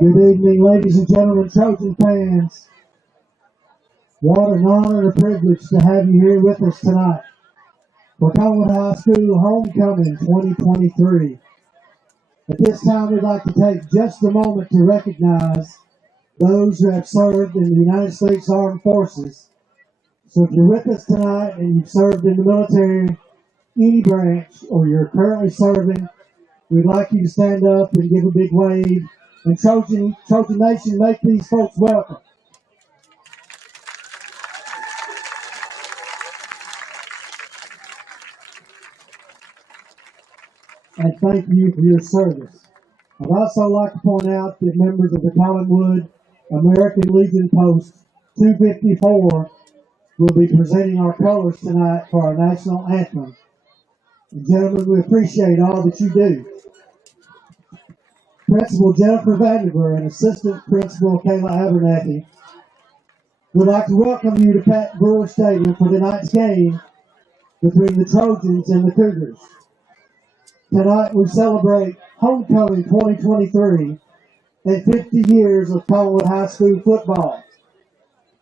Good evening, ladies and gentlemen, Trojan fans. What an honor and a privilege to have you here with us tonight for Collinwood High School Homecoming 2023. At this time, we'd like to take just a moment to recognize those who have served in the United States Armed Forces. So if you're with us tonight and you've served in the military, any branch, or you're currently serving, we'd like you to stand up and give a big wave. And Trojan Nation, make these folks welcome. And thank you for your service. I'd also like to point out that members of the Collinwood American Legion Post 254 will be presenting our colors tonight for our national anthem. And gentlemen, we appreciate all that you do. Principal Jennifer Vanderver and Assistant Principal Kayla Abernathy We'd like to welcome you to Pat Brewer Stadium for tonight's game between the Trojans and the Cougars. Tonight we celebrate Homecoming 2023 and 50 years of Collinwood High School football.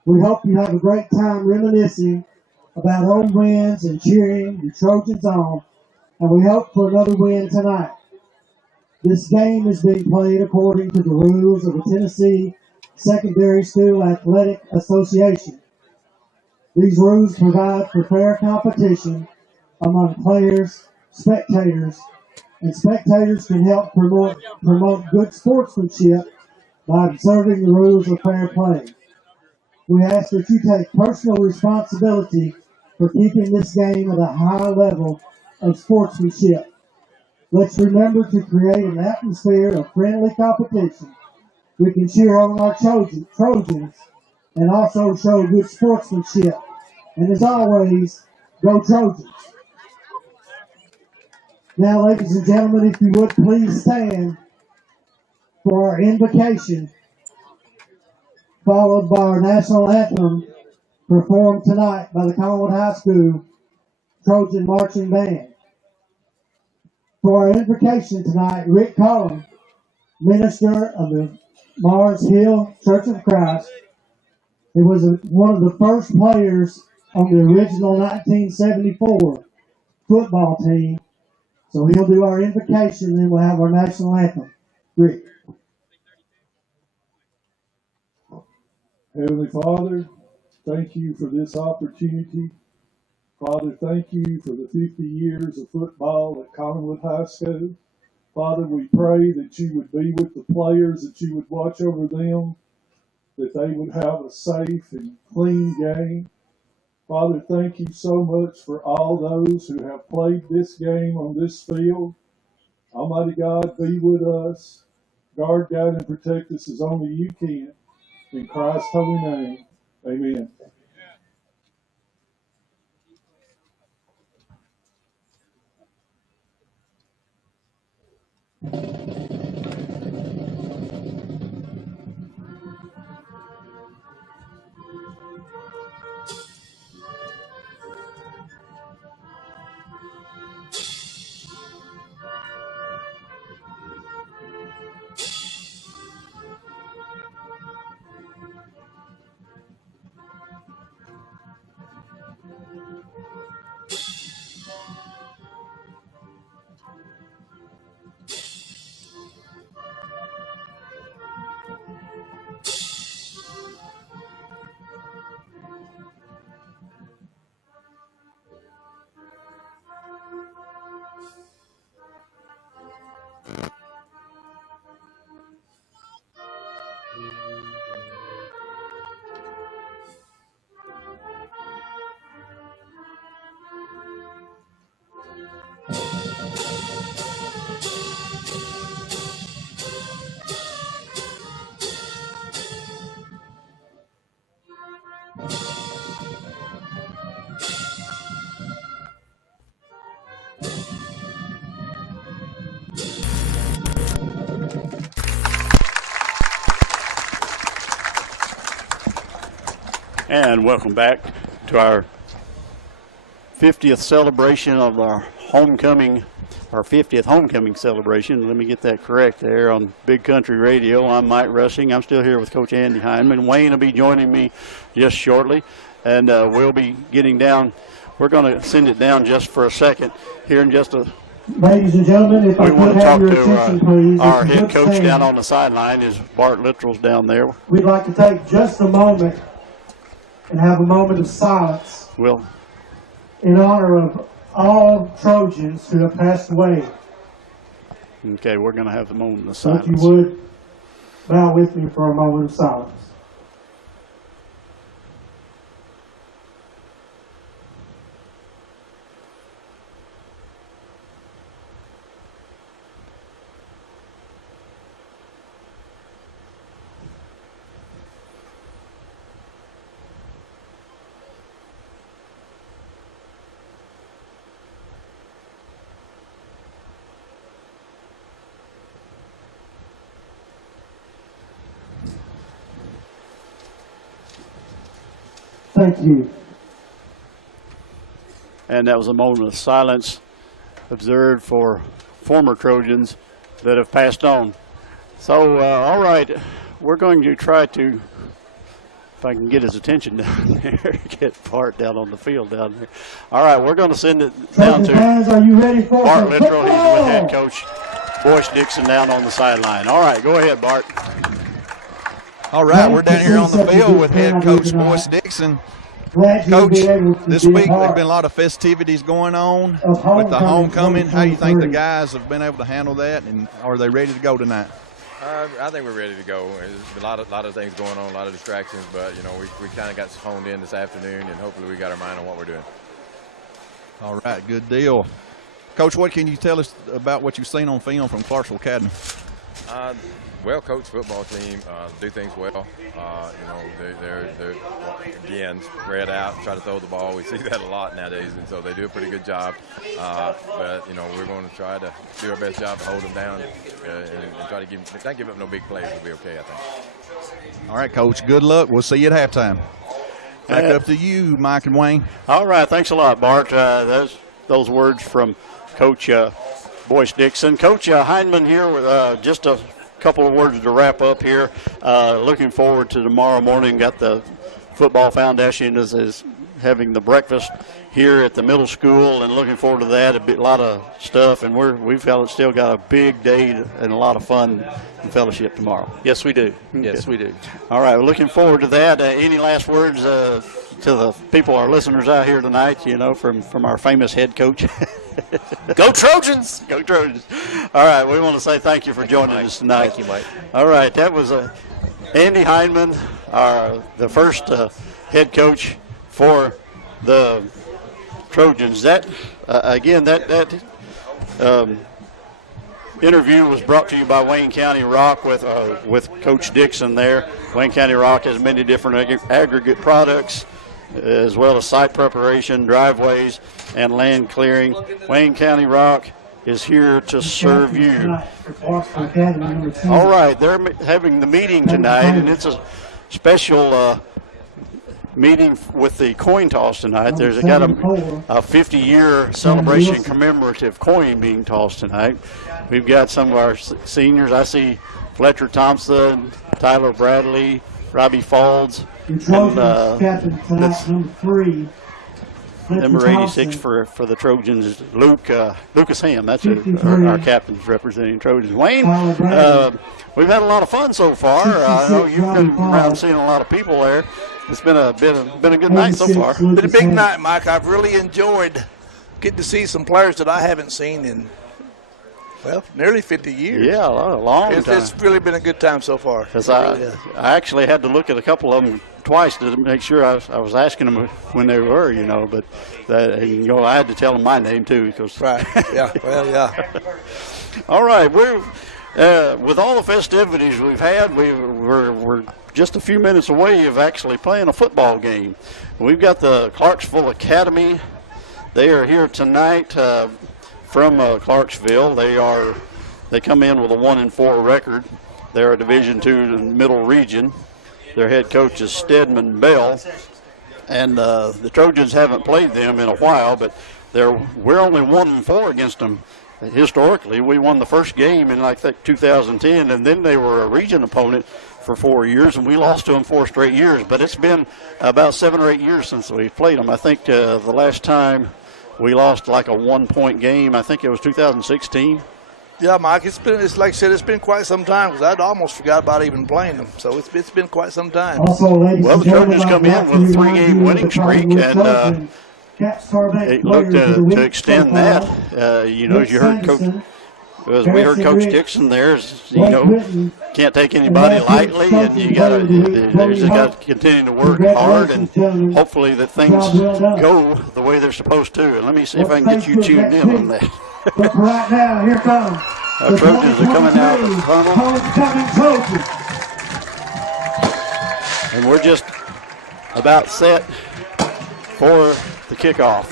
We hope you have a great time reminiscing about home wins and cheering the Trojans on, and we hope for another win tonight. This game is being played according to the rules of the Tennessee Secondary School Athletic Association. These rules provide for fair competition among players, spectators, and spectators can help promote good sportsmanship by observing the rules of fair play. We ask that you take personal responsibility for keeping this game at a high level of sportsmanship. Let's remember to create an atmosphere of friendly competition. We can cheer on our Trojans and also show good sportsmanship. And as always, go Trojans. Now, ladies and gentlemen, if you would please stand for our invocation, followed by our national anthem performed tonight by the Collinwood High School Trojan Marching Band. For our invocation tonight, Rick Collins, minister of the Mars Hill Church of Christ. He was one of the first players on the original 1974 football team. So he'll do our invocation, and then we'll have our national anthem. Rick. Heavenly Father, thank you for this opportunity. Father, thank you for the 50 years of football at Collinwood High School. Father, we pray that you would be with the players, that you would watch over them, that they would have a safe and clean game. Father, thank you so much for all those who have played this game on this field. Almighty God, be with us. Guard, guide, and protect us as only you can. In Christ's holy name, amen. And welcome back to our 50th celebration of our homecoming, our 50th homecoming celebration. Let me get that correct there on Big Country Radio. I'm Mike Rushing. I'm still here with Coach Andy Hindman. Wayne will be joining me just shortly, and we'll be getting down. We're going to send it down just for a second here in just a. Ladies and gentlemen, if I could have your attention, please. Our head coach down on the sideline is Bart Littrell's down there. We'd like to take just a moment and have a moment of silence in honor of all Trojans who have passed away. Okay, we're going to have the moment of silence. So if you would bow with me for a moment of silence. Thank you. And that was a moment of silence observed for former Trojans that have passed on. So, all right, we're going to try to, if I can get his attention down there, get Bart down on the field down there. All right, we're going to send it down to Fans, are you ready for Bart some Littrell. He's with football? head coach Boyce Dixon down on the sideline. All right, go ahead, Bart. All right, we're down here on the field with head coach Boyce Dixon. Glad you'll Coach, be able to this be a week part there's been a lot of festivities going on of with the homecoming. How do you think the 2023? guys have been able to handle that, and are they ready to go tonight? I think we're ready to go. There's a lot of things going on, a lot of distractions, but you know we kind of got honed in this afternoon, and hopefully we got our mind on what we're doing. All right, good deal. Coach, what can you tell us about what you've seen on film from Clarksville Academy? Well-coached football team, do things well. You know, they're again spread out, try to throw the ball. We see that a lot nowadays, and so they do a pretty good job. But you know, we're going to try to do our best job to hold them down and try to not give up no big plays. We'll be okay, I think. All right, Coach, good luck. We'll see you at halftime. Back up to you, Mike and Wayne. All right, thanks a lot, Bart. Those words from Coach Boyce Dixon. Coach Heineman here with just a couple of words to wrap up here. Looking forward to tomorrow morning. Got the Football Foundation is having the breakfast here at the middle school, and looking forward to that. A lot of stuff, and we've still got a big day and a lot of fun and fellowship tomorrow. Yes, we do. Yes, we do. All right, we're looking forward to that. Any last words to the people, our listeners out here tonight, you know, from our famous head coach? Go Trojans! Go Trojans. All right, we want to say thank you for joining us tonight. Thank you, Mike. All right, that was Andy Heineman, the first head coach for the Trojans. That, again, that interview was brought to you by Wayne County Rock with Coach Dixon there. Wayne County Rock has many different aggregate products, as well as site preparation, driveways, and land clearing. Wayne County Rock is here to serve you. All right, they're having the meeting tonight, and it's a special meeting with the coin toss tonight. There's got a 50-year celebration commemorative coin being tossed tonight. We've got some of our seniors. I see Fletcher Thompson, Tyler Bradley, Robbie Falls, and number 3. Number 86 for the Trojans is Lucas Ham. That's our captain's representing Trojans. Wayne, we've had a lot of fun so far. I know you've been around seeing a lot of people there. It's been a good night so far. Been a big night, Mike. I've really enjoyed getting to see some players that I haven't seen in, well, nearly 50 years. Yeah, a long time. It's really been a good time so far. Because I actually had to look at a couple of them twice to make sure I was asking them when they were, you know. But I had to tell them my name too, because Right. Yeah. Well, yeah. All right, we're with all the festivities we've had, we're just a few minutes away of actually playing a football game. We've got the Clarksville Academy. They are here tonight from Clarksville. They come in with a 1-4 record. They're a Division II Middle Region. Their head coach is Stedman Bell, and the Trojans haven't played them in a while, but we're only 1-4 against them. Historically, we won the first game in 2010, and then they were a region opponent for 4 years, and we lost to them 4 straight years. But it's been about 7 or 8 years since we've played them. I think the last time we lost a 1-point game, I think it was 2016. Yeah, Mike, it's like I said, it's been quite some time, because I'd almost forgot about even playing them. So it's been quite some time. Also, Well, the Trojans come in with a 3-game winning streak, and they look to extend that. As you heard as we heard Coach Dixon there, can't take anybody lightly, and you just got to continue to work hard, and hopefully that things go the way they're supposed to. And let me see if I can get you tuned in on that. But right now, here comes Our Trojans are coming out of the tunnel. Homecoming Trojans. And we're just about set for the kickoff.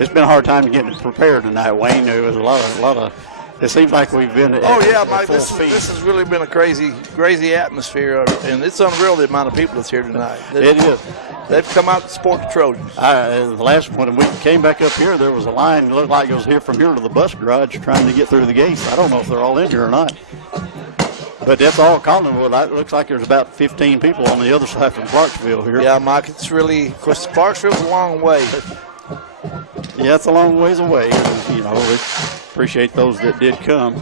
It's been a hard time to get prepared tonight, Wayne. There was a lot of It seems like we've been at Oh yeah, at Mike. full This speed. has really been a crazy atmosphere, and it's unreal the amount of people that's here tonight. It is. They've come out to support the Trojans. The last when we came back up here, there was a line. It looked like it was here from here to the bus garage trying to get through the gates. I don't know if they're all in here or not. But that's all Collinwood. It looks like there's about 15 people on the other side from Clarksville here. Yeah, Mike. It's really, of course, Clarksville's a long way. Yeah, it's a long ways away. You know, we appreciate those that did come.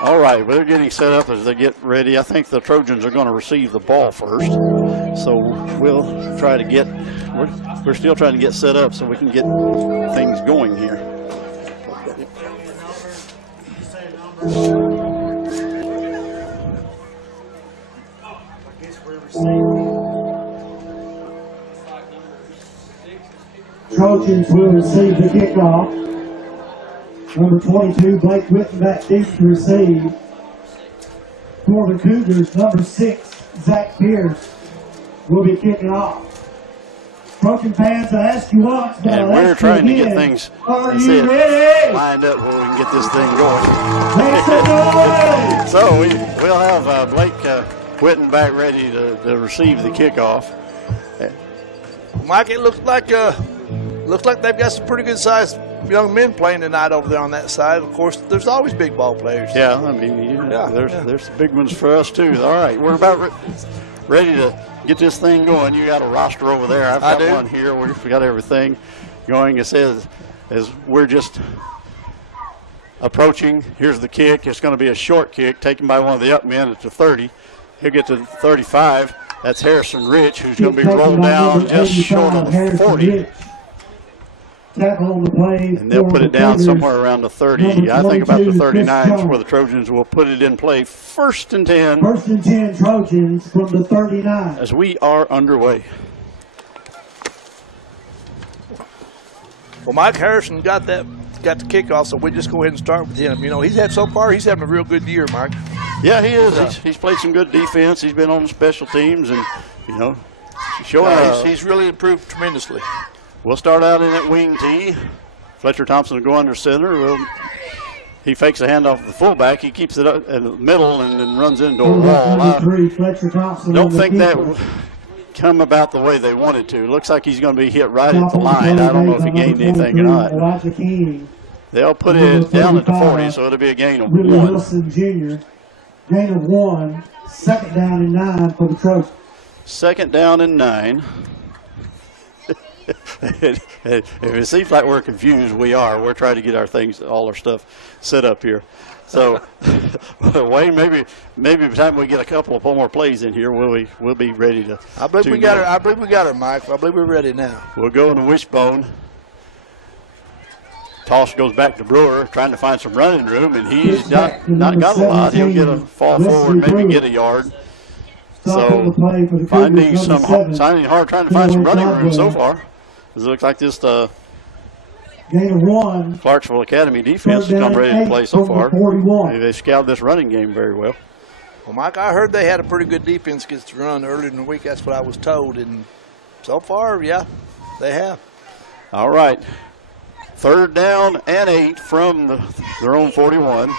All right, well, they're getting set up as they get ready. I think the Trojans are going to receive the ball first. So we'll try to get, we're still trying to get set up so we can get things going here. Trojans will receive the kickoff. Number 22, Blake Whitten back deep to receive. For the Cougars, number 6, Zach Pierce will be kicking off. Trojan fans, I asked you once, but And I'll we're ask you trying to again. get things Are you ready? lined up where we can get this thing going. Make some noise! So we'll have Blake Whitten back ready to receive the kickoff. Mike, it looks like they've got some pretty good sized young men playing tonight over there on that side. Of course, there's always big ball players. Yeah, I mean, you know, there's some big ones for us too. All right, we're about ready to get this thing going. You got a roster over there. I've got one here. We've got everything going. It says as we're just approaching. Here's the kick. It's going to be a short kick taken by one of the up men at the 30. He'll get to 35. That's Harrison Rich, who's going to be rolled down just short of the 40. Tackle on the play. And they'll put it down somewhere around the 30. I think about the 39 is where the Trojans will put it in play. First and 10. First and 10 Trojans from the 39. As we are underway. Well, Mike Harrison got the kickoff, so we'll just go ahead and start with him. You know, he's having a real good year, Mike. Yeah, he is. He's played some good defense. He's been on the special teams, and you know, showing he's really improved tremendously. We'll start out in that wing tee. Fletcher Thompson will go under center. He fakes a handoff to the fullback. He keeps it up in the middle and then runs into a wall. I don't think that would come about the way they wanted to. Looks like he's going to be hit right at the line. I don't know if he gained anything or not. They'll put it down at the 40, so it'll be a gain of 1. Wilson Jr. Gain of 1. Second down and 9 for the Trojans. Second down and 9. If it seems like we're confused, we are. We're trying to get all our stuff set up here. So, Wayne, maybe by the time we get a couple of more plays in here, we'll be ready to. I believe we got her. I believe we got her, Mike. I believe we're ready now. We'll go in the wishbone. Toss goes back to Brewer, trying to find some running room, and he's not got a lot. He'll get a fall forward, maybe get a yard. So, finding hard trying to find some running room so far. It looks like this Gain of 1. Clarksville Academy defense has come ready to play so far. They scouted this running game very well. Well, Mike, I heard they had a pretty good defense against the run earlier in the week. That's what I was told, and so far, yeah, they have. All right. Third down and 8 from their own 41.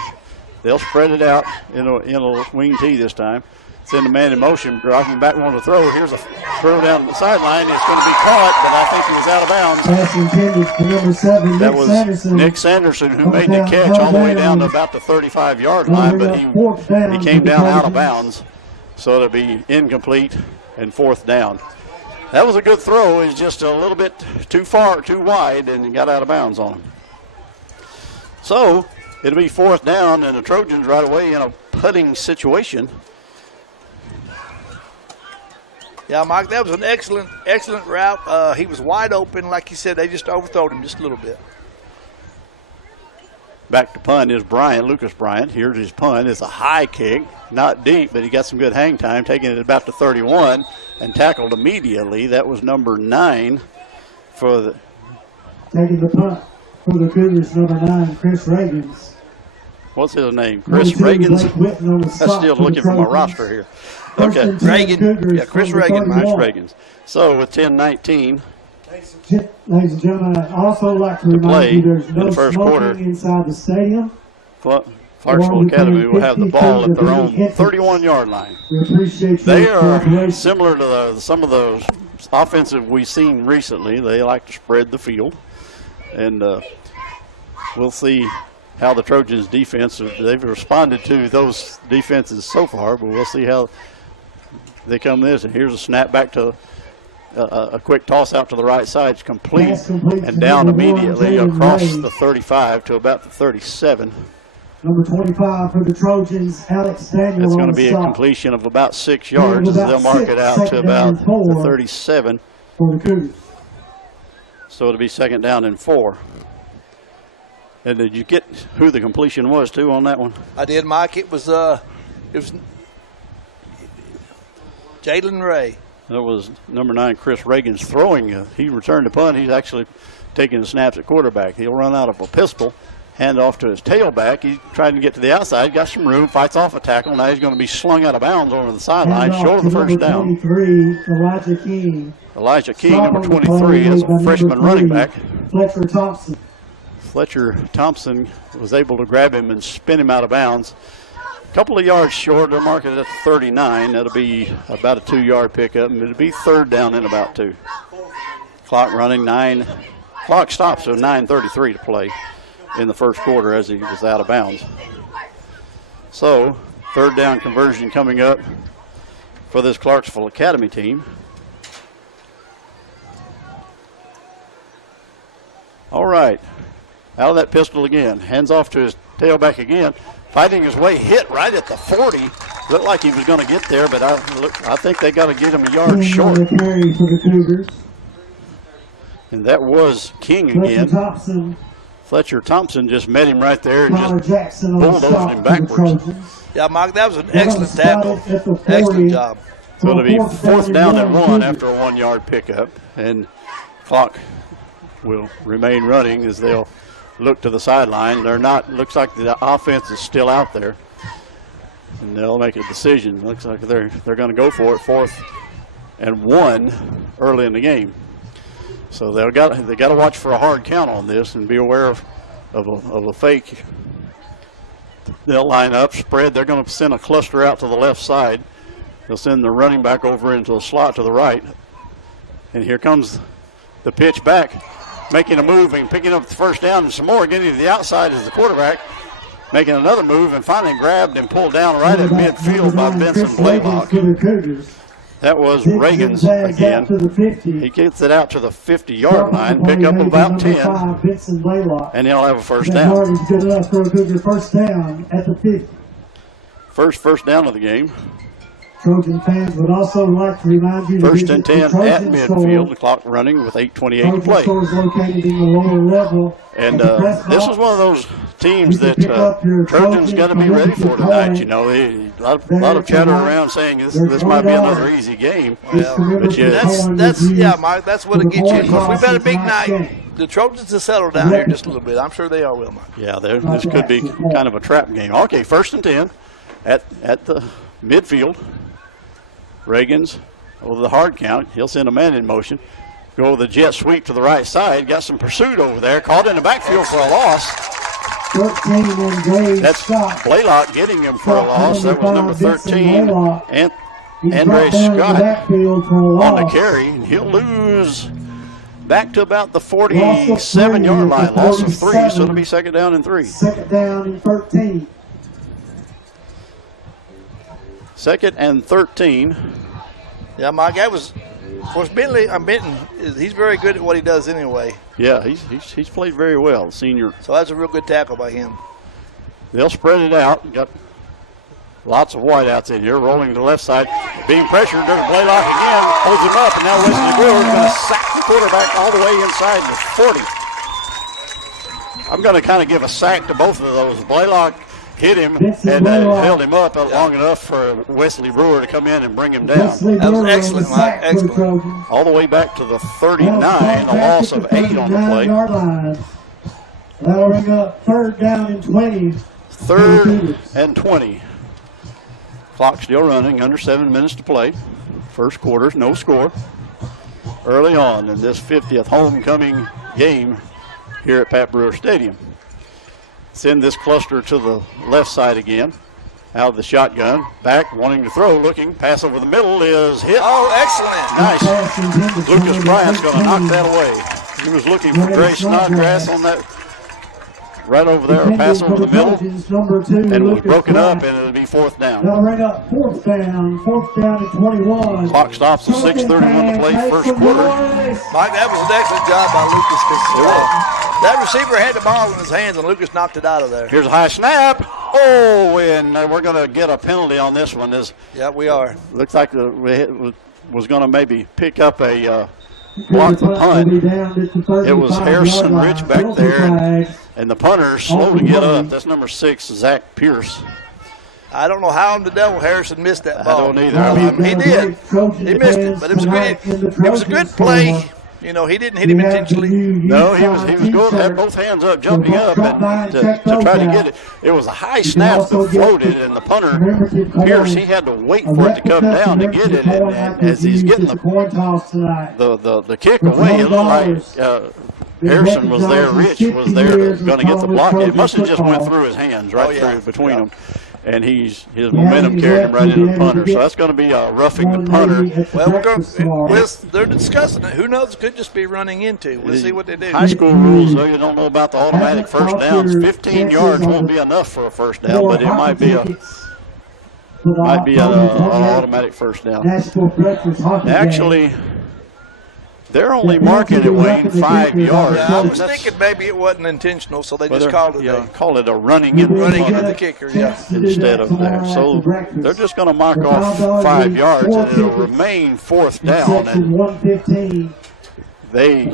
They'll spread it out in a wing tee this time. Send a man in motion, driving back one to throw. Here's a throw down the sideline. It's going to be caught, but I think he was out of bounds. Pass intended for number 7, that was Nick Sanderson who made the catch all the way down to about the 35-yard line, but he came down out of bounds. So it'll be incomplete and 4th down. That was a good throw. It's just a little bit too wide, and he got out of bounds on him. So it'll be 4th down, and the Trojans right away in a putting situation. Yeah, Mike, that was an excellent route. He was wide open. Like you said, they just overthrew him just a little bit. Back to punt is Lucas Bryant. Here's his punt. It's a high kick, not deep, but he got some good hang time, taking it about to 31 and tackled immediately. That was number 9 for the. Taking the punt for the Cougars, number 9, Chris Reagans. What's his name? Chris Reagans. I'm still looking for my roster here. Okay, Reagan. Yeah, Chris Reagan. Chris Reagans. So with 10-19, Ladies and gentlemen, I'd also like to remind you there's no smoking inside the stadium. Clarksville Academy will have the ball at their own 31-yard line. They are similar to some of those offensive we've seen recently. They like to spread the field. And we'll see how the Trojans defense, they've responded to those defenses so far, but we'll see how they come this. And here's a snap back to a quick toss out to the right side. It's complete and down immediately across the 35 to about the 37. Number 25 for the Trojans, Alex Daniel. It's going to be a completion of about 6 yards as they'll mark it out to about the 37. For the Cougars. So it'll be 2nd down and 4. And did you get who the completion was too on that one? I did, Mike. It was Jalen Ray. That was number 9, Chris Reagan's throwing. He returned the punt. He's actually taking the snaps at quarterback. He'll run out of a pistol, hand off to his tailback. He's trying to get to the outside, got some room, fights off a tackle. Now he's going to be slung out of bounds over the sideline, short of the first down. 23, Elijah King. Elijah King, number 23, is a freshman running back. Fletcher Thompson. Fletcher Thompson was able to grab him and spin him out of bounds. A couple of yards short. They're marking it at 39. That'll be about a 2-yard pickup, and it'll be 3rd down and about 2. Clock running 9. Clock stops with 9:33 to play in the first quarter as he was out of bounds. So 3rd down conversion coming up for this Clarksville Academy team. All right, out of that pistol again, hands off to his tailback again, fighting his way, hit right at the 40. Looked like he was going to get there, but I think they got to get him a yard short. Carry for the Cougars. And that was King again. Fletcher Thompson just met him right there and just bulldozed him backwards. Yeah, Mike, that was an excellent tackle. Excellent job. So it'll be 4th down and 1 after a 1-yard pickup, and clock will remain running as they'll look to the sideline. They're not, looks like the offense is still out there, and they'll make a decision. Looks like they're going to go for it, 4th and 1 early in the game. So they got to watch for a hard count on this and be aware of a fake. They'll line up, spread. They're going to send a cluster out to the left side. They'll send the running back over into a slot to the right. And here comes the pitch back, making a move and picking up the 1st down and some more. Getting to the outside is the quarterback, making another move and finally grabbed and pulled down right at midfield by Benson Blaylock. That was Reagan's again. He gets it out to the 50-yard line, pick up about 10, and he'll have a 1st down. Good enough for a Cougar 1st down at the 50. First down of the game. Trojan fans would also like to remind you 1st and 10 at midfield. The clock running with 8:28 to play. Located in the lower level. And this is one of those teams that Trojans got to be ready for tonight. You know, a lot of chatter around saying this might be another easy game. Well, but yeah, Mike, that's what it gets you. Of course, we've had a big night. The Trojans have settled down here just a little bit. I'm sure they are, will, Mike. Yeah, this could be kind of a trap game. Okay, 1st and 10 at the midfield. Reagan's over the hard count. He'll send a man in motion. Go with the jet sweep to the right side. Got some pursuit over there. Caught in the backfield for a loss. That's Blaylock getting him for a loss. That was number 13, Andre Scott on the carry. And he'll lose back to about the 47-yard line. Loss of 3, so it'll be 2nd down and 3. 2nd down and 13. 2nd and 13. Yeah, Mike, that was, of course, Benton, he's very good at what he does anyway. Yeah, he's played very well, senior. So that's a real good tackle by him. They'll spread it out. Got lots of wideouts in here, rolling to the left side. Being pressured, there's Blaylock again, holds him up, and now Wesley Brewer is going to sack the quarterback all the way inside the 40. I'm going to kind of give a sack to both of those. Blaylock hit him and held him up long enough for Wesley Brewer to come in and bring him down. That was excellent, Mike. Excellent. All the way back to the 39, a loss of 8 on the play. That'll bring up 3rd down and 20. 3rd and 20. Clock still running, under 7 minutes to play. First quarter, no score. early on in this 50th homecoming game here at Pat Brewer Stadium. Send this cluster to the left side again. Out of the shotgun, back, wanting to throw, looking, pass over the middle is hit. Oh, excellent. Nice. Lucas Bryant's going to knock that away. He was looking for Gray Snodgrass on that, right over there, a pass over the middle, and it was broken up, and it'll be fourth down. They'll bring up fourth down at 21. Clock stops at 6:31 to play, first quarter. Mike, that was an excellent job by Lucas, because that receiver had the ball in his hands, and Lucas knocked it out of there. Here's a high snap. Oh, and we're going to get a penalty on this one. Yeah, we are. Looks like was going to maybe pick up a block the punt. It was Harrison Rich back there, and the punter slow to get up. That's number 6, Zach Pierce. I don't know how in the devil Harrison missed that ball. I don't either. I mean, he did. He missed it, but it was a good play. You know, he didn't hit him intentionally. No, he was going, had both hands up, jumping up and to try to get it. It was a high snap that floated, and the punter, Pierce, he had to wait for it to come down to get it. And as he's getting the kick away, it looked like Harrison was there, Rich was there, going to get the block. It must have just went through his hands, right through between them. And his momentum carried him right into the punter. So that's going to be roughing the punter. Well, they're discussing it. Who knows? It could just be running into. We'll see what they do. High school rules, though, you don't know about the automatic first downs. 15 yards won't be enough for a first down, but it might be an automatic first down. Actually, they're only marking it, Wayne, 5 yards. Yeah, I was thinking maybe it wasn't intentional, so they just called it. Yeah, call it a running in the kicker, instead of there. So they're just going to mark off 5 yards, and it'll remain fourth down. And they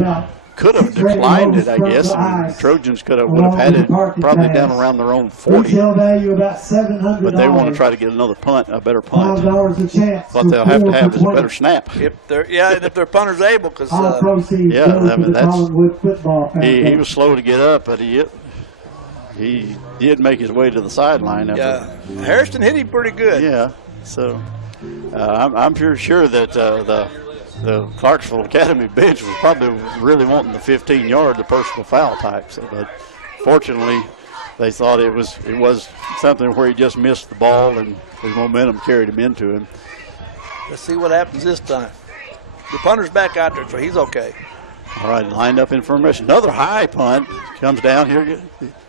could have declined it, I guess. And Trojans would have had it probably down around their own 40. But they want to try to get another punt, a better punt. What they'll have to have is a better snap. If their punter's able, because I mean, he was slow to get up, but he did make his way to the sideline. Harrison hit him pretty good. Yeah, so I'm sure that the Clarksville Academy bench was probably really wanting the 15-yard, the personal foul type. So, but fortunately, they thought it was something where he just missed the ball and his momentum carried him into him. Let's see what happens this time. The punter's back out there, so he's okay. All right, lined up in formation. Another high punt comes down here.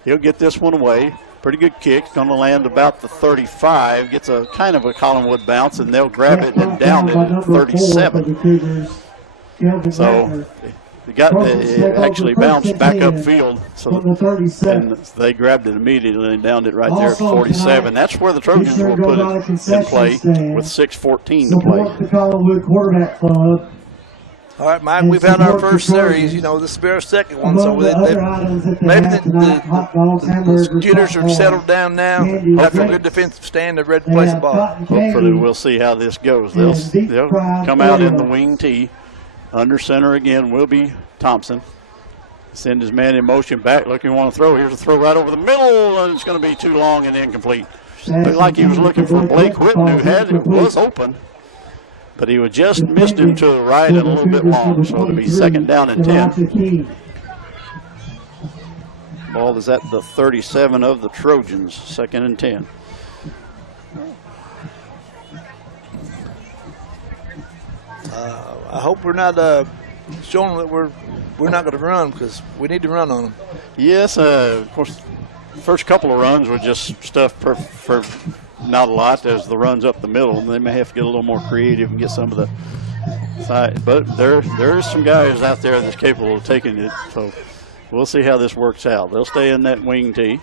He'll get this one away. Pretty good kick. Going to land about the 35. Gets a kind of a Collinwood bounce, and they'll grab it and down it at 37. So it actually bounced back upfield. And they grabbed it immediately and downed it right there at 47. That's where the Trojans will put it in play with 6:14 to play. All right, Mike, we've had our first series. You know, this will be our second one, so maybe the Scooters are settled down now. After a good defensive stand, they're ready to play some ball. Hopefully we'll see how this goes. They'll come out in the wing tee. Under center again will be Thompson. Send his man in motion back, looking want to throw. Here's a throw right over the middle, and it's going to be too long and incomplete. Looked like he was looking for Blake Whitten, who was open. But he would just missed him to the right and a little bit long, so it'll be second down and 10. Ball is at the 37 of the Trojans, second and 10. I hope we're not showing that we're not going to run, because we need to run on them. Yes, of course, the first couple of runs were just stuff for not a lot as the runs up the middle. They may have to get a little more creative and get some of the side. But there's some guys out there that's capable of taking it. So we'll see how this works out. They'll stay in that wing tee.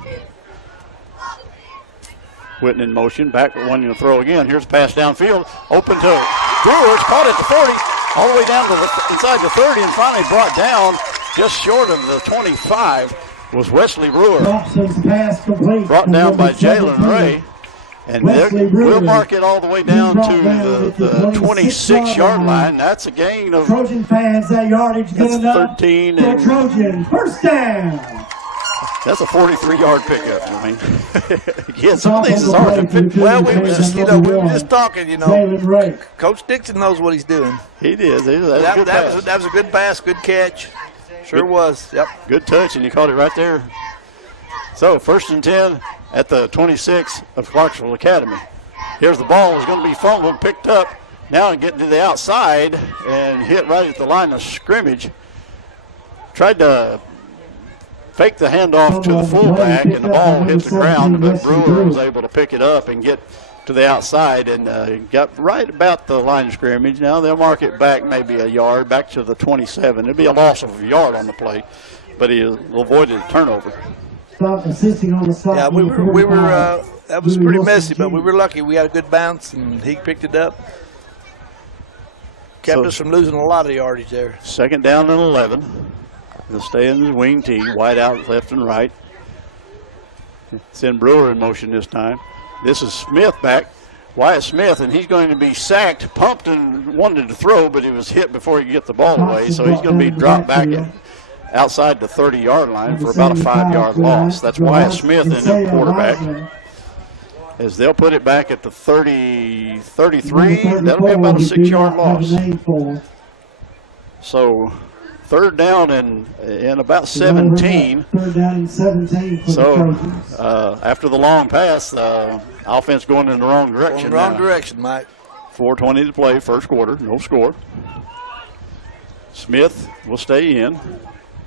Whitten in motion, back wanting to throw again. Here's a pass downfield, open to Brewer. It's caught at the 40, all the way down to inside the 30, and finally brought down just short of the 25 was Wesley Brewer. Brought down by Jalen Ray. And we'll mark it all the way down to the 26-yard line. That's a gain of Trojan fans, that yardage good enough. 13 and Trojan first down. That's a 43-yard pickup. I mean, yeah, some of these is hard to pick. Well, we were just talking, Coach Dixon knows what he's doing. He did. That was a good pass, good catch. Sure was. Yep. Good touch, and he caught it right there. So 1st and 10 at the 26 of Clarksville Academy. Here's the ball. It's going to be fumbled, picked up. Now getting to the outside and hit right at the line of scrimmage. Tried to fake the handoff to the fullback, and the ball hit the ground, but Brewer was able to pick it up and get to the outside and got right about the line of scrimmage. Now they'll mark it back maybe a yard, back to the 27. It'll be a loss of a yard on the play, but he avoided a turnover. Yeah, we were that was pretty messy, but we were lucky. We had a good bounce, and he picked it up. Kept us from losing a lot of yardage there. 2nd down and 11. He'll stay in his wing tee, wide out left and right. Send Brewer in motion this time. This is Smith back, Wyatt Smith, and he's going to be sacked, pumped, and wanted to throw, but he was hit before he could get the ball away, so he's going to be dropped back outside the 30-yard line for about a 5-yard loss. That's Wyatt Smith in the quarterback. As they'll put it back at the 33, that'll be about a 6-yard loss. So 3rd down and about 17. 3rd down and 17 for so the Trojans. After the long pass, offense going in the wrong direction. In the wrong direction, Mike. 4:20 to play, 1st quarter, no score. Smith will stay in.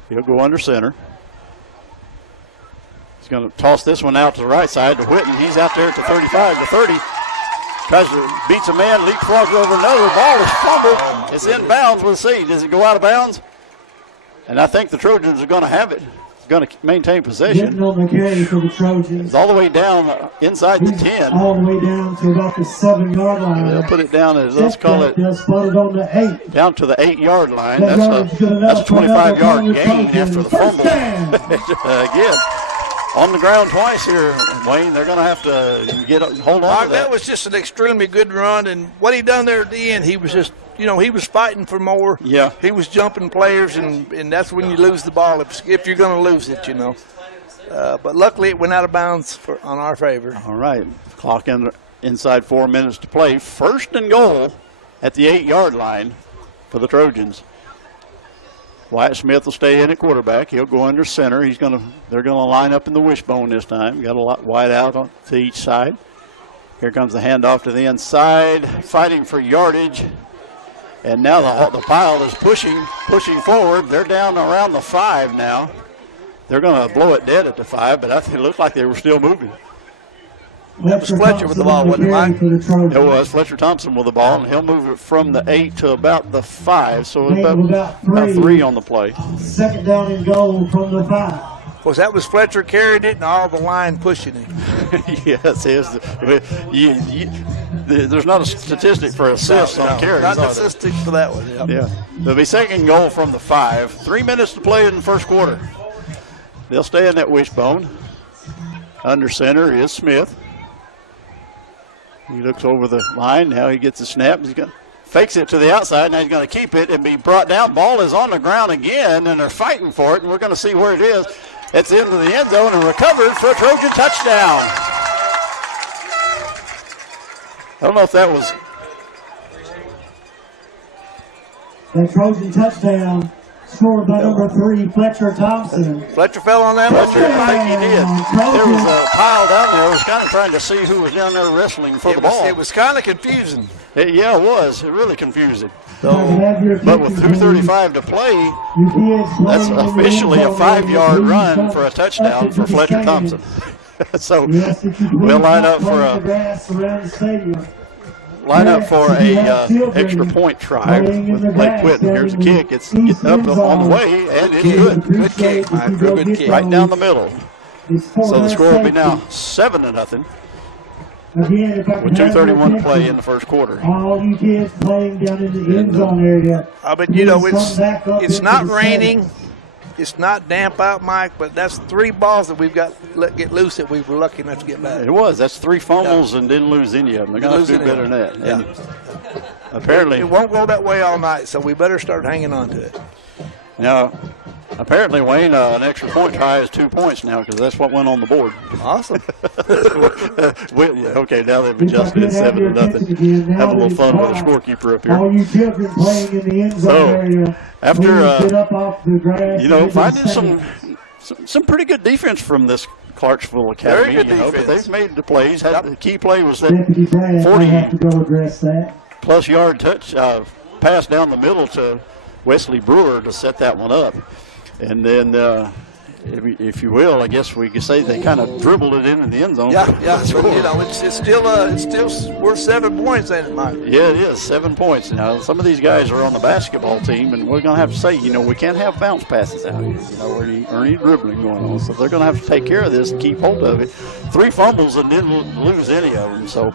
He'll go under center. He's going to toss this one out to the right side to Whitten. He's out there at the 35, the 30. Tries to beats a man, leapfrogs over another. Ball is fumbled. It's in bounds. We'll see. Does it go out of bounds? And I think the Trojans are going to have it. It's going to maintain possession. Getting on the carry for the Trojans. It's all the way down inside the 10. All the way down to about the 7-yard line. They'll put it down as, let's call it, just spotted on the 8. down to the 8-yard line. That's a 25-yard gain after the fumble. Again, on the ground twice here, Wayne. They're going to have to hold on to that. That was just an extremely good run, and what he done there at the end, he was just, he was fighting for more. Yeah. He was jumping players, and that's when you lose the ball, if you're going to lose it, But luckily it went out of bounds on our favor. All right. Clock inside 4 minutes to play. 1st and goal at the 8-yard line for the Trojans. Wyatt Smith will stay in at quarterback. He'll go under center. They're going to line up in the wishbone this time. Got a lot wide out to each side. Here comes the handoff to the inside, fighting for yardage. And now the pile is pushing forward. They're down around the 5 now. They're going to blow it dead at the 5, but I think it looked like they were still moving. That was Fletcher with the ball, wasn't it, Mike? It was Fletcher Thompson with the ball, and he'll move it from the 8 to about the 5, so about 3 on the play. 2nd down and goal from the 5. Of course, that was Fletcher carried it and all the line pushing him. Yes, there's not a statistic for assists on carries. Not a statistic for that one. Yep. Yeah, there'll be 2nd goal from the 5. 3 minutes to play in the 1st quarter. They'll stay in that wishbone. Under center is Smith. He looks over the line. Now he gets the snap. He's going to fakes it to the outside. Now he's going to keep it and be brought down. Ball is on the ground again, and they're fighting for it, and we're going to see where it is. It's into the end zone and recovered for a Trojan touchdown. I don't know if that was. The Trojan touchdown scored by number 3, Fletcher Thompson. Fletcher fell on that one. I think he did. There was a pile down there. I was kind of trying to see who was down there wrestling for the ball. It was kind of confusing. It was. It really confusing. But with 2:35 to play, that's officially a 5-yard run for a touchdown for Fletcher Thompson. So we'll line up for a extra point try with Blake Whitten. Here's a kick. It's up on the way, and it's good. Good kick, Mike. Real good kick. Right down the middle. So the score will be now 7-0. With 2:31 to play in the 1st quarter. All you kids playing down in the end zone area. But it's not raining. It's not damp out, Mike, but that's 3 balls that we've got get loose that we were lucky enough to get back. It was. That's 3 fumbles and didn't lose any of them. They're going to do better than that. Yeah. And apparently. It won't go that way all night, so we better start hanging on to it. Now, Apparently, Wayne, an extra point try is 2 points now because that's what went on the board. Awesome. Okay, now they've adjusted it 7-0. Have a little fun with the scorekeeper up here. All you children playing in the end zone area, after get up off the grass, finding some pretty good defense from this Clarksville Academy. Very good But defense. they've made the plays. The key play was that Deputy Brad, 40 have to go address that. plus yard touch pass down the middle to Wesley Brewer to set that one up. And then, if you will, I guess we could say they kind of dribbled it into the end zone. Yeah. So, it's still worth 7 points, ain't it, Mike? Yeah, it is 7 points. Now, some of these guys are on the basketball team, and we're going to have to say, we can't have bounce passes out here, or any dribbling going on. So they're going to have to take care of this and keep hold of it. 3 fumbles and didn't lose any of them. So,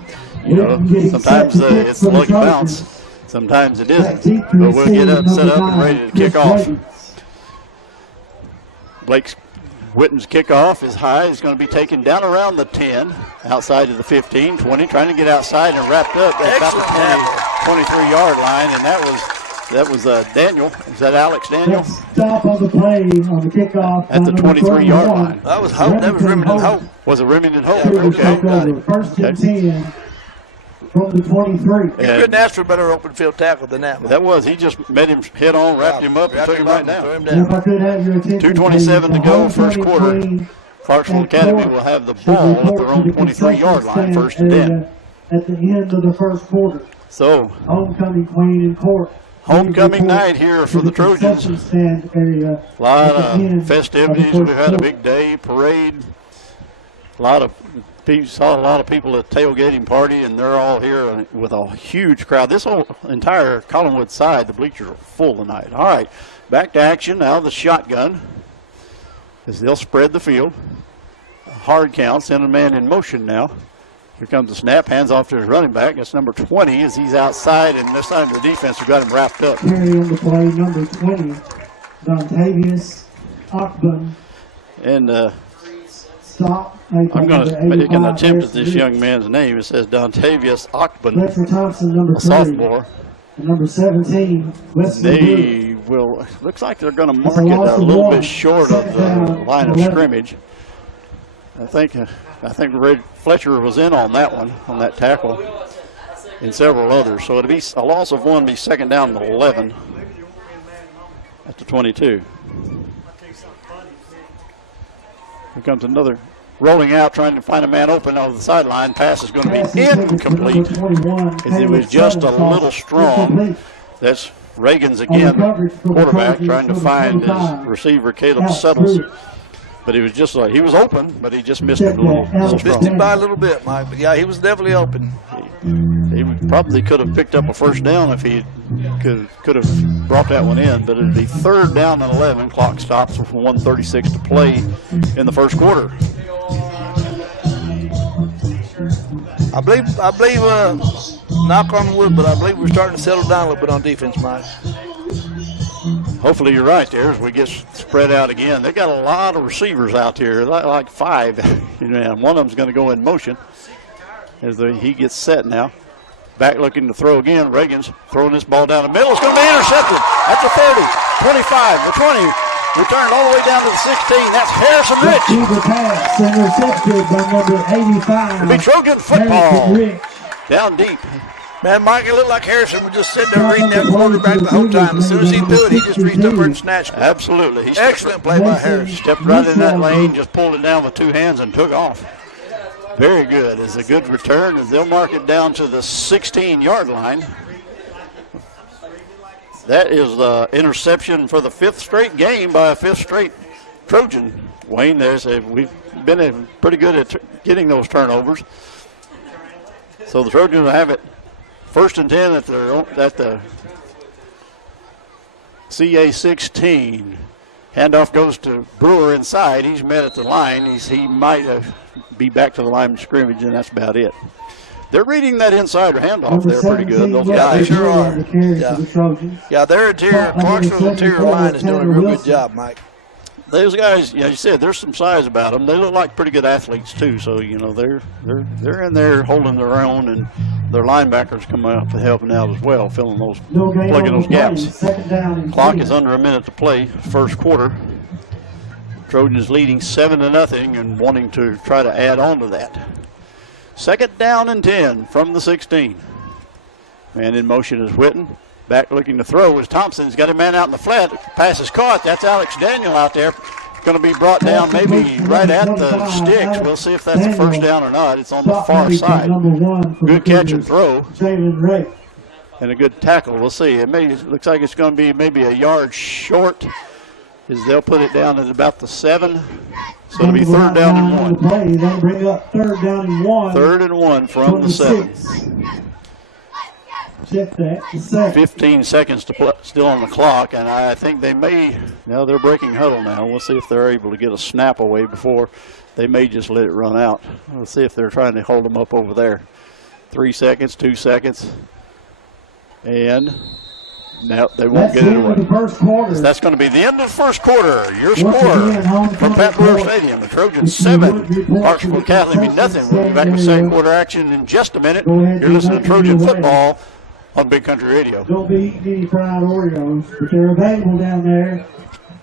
sometimes it's a lucky bounce. Sometimes it isn't. But we'll get up, set up, and ready to kick off. Blake Witten's kickoff is high. He's going to be taken down around the 10, outside of the 15, 20, trying to get outside and wrapped up at about the 23-yard line. And that was Daniel. Is that Alex Daniel? Stop on the play on the kickoff at the 23-yard line. That was Hope. That was Remington Hope. Was it Remington Hope? Okay. First and 10 from the 23. You couldn't ask for a better open field tackle than that. That was. He just met him head on, wrapped him up, and took him right down. If I could have your attention, 2:27 to go, first quarter. Clarksville Academy will have the ball at their own 23-yard line, first and 10. At the end of the first quarter. So, homecoming queen in court. Homecoming night here for the Trojans. A lot of festivities. We've had a big day, parade. Saw a lot of people at the tailgating party, and they're all here with a huge crowd. This whole entire Collinwood side, the bleachers are full tonight. All right, back to action now. The shotgun, as they'll spread the field. Hard count, send a man in motion now. Here comes the snap, hands off to his running back. That's number 20 as he's outside, and this time the defense has got him wrapped up. Carry on the play, number 20, Dontavius Ockbun. And stop. I'm going to make an attempt at this young man's name. It says Dontavius Ockbun, Lester Thompson, number 3. Sophomore. Number 17, They will, looks like they're going to mark it a little bit short of the line of scrimmage. I think Red Fletcher was in on that one, on that tackle, and several others. So it'll be a loss of 1, be second down and 11 at the 22. Here comes another rolling out, trying to find a man open on the sideline. Pass is going to be incomplete, as it was just a little strong. That's Reagan's again, quarterback, trying to find his receiver, Caleb Settles. But he was just he was open, but he just missed him a little strong. Missed him by a little bit, Mike. But yeah, he was definitely open. He probably could have picked up a first down if he could have brought that one in. But it'd be third down and 11. Clock stops with 1:36 to play in the first quarter. I believe, knock on wood, but I believe we're starting to settle down a little bit on defense, Mike. Hopefully you're right there as we get spread out again. They got a lot of receivers out here, like 5. And one of them's going to go in motion as he gets set now. Back looking to throw again. Reagan's throwing this ball down the middle. It's going to be intercepted at the 30, 25, the 20. Returned all the way down to the 16. That's Harrison Rich. Pass intercepted by number 85. It'll be Trojan football. Down deep. Man, Mike, it looked like Harrison was just sitting there reading that quarterback the whole time. As soon as he threw it, he just reached over and snatched it. Absolutely. Excellent play by Harris. Stepped right in that lane, just pulled it down with 2 hands and took off. Very good. It's a good return as they'll mark it down to the 16-yard line. That is the interception for the 5th straight game by a 5th straight Trojan. Wayne, we've been pretty good at getting those turnovers. So the Trojans will have it first and 10 at the CA 16. Handoff goes to Brewer inside. He's met at the line. He might be back to the line of scrimmage, and that's about it. They're reading that inside handoff there pretty good. Those guys sure are. Yeah, their Clarksville interior line is doing a real good job, Mike. Those guys, you said there's some size about them. They look like pretty good athletes too. So they're in there holding their own, and their linebackers come out and helping out as well, plugging those gaps. Clock is under a minute to play, first quarter. Trojans leading 7-0 and wanting to try to add on to that. 2nd down and 10 from the 16. Man in motion is Whitten. Back looking to throw is Thompson. He's got a man out in the flat. Pass is caught. That's Alex Daniel out there. Going to be brought down maybe right at the sticks. We'll see if that's a first down or not. It's on the far side. Good catch and throw. And a good tackle. We'll see. It looks like it's going to be maybe a yard short, as they'll put it down at about the 7. So it'll be 3rd down and 1. They'll bring up 3rd down and 1. 3rd and 1 from the 7. Check that. 15 seconds to play, still on the clock, and I think they may. Now they're breaking huddle now. We'll see if they're able to get a snap away before. They may just let it run out. We'll see if they're trying to hold them up over there. 3 seconds, 2 seconds, and now they won't get it away. That's going to be the end of the first quarter. Your score from Pat Brewer Stadium: the Trojans 7, Clarksville Academy nothing. We'll be back with second quarter action in just a minute. You're listening to Trojan football on Big Country Radio. Don't be eating any fried Oreos, but they're available down there.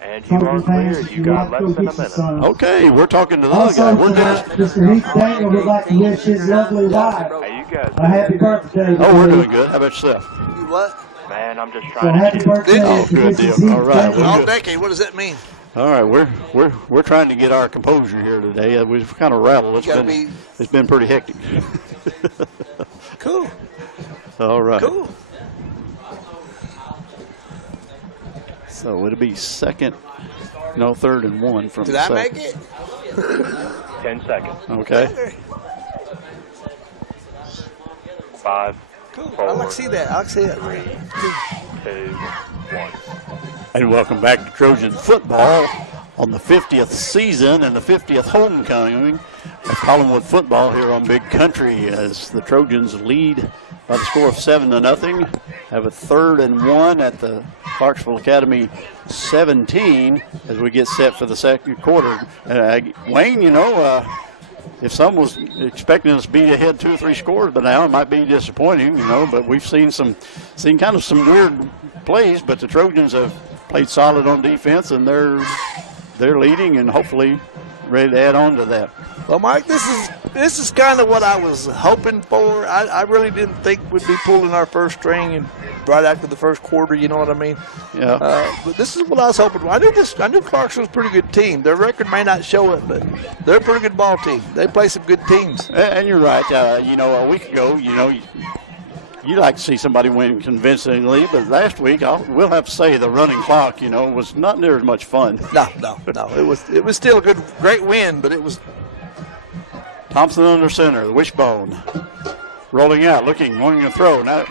And you are clear. You got less than a minute. Okay, we're talking to the other guy. We're just. Mr. Heath Daniel would like to wish his lovely wife Hey, you guys. a happy birthday. Oh, we're doing good. How about yourself? You what? Man, I'm just So trying happy to birthday. Oh, good deal. All right. All Good. decade. What does that mean? All right, we're trying to get our composure here today. We've kind of rattled. It's been pretty hectic. Cool. All right. Cool. So it'll be 3rd and 1 from Did the I second. make it? 10 seconds. Okay. 5, Cool. 4, I like to see that. I like to see that. 3, 2, 1. And welcome back to Trojan football on the 50th season and the 50th homecoming of Collinwood football here on Big Country, as the Trojans lead by the score of 7-0. Have a 3rd and 1 at the Clarksville Academy 17 as we get set for the second quarter. Wayne, if some was expecting us to be ahead 2 or 3 scores, but now it might be disappointing, but we've seen kind of some weird plays, but the Trojans have played solid on defense, and they're leading and hopefully ready to add on to that. Well, Mike, this is kind of what I was hoping for. I really didn't think we'd be pulling our first string and right after the first quarter. You know what I mean? Yeah. But this is what I was hoping for. I knew Clarksville's a pretty good team. Their record may not show it, but they're a pretty good ball team. They play some good teams. And you're right. A week ago, you'd like to see somebody win convincingly, but last week, we'll have to say the running clock, was not near as much fun. No. It was still a great win, but it was. Thompson under center, the wishbone. Rolling out, wanting to throw. Now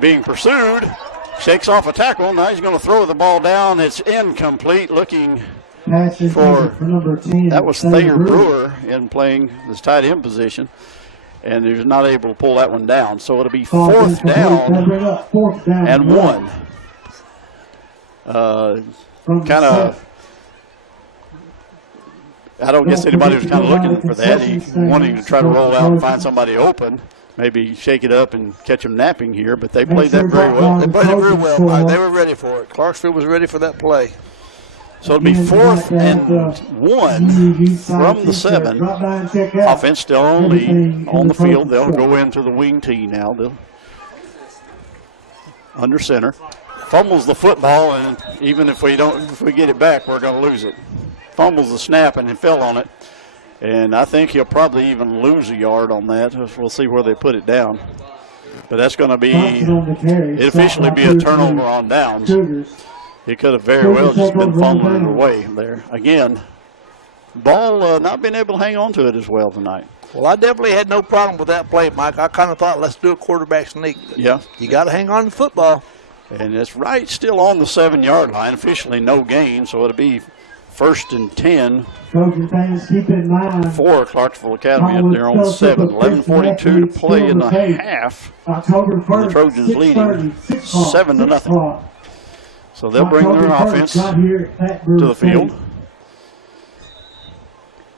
being pursued, shakes off a tackle. Now he's going to throw the ball down. It's incomplete. Looking for number 10. That was Thayer Brewer in playing this tight end position, and he's not able to pull that one down. So it'll be 4th down and 1. Kind of. I don't guess anybody was kind of looking for that. He's wanting to try to roll out and find somebody open, maybe shake it up and catch them napping here, but they played that very well. They played it very well. They were ready for it. Clarksville was ready for that play. So it'll be 4th and 1 from the 7. Offense still only on the field. They'll go into the wing tee now. They'll under center. Fumbles the football, and even if we get it back, we're going to lose it. Fumbles the snap and fell on it, and I think he'll probably even lose a yard on that. We'll see where they put it down, but that's going to be it officially be a turnover on downs. It could have very well just been fumbling away there again. Ball not being able to hang on to it as well tonight. Well, I definitely had no problem with that play, Mike. I kind of thought, let's do a quarterback sneak. Yeah, you got to hang on to the football, and it's right still on the 7-yard line. Officially no gain, so it'll be 1st and 10 Trojan fans, keep in mind, for Clarksville Academy up there on 7. 11:42 to play in the half. October 1st, The Trojans leading 7-0. So they'll bring their offense to the field.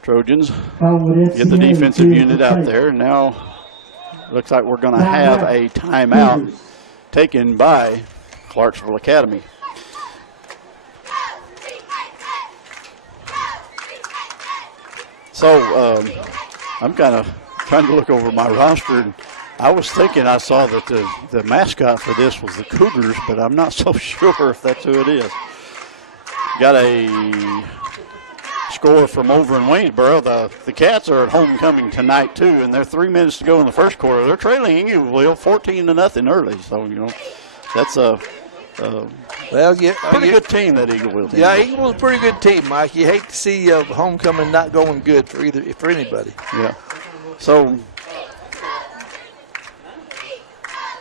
Trojans get the defensive unit out there. Now looks like we're going to have a timeout taken by Clarksville Academy. So I'm kind of trying to look over my roster, and I was thinking I saw that the mascot for this was the Cougars, but I'm not so sure if that's who it is. Got a score from over in Waynesboro. The Cats are at homecoming tonight too, and they're 3 minutes to go in the first quarter. They're trailing Eagleville 14-0 early, so you know that's a pretty good team, that Eagleville team. Yeah, Eagleville's a pretty good team, Mike. You hate to see homecoming not going good for anybody. Yeah. So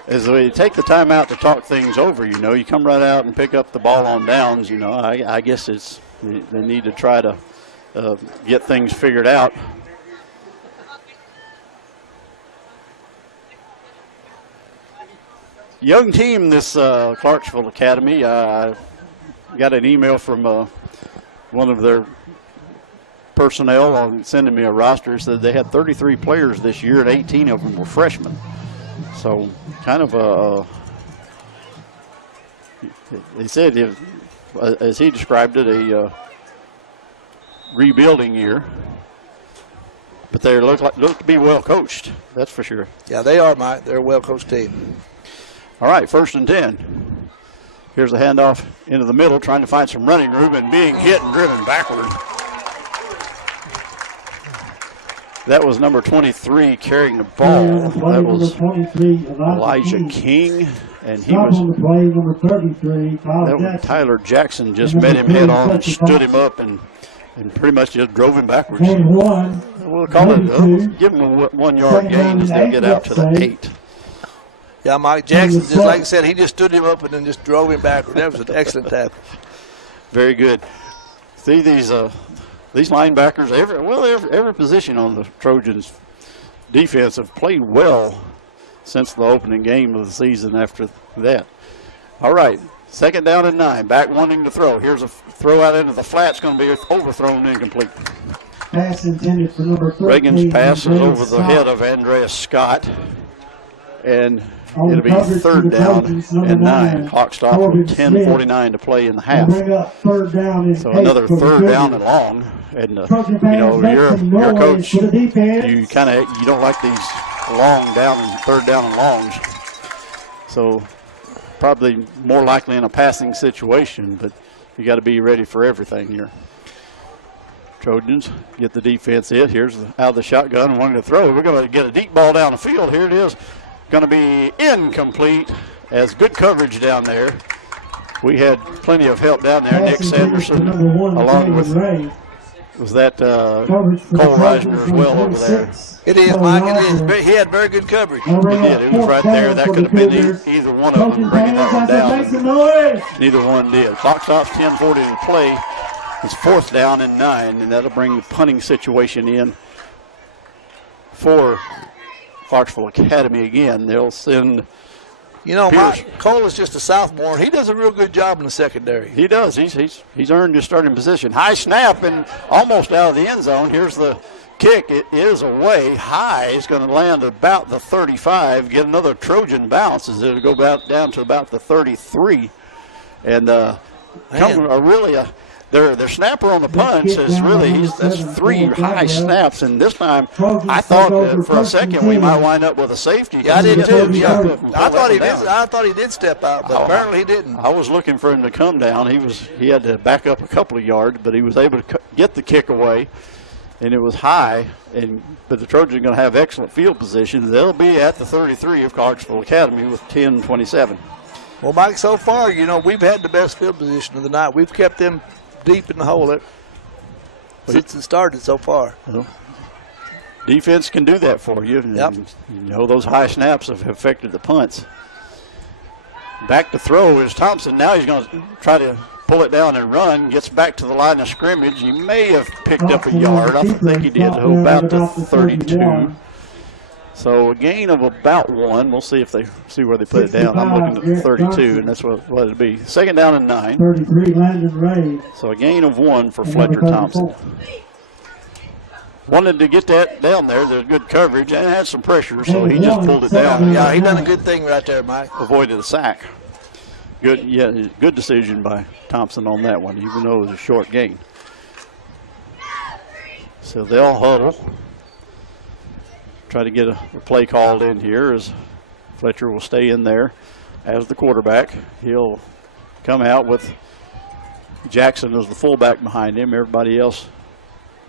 as we take the time out to talk things over, you know, you come right out and pick up the ball on downs. You know, I guess they need to try to get things figured out. Young team, this Clarksville Academy. I got an email from one of their personnel on sending me a roster. Said they had 33 players this year, and 18 of them were freshmen. So kind of they said, as he described it, a rebuilding year. But they look to be well coached, that's for sure. Yeah, they are, Mike. They're a well-coached team. All right, 1st and 10. Here's the handoff into the middle, trying to find some running room and being hit and driven backward. That was number 23 carrying the ball. That was Elijah King, and he was. That was Tyler Jackson just met him head on, stood him up, and pretty much just drove him backwards. We'll call it. Give him a 1 yard gain as they get out to the 8. Yeah, Mike Jackson, just like I said, he just stood him up and then just drove him backward. That was an excellent tackle. Very good. See these linebackers, every position on the Trojans defense have played well since the opening game of the season after that. All right, 2nd down and 9, back wanting to throw. Here's a throw out into the flat. It's going to be overthrown, incomplete. Pass intended for number 13. Reagan's pass is over the head of Andreas Scott, and it'll be 3rd down and 9. Clock stop with 10:49 to play in the half. So another 3rd down and long. And you know, you're a coach. You don't like these long down and 3rd down and longs. So probably more likely in a passing situation, but you got to be ready for everything here. Trojans get the defense in. Here's out of the shotgun, wanting to throw. We're going to get a deep ball down the field. Here it is. Going to be incomplete, as good coverage down there. We had plenty of help down there. Nick Sanderson, along with, was that Cole Reisner as well over there? It is, Mike. It is. He had very good coverage. He did. It was right there. That could have been either one of them bringing that one down. Neither one did. Clock stops, 10:40 to play. It's 4th down and 9, and that'll bring the punting situation in for Clarksville Academy again. They'll send. You know, Mike, Cole is just a sophomore. He does a real good job in the secondary. He does. He's earned his starting position. High snap and almost out of the end zone. Here's the kick. It is away. High is going to land about the 35. Get another Trojan bounce as it'll go down to about the 33. And their snapper on the punch is that's 3 high snaps, and this time I thought for a second we might wind up with a safety. Yeah, I did too. Yeah. I thought he did step out, but apparently he didn't. I was looking for him to come down. He had to back up a couple of yards, but he was able to get the kick away, and it was high. But the Trojans are going to have excellent field position. They'll be at the 33 of Clarksville Academy with 10:27. Well, Mike, so far, you know, we've had the best field position of the night. We've kept them deep in the hole since it started so far. Well, defense can do that for you. Yep. You know, those high snaps have affected the punts. Back to throw is Thompson. Now he's going to try to pull it down and run. Gets back to the line of scrimmage. He may have picked up a yard. I think he did. About the 32. So a gain of about 1. We'll see where they put it down. I'm looking at the 32, and that's what it'll be. 2nd down and 9. 33, Landon Ray. So a gain of 1 for Fletcher Thompson. Wanted to get that down there. There's good coverage and had some pressure, so he just pulled it down. Yeah, he done a good thing right there, Mike. Avoided a sack. Good decision by Thompson on that one, even though it was a short gain. So they'll huddle. Try to get a play called in here as Fletcher will stay in there as the quarterback. He'll come out with Jackson as the fullback behind him. Everybody else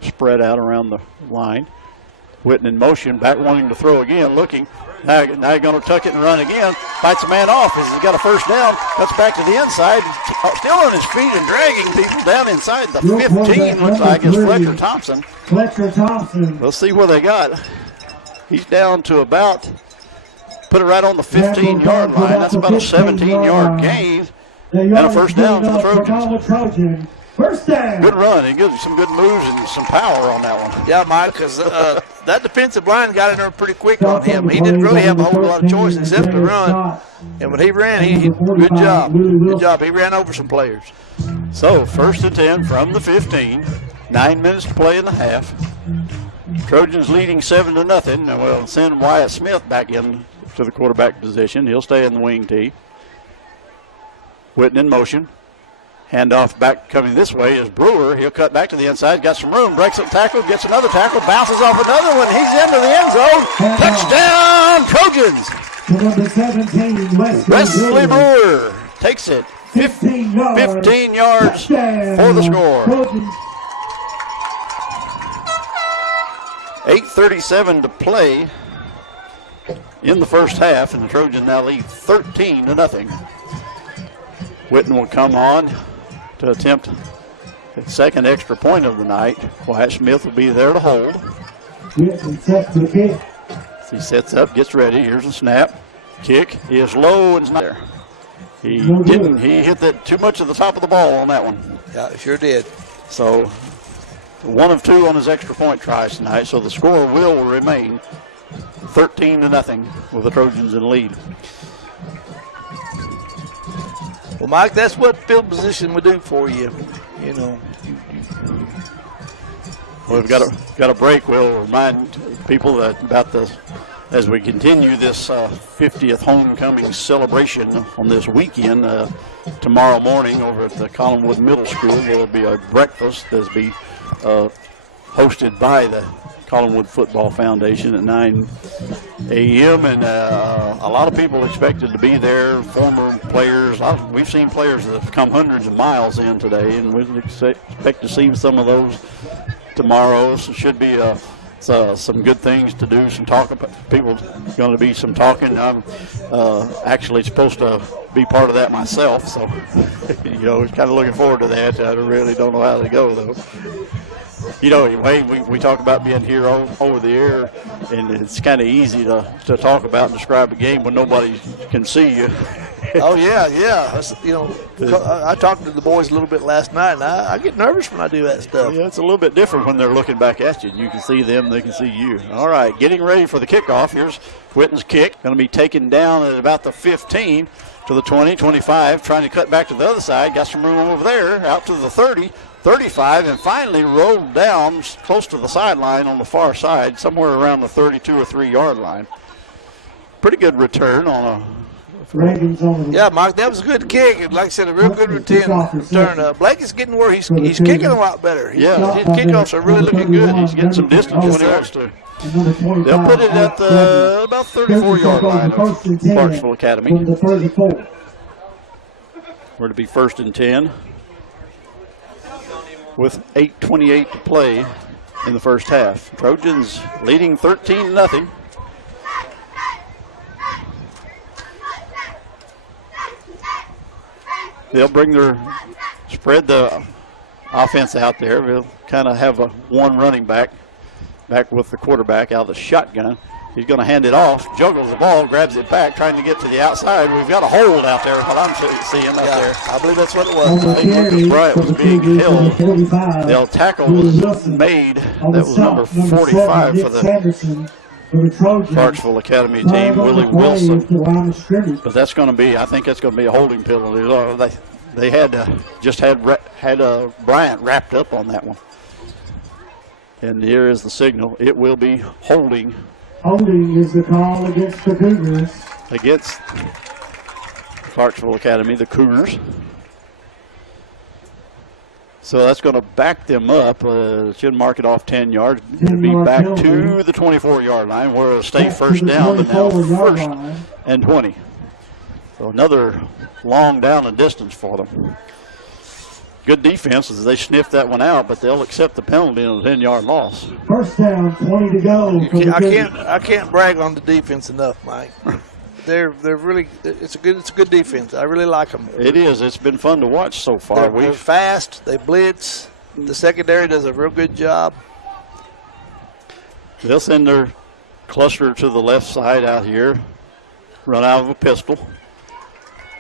spread out around the line. Witten in motion, back wanting to throw again, looking. Now going to tuck it and run again. Fights the man off as he's got a first down. Cuts back to the inside. Still on his feet and dragging people down inside the 15. Looks like it's Fletcher Thompson. Fletcher Thompson. We'll see where they got. He's down to about, put it right on the 15-yard line. That's about a 17-yard gain. And a first down for the Trojans. First down. Good run. He gives some good moves and some power on that one. Yeah, Mike, because that defensive line got in there pretty quick on him. He didn't really have a whole lot of choice except to run. And when he ran, he good job. Good job. He ran over some players. So, 1st and 10 from the 15. 9 minutes to play in the half. Trojans leading 7-0. Now we'll send Wyatt Smith back in to the quarterback position. He'll stay in the wing tee. Witten in motion. Handoff back coming this way is Brewer. He'll cut back to the inside. Got some room. Breaks up tackle. Gets another tackle. Bounces off another one. He's into the end zone. Touchdown, Trojans. Number 17, Wesley Brewer takes it. 15 yards for the score. 8:37 to play in the first half, and the Trojans now lead 13-0. Witten will come on to attempt the second extra point of the night. Wyatt Smith will be there to hold. As he sets up, gets ready. Here's the snap. Kick is low and it's not there. He hit that too much of the top of the ball on that one. Yeah, sure did. So 1 of 2 on his extra point tries tonight. So the score will remain 13-0 with the Trojans in lead. Well, Mike, that's what field position would do for you. You know. Well, we've got a break. We'll remind people that about as we continue this 50th homecoming celebration on this weekend. Tomorrow morning over at the Collinwood Middle School, there will be a breakfast that's be hosted by the Collinwood Football Foundation at 9 a.m. and a lot of people expected to be there, former players. We've seen players that have come hundreds of miles in today, and we expect to see some of those tomorrow. So it should be some good things to do, some talk about. People going to be some talking. I'm actually supposed to be part of that myself, so you know, kind of looking forward to that. I really don't know how to go though. You know, anyway, we talk about being here over the air, and it's kind of easy to talk about and describe a game when nobody can see you. Oh, yeah. That's, you know, I talked to the boys a little bit last night, and I get nervous when I do that stuff. Yeah, it's a little bit different when they're looking back at you. You can see them, they can see you. All right, getting ready for the kickoff. Here's Witten's kick. Going to be taken down at about the 15 to the 20, 25, trying to cut back to the other side. Got some room over there, out to the 30. 35, and finally rolled down close to the sideline on the far side, somewhere around the 32 or 3 yard line. Pretty good return on a. Yeah, Mike, that was a good kick. And like I said, a real good return. Blake is getting where he's kicking a lot better. Yeah, his kickoffs are really looking good. He's getting some distance when he wants to. They'll put it at the about 34 yard line of Clarksville Academy. We're to be 1st and 10. With 8:28 to play in the first half. Trojans leading 13-0. They'll spread the offense out there. They'll kind of have one running back with the quarterback out of the shotgun. He's going to hand it off, juggles the ball, grabs it back, trying to get to the outside. We've got a hold out there, what I'm seeing out there. I believe that's what it was. I think Lucas Bryant was being held. The tackle was made. That was number 45 for the Clarksville Academy team, Willie Wilson. But that's going to be, I think that's going to be a holding penalty. They had Bryant wrapped up on that one. And here is the signal. It will be holding. Holding is the call against the Cougars. Against Clarksville Academy, the Cougars. So that's going to back them up. Should mark it off 10 yards. It'll be back to the 24-yard line where it'll stay first down, but now first and 20. So another long down and distance for them. Good defense as they sniff that one out, but they'll accept the penalty on a 10-yard loss. First down, 20 to go. I can't brag on the defense enough, Mike. They're really, it's a good defense. I really like them. It is. It's been fun to watch so far. They're fast. They blitz. The secondary does a real good job. They'll send their cluster to the left side out here. Run out of a pistol.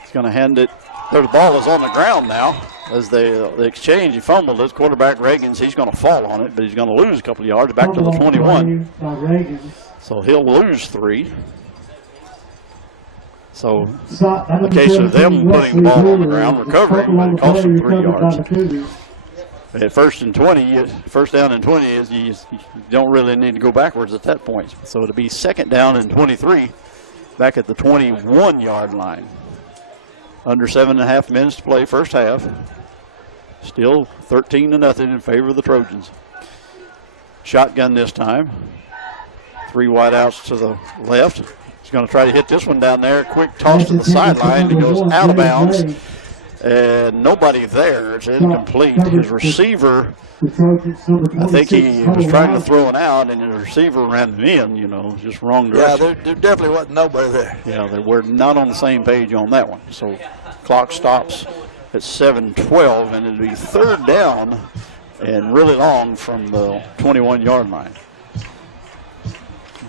He's going to hand it. The ball is on the ground now as they exchange. He fumbled it. Quarterback Reagans, he's going to fall on it, but he's going to lose a couple of yards back to the 21. So he'll lose 3. So, in case of them putting the ball on the ground, recovering, but it cost them 3 yards. At first and 20, first down and 20 is you don't really need to go backwards at that point. So it'll be second down and 23, back at the 21-yard line. Under 7.5 minutes to play first half. Still 13-0 in favor of the Trojans. Shotgun this time. 3 wideouts to the left. He's going to try to hit this one down there. Quick toss to the sideline. It goes out of bounds. And nobody there. It's incomplete. His receiver, I think he was trying to throw it out, and his receiver ran it in, just wrong direction. Yeah, there definitely wasn't nobody there. Yeah, they were not on the same page on that one. So clock stops at 7:12, and it'll be third down and really long from the 21-yard line.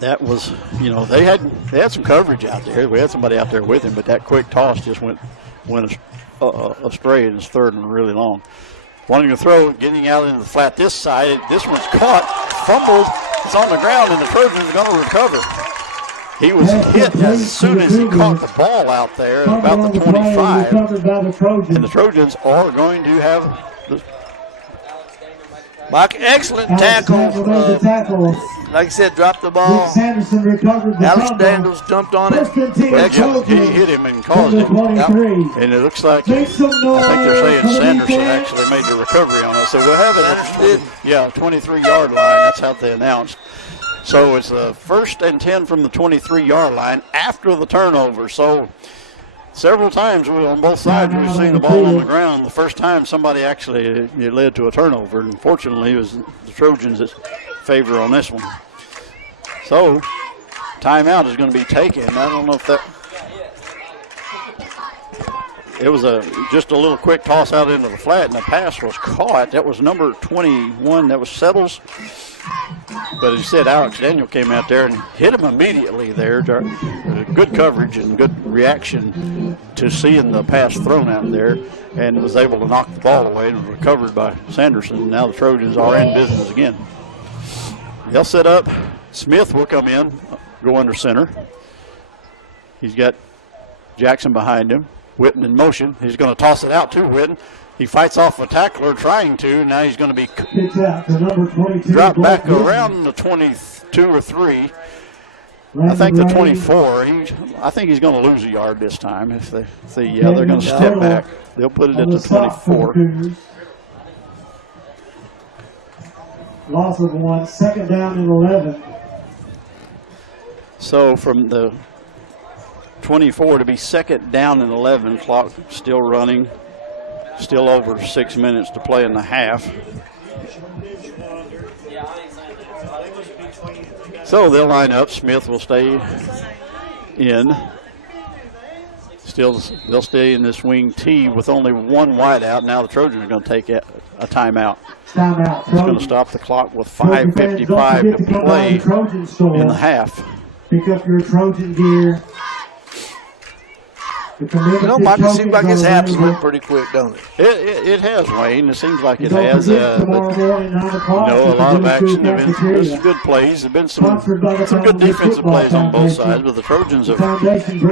That was, they had some coverage out there. We had somebody out there with him, but that quick toss just went astray, and it's third and really long. Wanting to throw, getting out into the flat this side. This one's caught, fumbled. It's on the ground, and the Trojans are going to recover. He was hit as soon as he caught the ball out there at about the 25. And the Trojans are going to have the Mike, excellent tackle. Like I said, dropped the ball. Alex Daniels jumped on it. He hit him and caused it. Yep. And it looks like, I think they're saying Sanderson actually made the recovery on it. So we'll have it at 23-yard line. That's how they announced. So it's a first and 10 from the 23-yard line after the turnover. So several times on both sides we've seen the ball on the ground. The first time somebody actually, it led to a turnover. And fortunately it was the Trojans' favor on this one. So timeout is going to be taken. I don't know if that, it was just a little quick toss out into the flat, and the pass was caught. That was number 21. That was Settles. But as you said, Alex Daniel came out there and hit him immediately there. Good coverage and good reaction to seeing the pass thrown out there, and was able to knock the ball away and recovered by Sanderson. Now the Trojans are in business again. They'll set up. Smith will come in, go under center. He's got Jackson behind him. Whitten in motion. He's going to toss it out to Whitten. He fights off a tackler trying to. Now he's going to be dropped back around the 22 or 3. I think the 24. I think he's going to lose a yard this time. If they see, they're going to step back. They'll put it at the 24. Loss of 1, second down and 11. So from the 24 to be second down and 11, clock still running, still over 6 minutes to play in the half. So they'll line up. Smith will stay in. They'll stay in this wing T with only one wide out. Now the Trojans are going to take a timeout. It's going to stop the clock with 5:55 to play in the half. Pick up your Trojan gear. Mike, it seems like this half has went pretty quick, don't it? It has, Wayne. It seems like it has. A lot of action. There's been good plays. There've been some good defensive plays on both sides, but the Trojans have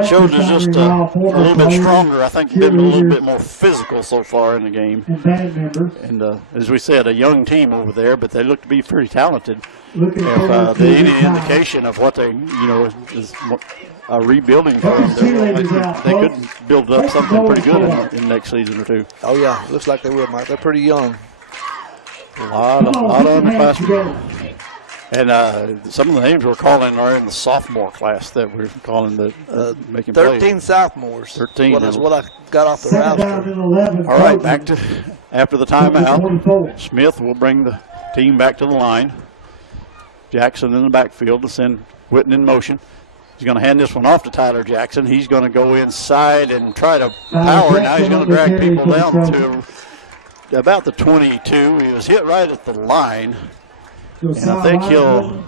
showed us just a little bit stronger. I think they've been a little bit more physical so far in the game. And as we said, a young team over there, but they look to be pretty talented. If any indication of what they, is a rebuilding for them, they could build up something pretty good in next season or two. Oh, yeah. Looks like they will, Mike. They're pretty young. A lot of underclassmen. And some of the names we're calling are in the sophomore class that we're calling the making 13 plays. sophomores. 13. What is what I got off the Second down roster. and 11. All right, back to after the timeout. 24. Smith will bring the team back to the line. Jackson in the backfield to send Whitten in motion. He's going to hand this one off to Tyler Jackson. He's going to go inside and try to power. Now he's going to drag people down to about the 22. He was hit right at the line. And I think he'll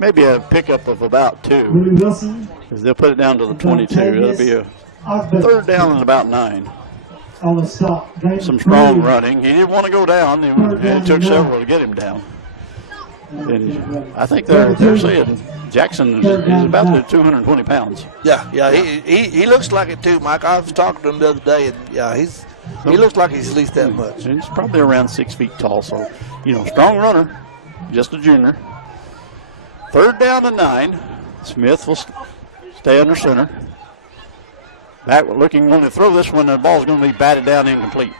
maybe a pickup of about 2. Because they'll put it down to the 22. It'll be a third down and about 9. On the stop. Some strong running. He didn't want to go down. It took several to get him down. And I think they're saying Jackson is about 220 pounds. Yeah, he looks like it too, Mike. I was talking to him the other day, and yeah, he looks like he's at least that much. He's probably around 6 feet tall, so strong runner, just a junior. Third down and 9. Smith will stay under center. Back looking when they throw this one, the ball's going to be batted down incomplete.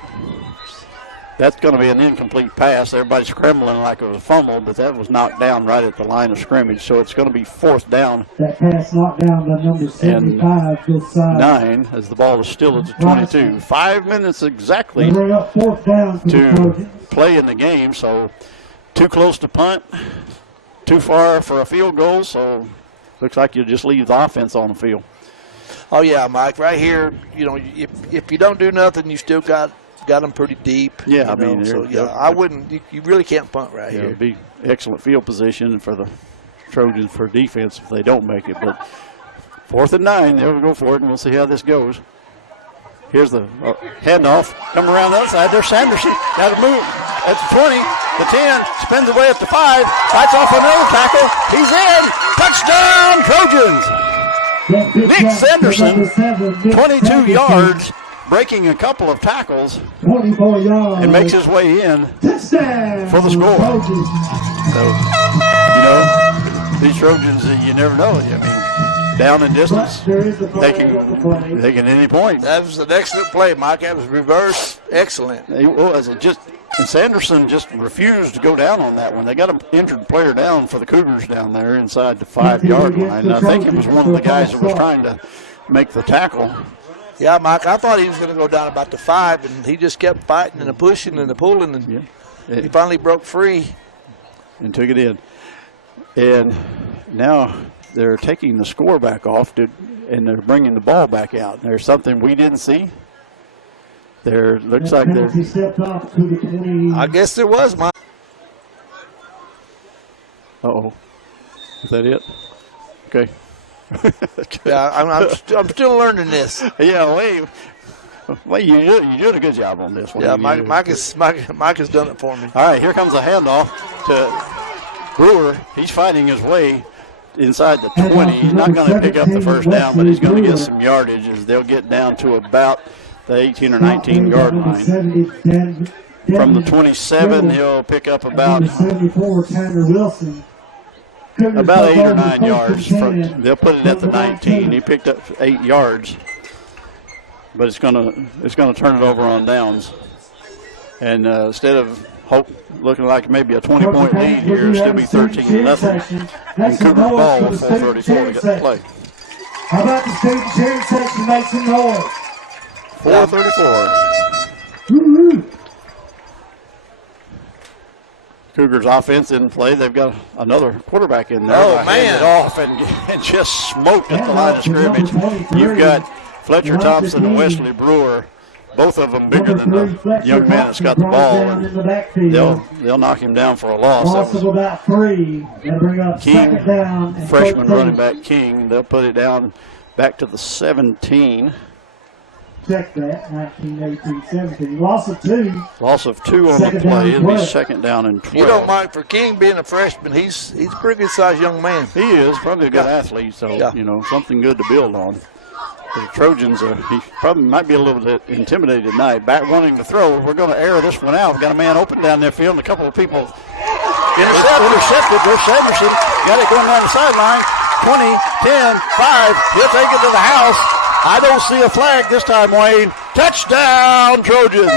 That's going to be an incomplete pass. Everybody's scrambling like it was a fumble, but that was knocked down right at the line of scrimmage, so it's going to be fourth down. That pass knocked down by number 75 this side. 9 as the ball is still at the 22. 5 minutes exactly Bring up fourth down to play in the game, so too close to punt, too far for a field goal, so looks like you'll just leave the offense on the field. Oh yeah, Mike. Right here, if you don't do nothing, you still got them pretty deep. Yeah, I mean, so yeah, I wouldn't. You really can't punt right here. It'd be excellent field position for the Trojans for defense if they don't make it. But 4th and 9, they'll go for it, and we'll see how this goes. Here's the handoff. Come around the other side. There's Sanderson. Got to move. At the 20, the 10, spins away at the 5. Fights off another tackle. He's in. Touchdown, Trojans. Nick Sanderson, 22 yards, breaking a couple of tackles, 24 yards, and makes his way in touchdown for the score. Trojans. So, these Trojans, you never know. I mean, down in distance, they can at any point. That was an excellent play, Mike. That was reverse. Excellent. It was. And Sanderson just refused to go down on that one. They got an injured player down for the Cougars down there inside the 5-yard line. And I think it was one of the guys that was trying to make the tackle. Yeah, Mike, I thought he was going to go down about the 5, and he just kept fighting and pushing and pulling, and he finally broke free. And took it in. And now they're taking the score back off, and they're bringing the ball back out. There's something we didn't see. There looks like they're. I guess there was, Mike. Uh-oh. Is that it? Okay. Yeah, I'm still learning this. Yeah, well, you're doing a good job on this one. Yeah, Mike has done it for me. All right, here comes a handoff to Brewer. He's fighting his way inside the 20. He's not going to pick up the first down, but he's going to get some yardage as they'll get down to about the 18 or 19 yard line. From the 27, he'll pick up about 8 or 9 yards. They'll put it at the 19. He picked up 8 yards, but it's going to turn it over on downs. And instead of looking like maybe a 20-point lead here, it'll still be 13-0. And Cougar ball with 4:34 to get the play. How about the state cheering section make some noise? 4:34. Cougars offense in play. They've got another quarterback in there. Oh, man. It off and just smoked at the line of scrimmage. You've got Fletcher Thompson and Wesley Brewer, both of them bigger than the young man that's got the ball. And they'll knock him down for a loss. Loss of about 3. Bring up second down. Freshman running back King. They'll put it down back to the 17. Check that, 19, 18, 17. Loss of 2. Loss of 2 on the play. It'll be second down and 12. You don't mind for King being a freshman. He's a pretty good sized young man. He is probably a good athlete, so something good to build on. The Trojans, he probably might be a little bit intimidated tonight. Back wanting to throw. We're going to air this one out. We've got a man open down there field, and a couple of people intercepted. There's Sanderson. Got it going down the sideline. 20, 10, 5. He'll take it to the house. I don't see a flag this time, Wayne. Touchdown, Trojans.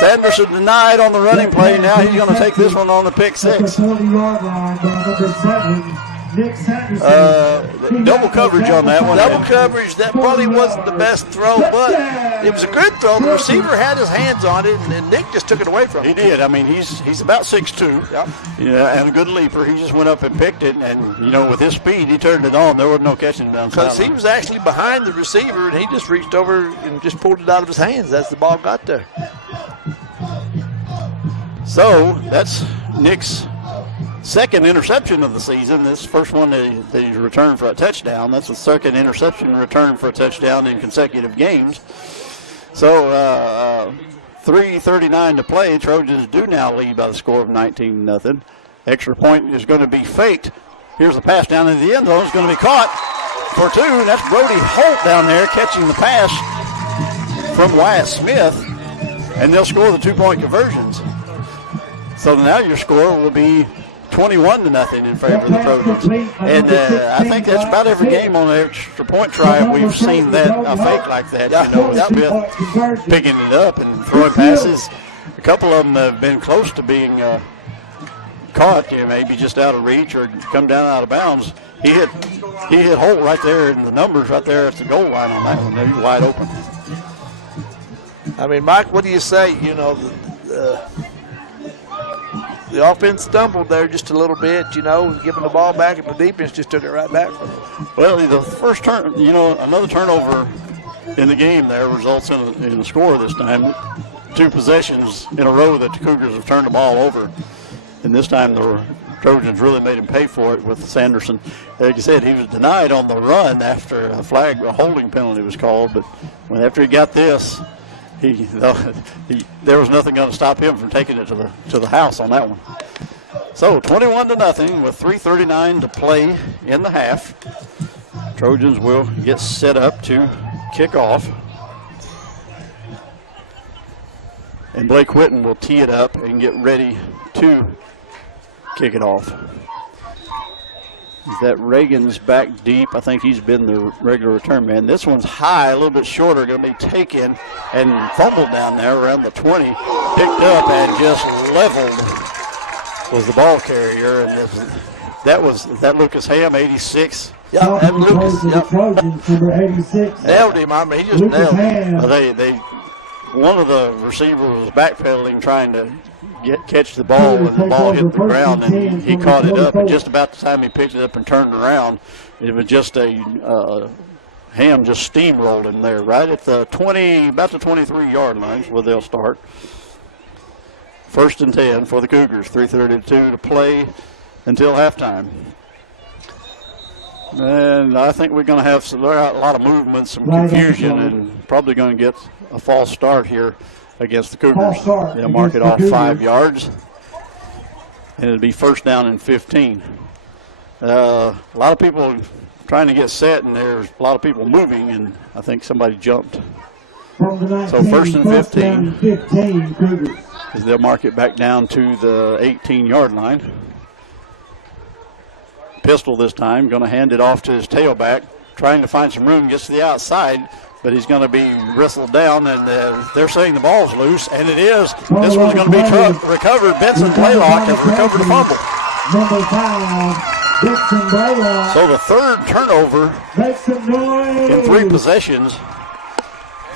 Sanderson denied on the running play. Now he's going to take this one on the pick six. 40-yard line by number 7, Nick Sanderson. Double coverage on that one. Double coverage. That probably wasn't the best throw, but it was a good throw. The receiver had his hands on it, and Nick just took it away from him. He did. I mean, he's about 6'2", and a good leaper. He just went up and picked it, and, with his speed, he turned it on. There was no catching it down. Because he was actually behind the receiver, and he just reached over and just pulled it out of his hands as the ball got there. So that's Nick's second interception of the season. This first one that he returned for a touchdown. That's the second interception return for a touchdown in consecutive games. So 3:39 to play. Trojans do now lead by the score of 19-0. Extra point is going to be faked. Here's the pass down into the end zone. It's going to be caught for 2. And that's Brody Holt down there catching the pass from Wyatt Smith. And they'll score the 2-point conversions. So now your score will be 21-0 in favor of the Trojans. And I think that's about every game on the extra point try we've seen that a fake like that, with Smith picking it up and throwing passes. A couple of them have been close to being caught, maybe just out of reach or come down out of bounds. He hit Holt right there in the numbers right there at the goal line on that one. He's wide open. I mean, Mike, what do you say? The offense stumbled there just a little bit, giving the ball back, and the defense just took it right back from them. Well, the first turn, another turnover in the game there results in the score this time. 2 possessions in a row that the Cougars have turned the ball over. And this time the Trojans really made him pay for it with Sanderson. Like you said, he was denied on the run after a holding penalty was called, but after he got this, there was nothing going to stop him from taking it to the house on that one. So 21-0 with 3:39 to play in the half. Trojans will get set up to kick off. And Blake Whitten will tee it up and get ready to kick it off. That Reagan's back deep. I think he's been the regular return man. This one's high, a little bit shorter, going to be taken and fumbled down there around the 20. Picked up and just leveled was the ball carrier. And that Lucas Ham, 86. Yeah, that Lucas. Number 86. Nailed him. I mean, he just nailed him. One of the receivers was backpedaling, trying to catch the ball, and the ball hit the ground, and he caught it up. And just about the time he picked it up and turned around, it was just Ham just steamrolled him there, right at the about the 23-yard line where they'll start. 1st and 10 for the Cougars. 3:32 to play until halftime. And I think we're going to have a lot of movement, some confusion, and probably going to get a false start here against the Cougars. They'll mark it off 5 yards, and it'll be 1st down and 15. A lot of people trying to get set, and there's a lot of people moving, and I think somebody jumped. So 1st and 15, because they'll mark it back down to the 18-yard line. Pistol this time, going to hand it off to his tailback, trying to find some room, gets to the outside, but he's going to be wrestled down, and they're saying the ball's loose, and it is. This one's going to be recovered. Benson Blaylock has recovered the fumble. Number 5, Benson Blaylock. So the 3rd turnover in 3 possessions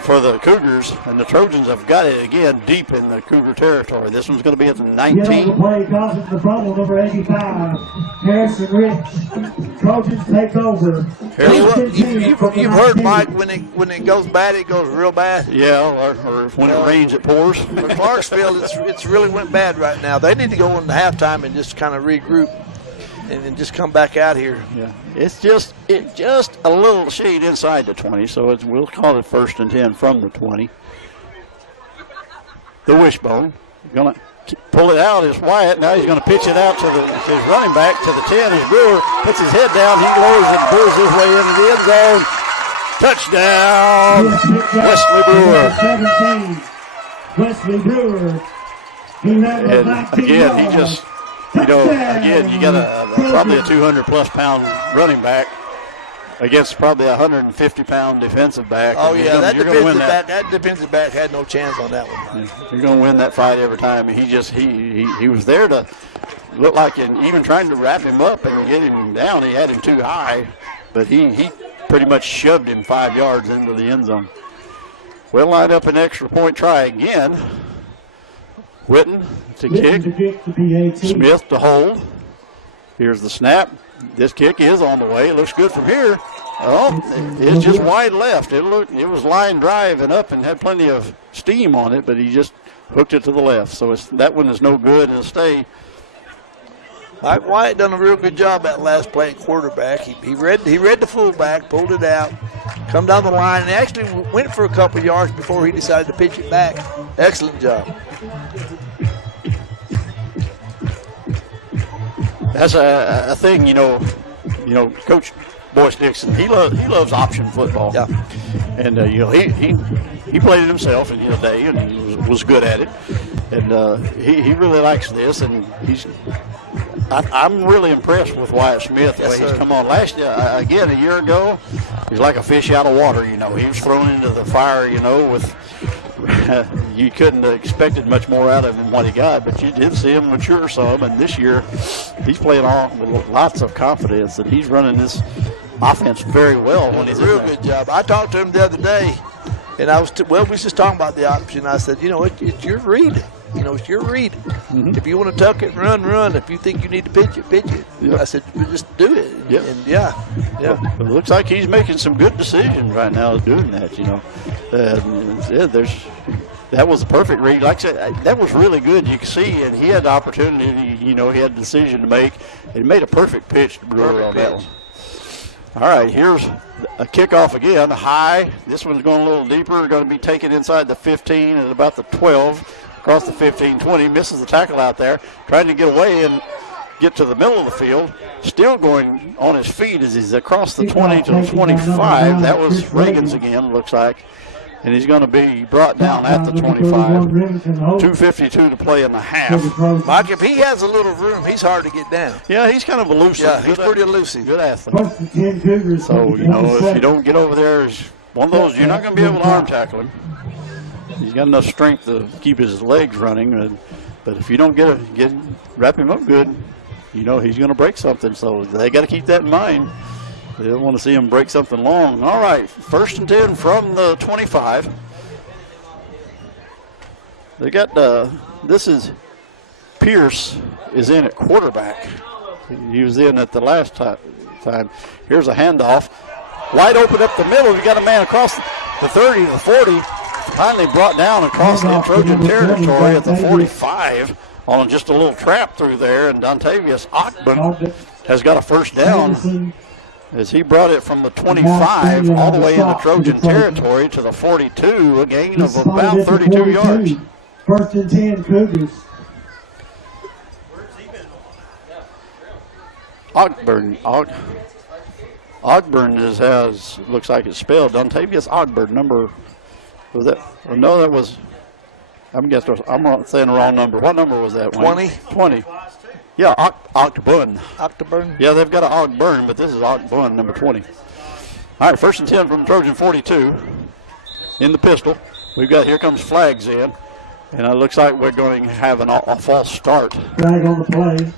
for the Cougars, and the Trojans have got it again deep in the Cougar territory. This one's going to be at the 19. Play causing the fumble, number 85, Harrison Rich. Trojans take over. You've heard, Mike, when it goes bad, it goes real bad. Yeah, or when it rains, it pours. For Clarksville, it's really went bad right now. They need to go into halftime and just kind of regroup and just come back out here. Yeah, it's just a little shade inside the 20, so we'll call it 1st and 10 from the 20. The wishbone, going to pull it out is Wyatt. Now he's going to pitch it out to his running back to the 10. His Brewer puts his head down. He lowers and pulls his way into the end zone. Touchdown, Wesley Brewer. 17, Wesley Brewer. And again, he just. Again, you got probably a 200-plus pound running back against probably a 150-pound defensive back. Oh, yeah, that defensive back had no chance on that one. You're going to win that fight every time. He was there to look like, and even trying to wrap him up and get him down, he had him too high, but he pretty much shoved him 5 yards into the end zone. We'll line up an extra point try again. Whitten to kick. Smith to hold. Here's the snap. This kick is on the way. It looks good from here. Oh, it's just wide left. It was line drive and up and had plenty of steam on it, but he just hooked it to the left. So that one is no good. It'll stay. Mike White done a real good job that last play at quarterback. He read the fullback, pulled it out, come down the line, and actually went for a couple yards before he decided to pitch it back. Excellent job. That's a thing, Coach Boyce Dixon, he loves option football. Yeah. And, he played it himself in his day, and he was good at it. And he really likes this, and I'm really impressed with Wyatt Smith, the way he's come on. Last year, again, a year ago, he's like a fish out of water, He was thrown into the fire, with you couldn't have expected much more out of him than what he got, but you did see him mature some, and this year he's playing on with lots of confidence, and he's running this offense very well. When he's real good job. I talked to him the other day, and we was just talking about the option. I said, it's your read. It's your read. Mm-hmm. If you want to tuck it, run. If you think you need to pitch it. Yep. I said, just do it. Yep. And yeah. Well, it looks like he's making some good decisions right now doing that, that was a perfect read. Like I said, that was really good. You can see, and he had the opportunity, he had a decision to make. He made a perfect pitch to Brewer on that one. All right, here's a kickoff again, high. This one's going a little deeper, going to be taken inside the 15 at about the 12. Across the 15-20, misses the tackle out there, trying to get away and get to the middle of the field. Still going on his feet as he's across the 20 to the 25. That was Reagan's again, looks like. And he's going to be brought down at the 25. 2:52 to play in the half. Mike, if he has a little room, he's hard to get down. Yeah, he's kind of elusive. Yeah, he's pretty elusive. Good athlete. So, if you don't get over there, it's one of those, you're not going to be able to arm tackle him. He's got enough strength to keep his legs running, but if you don't wrap him up good, he's going to break something. So they got to keep that in mind. They don't want to see him break something long. All right, 1st and 10 from the 25. They got this is Pierce is in at quarterback. He was in at the last time. Here's a handoff, wide open up the middle. You got a man across the 30, the 40. Finally brought down across the Trojan territory at the 45 on just a little trap through there, and Dontavius Ockburn has got a first down as he brought it from the 25 all the way into Trojan territory to the 42, a gain of about 32 yards. 1st and 10, Cougars. Ogburn looks like it's spelled Dontavius Ogburn, number. Was that? Oh, no, that was. I'm saying the wrong number. What number was that? 20. 20. Yeah, Ogburn. Ogburn. Yeah, they've got an Ogburn, but this is Ogburn, number 20. All right, 1st and 10 from Trojan 42 in the pistol. Here comes flags in, and it looks like we're going to have a false start. Flag on the play.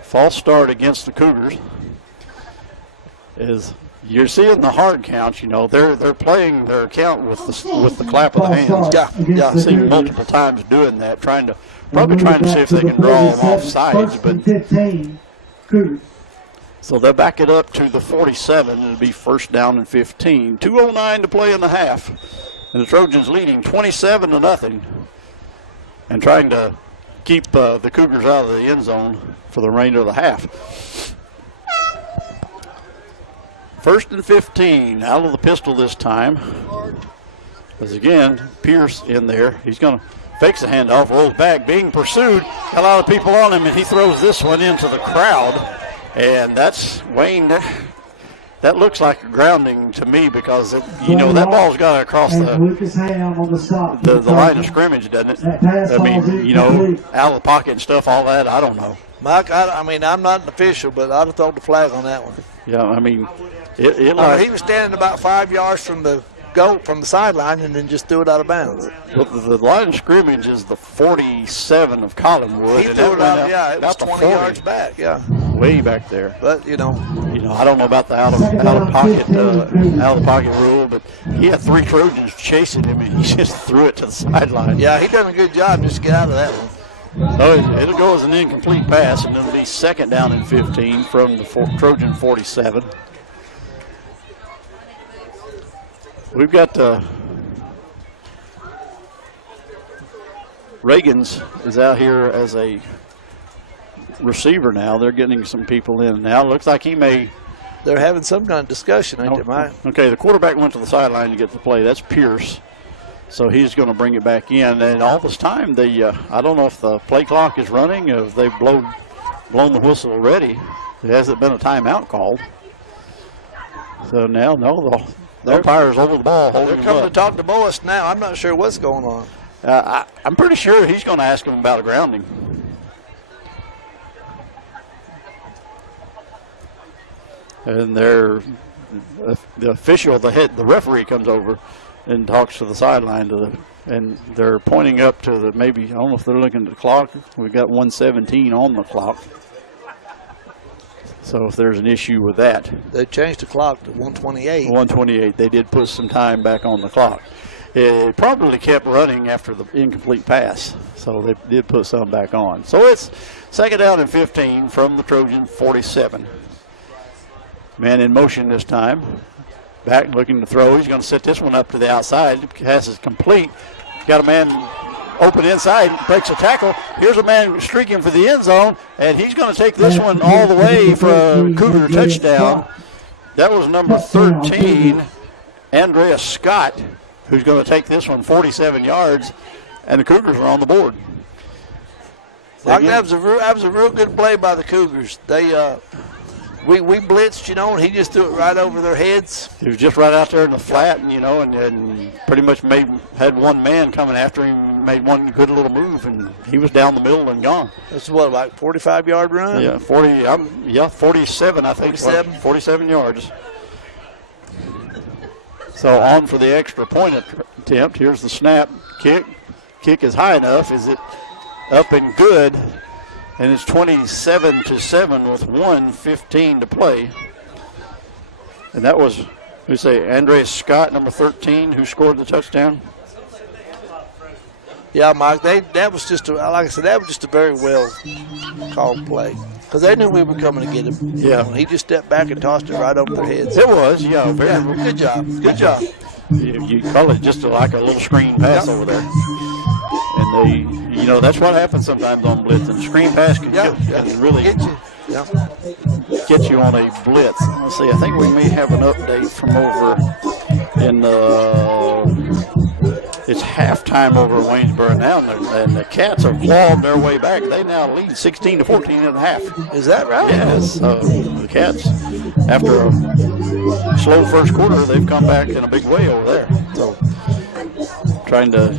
False start against the Cougars. You're seeing the hard counts, they're playing their count with the clap of the hands. Yeah. I've seen multiple times doing that, probably trying to see if they can draw them off sides. But 15, Cougars. So they'll back it up to the 47. It'll be 1st down and 15. 2:09 to play in the half, and the Trojans leading 27-0, and trying to keep the Cougars out of the end zone for the remainder of the half. 1st and 15, out of the pistol this time. As again, Pierce in there. He's going to fake the handoff, rolls back, being pursued. Got a lot of people on him, and he throws this one into the crowd. And that's Wayne. That looks like a grounding to me because, that ball's got across the line of scrimmage, doesn't it? Out of the pocket and stuff, all that, I don't know. Mike, I'm not an official, but I'd have thrown the flag on that one. Yeah, He was standing about 5 yards from the goal, from the sideline, and then just threw it out of bounds. The line of scrimmage is the 47 of Collinwood. He threw it out, it was 20 yards back, way back there. But I don't know about the out of pocket rule, but he had 3 Trojans chasing him, and he just threw it to the sideline. Yeah, he done a good job just to get out of that one. So it'll go as an incomplete pass, and it'll be 2nd down and 15 from the Trojan 47. We've got Reagan's is out here as a receiver now. They're getting some people in now. Looks like he may. They're having some kind of discussion, ain't they, Mike? Okay, the quarterback went to the sideline to get the play. That's Pierce. So he's going to bring it back in. And all this time, I don't know if the play clock is running, or if they've blown the whistle already. There hasn't been a timeout called. So now, no, the umpire's over the ball. They're coming to talk to Boas now. I'm not sure what's going on. I'm pretty sure he's going to ask him about a grounding. And the official, the referee comes over and talks to the sideline and they're pointing up to maybe, I don't know if they're looking at the clock. We've got 1:17 on the clock. So if there's an issue with that. They changed the clock to 1:28. 1:28. They did put some time back on the clock. It probably kept running after the incomplete pass. So they did put some back on. So it's 2nd down and 15 from the Trojan 47. Man in motion this time. Back looking to throw. He's going to set this one up to the outside. The pass is complete. Got a man open inside, breaks a tackle. Here's a man streaking for the end zone, and he's going to take this one all the way for a Cougar touchdown. That was number 13, Andrea Scott, who's going to take this one 47 yards, and the Cougars are on the board. That was a real good play by the Cougars. We blitzed, and he just threw it right over their heads. He was just right out there in the flat, and pretty much had one man coming after him, made one good little move, and he was down the middle and gone. This is what, like 45-yard run? Yeah, 47, I think. 47 yards. So on for the extra point attempt. Here's the snap, kick. Kick is high enough. Is it up and good? And it's 27-7 with 1:15 to play. And that was, Andreas Scott, number 13, who scored the touchdown. Yeah, Mike, that was just a very well called play. Because they knew we were coming to get him. Yeah. He just stepped back and tossed it right over their heads. It was, yeah. Good job. Good job. You call it just like a little screen pass over there. And that's what happens sometimes on blitz. And screen pass can really get you on a blitz. Let's see, I think we may have an update from over in it's halftime over Waynesboro now, and the Cats have clawed their way back. They now lead 16-14 in the half. Is that right? Yes. The Cats, after a slow first quarter, they've come back in a big way over there. So trying to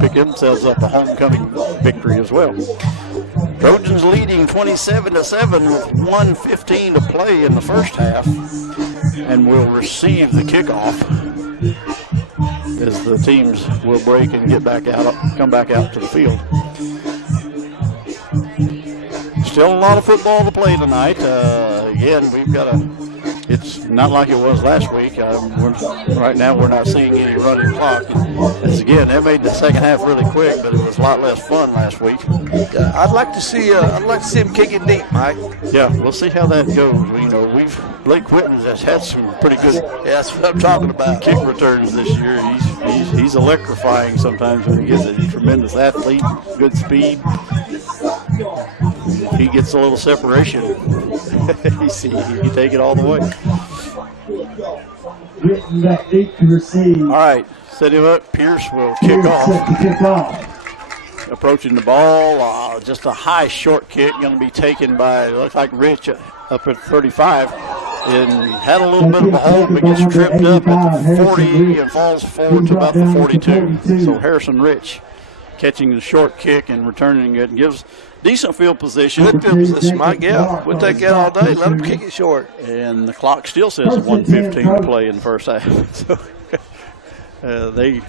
pick themselves up a homecoming victory as well. Trojans leading 27-7 with 1:15 to play in the first half, and will receive the kickoff as the teams will break and come back out to the field. Still a lot of football to play tonight. Again, it's not like it was last week. Right now we're not seeing any running clock. Again, they made the second half really quick, but it was a lot less fun last week. I'd like to see him kicking deep, Mike. Yeah, we'll see how that goes. Blake Whitten has had some pretty good. Yeah, that's what I'm talking about. Kick returns this year. He's electrifying sometimes when he gets a tremendous athlete, good speed. He gets a little separation. He take it all the way. All right, set him up. Pierce will kick off. Approaching the ball, just a high short kick, going to be taken by, looks like Rich up at 35. And had a little bit of a hold, but gets tripped up at the 40 and falls forward to about the 42. So Harrison Rich catching the short kick and returning it, and gives decent field position. Good field position, Mike. Yeah, we'll take that all day. Let them kick it short. And the clock still says 1:15 to play in the first half. So they, I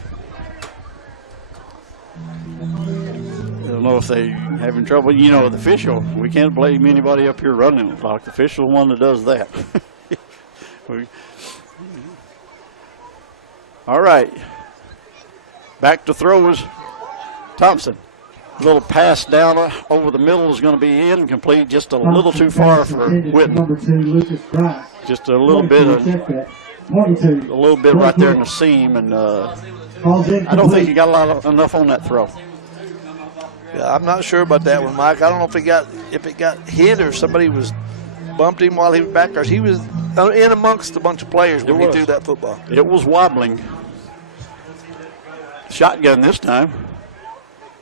don't know if they having trouble. You know, the official, we can't blame anybody up here running the clock. The official one that does that. All right. Back to throws. Thompson. Little pass down over the middle is going to be incomplete, just a little too far for Whitten. Just a little bit right there in the seam, and I don't think he got enough on that throw. Yeah, I'm not sure about that one, Mike. I don't know if it got hit or somebody was bumped him while he was back there. He was in amongst a bunch of players when he threw that football. It was wobbling. Shotgun this time.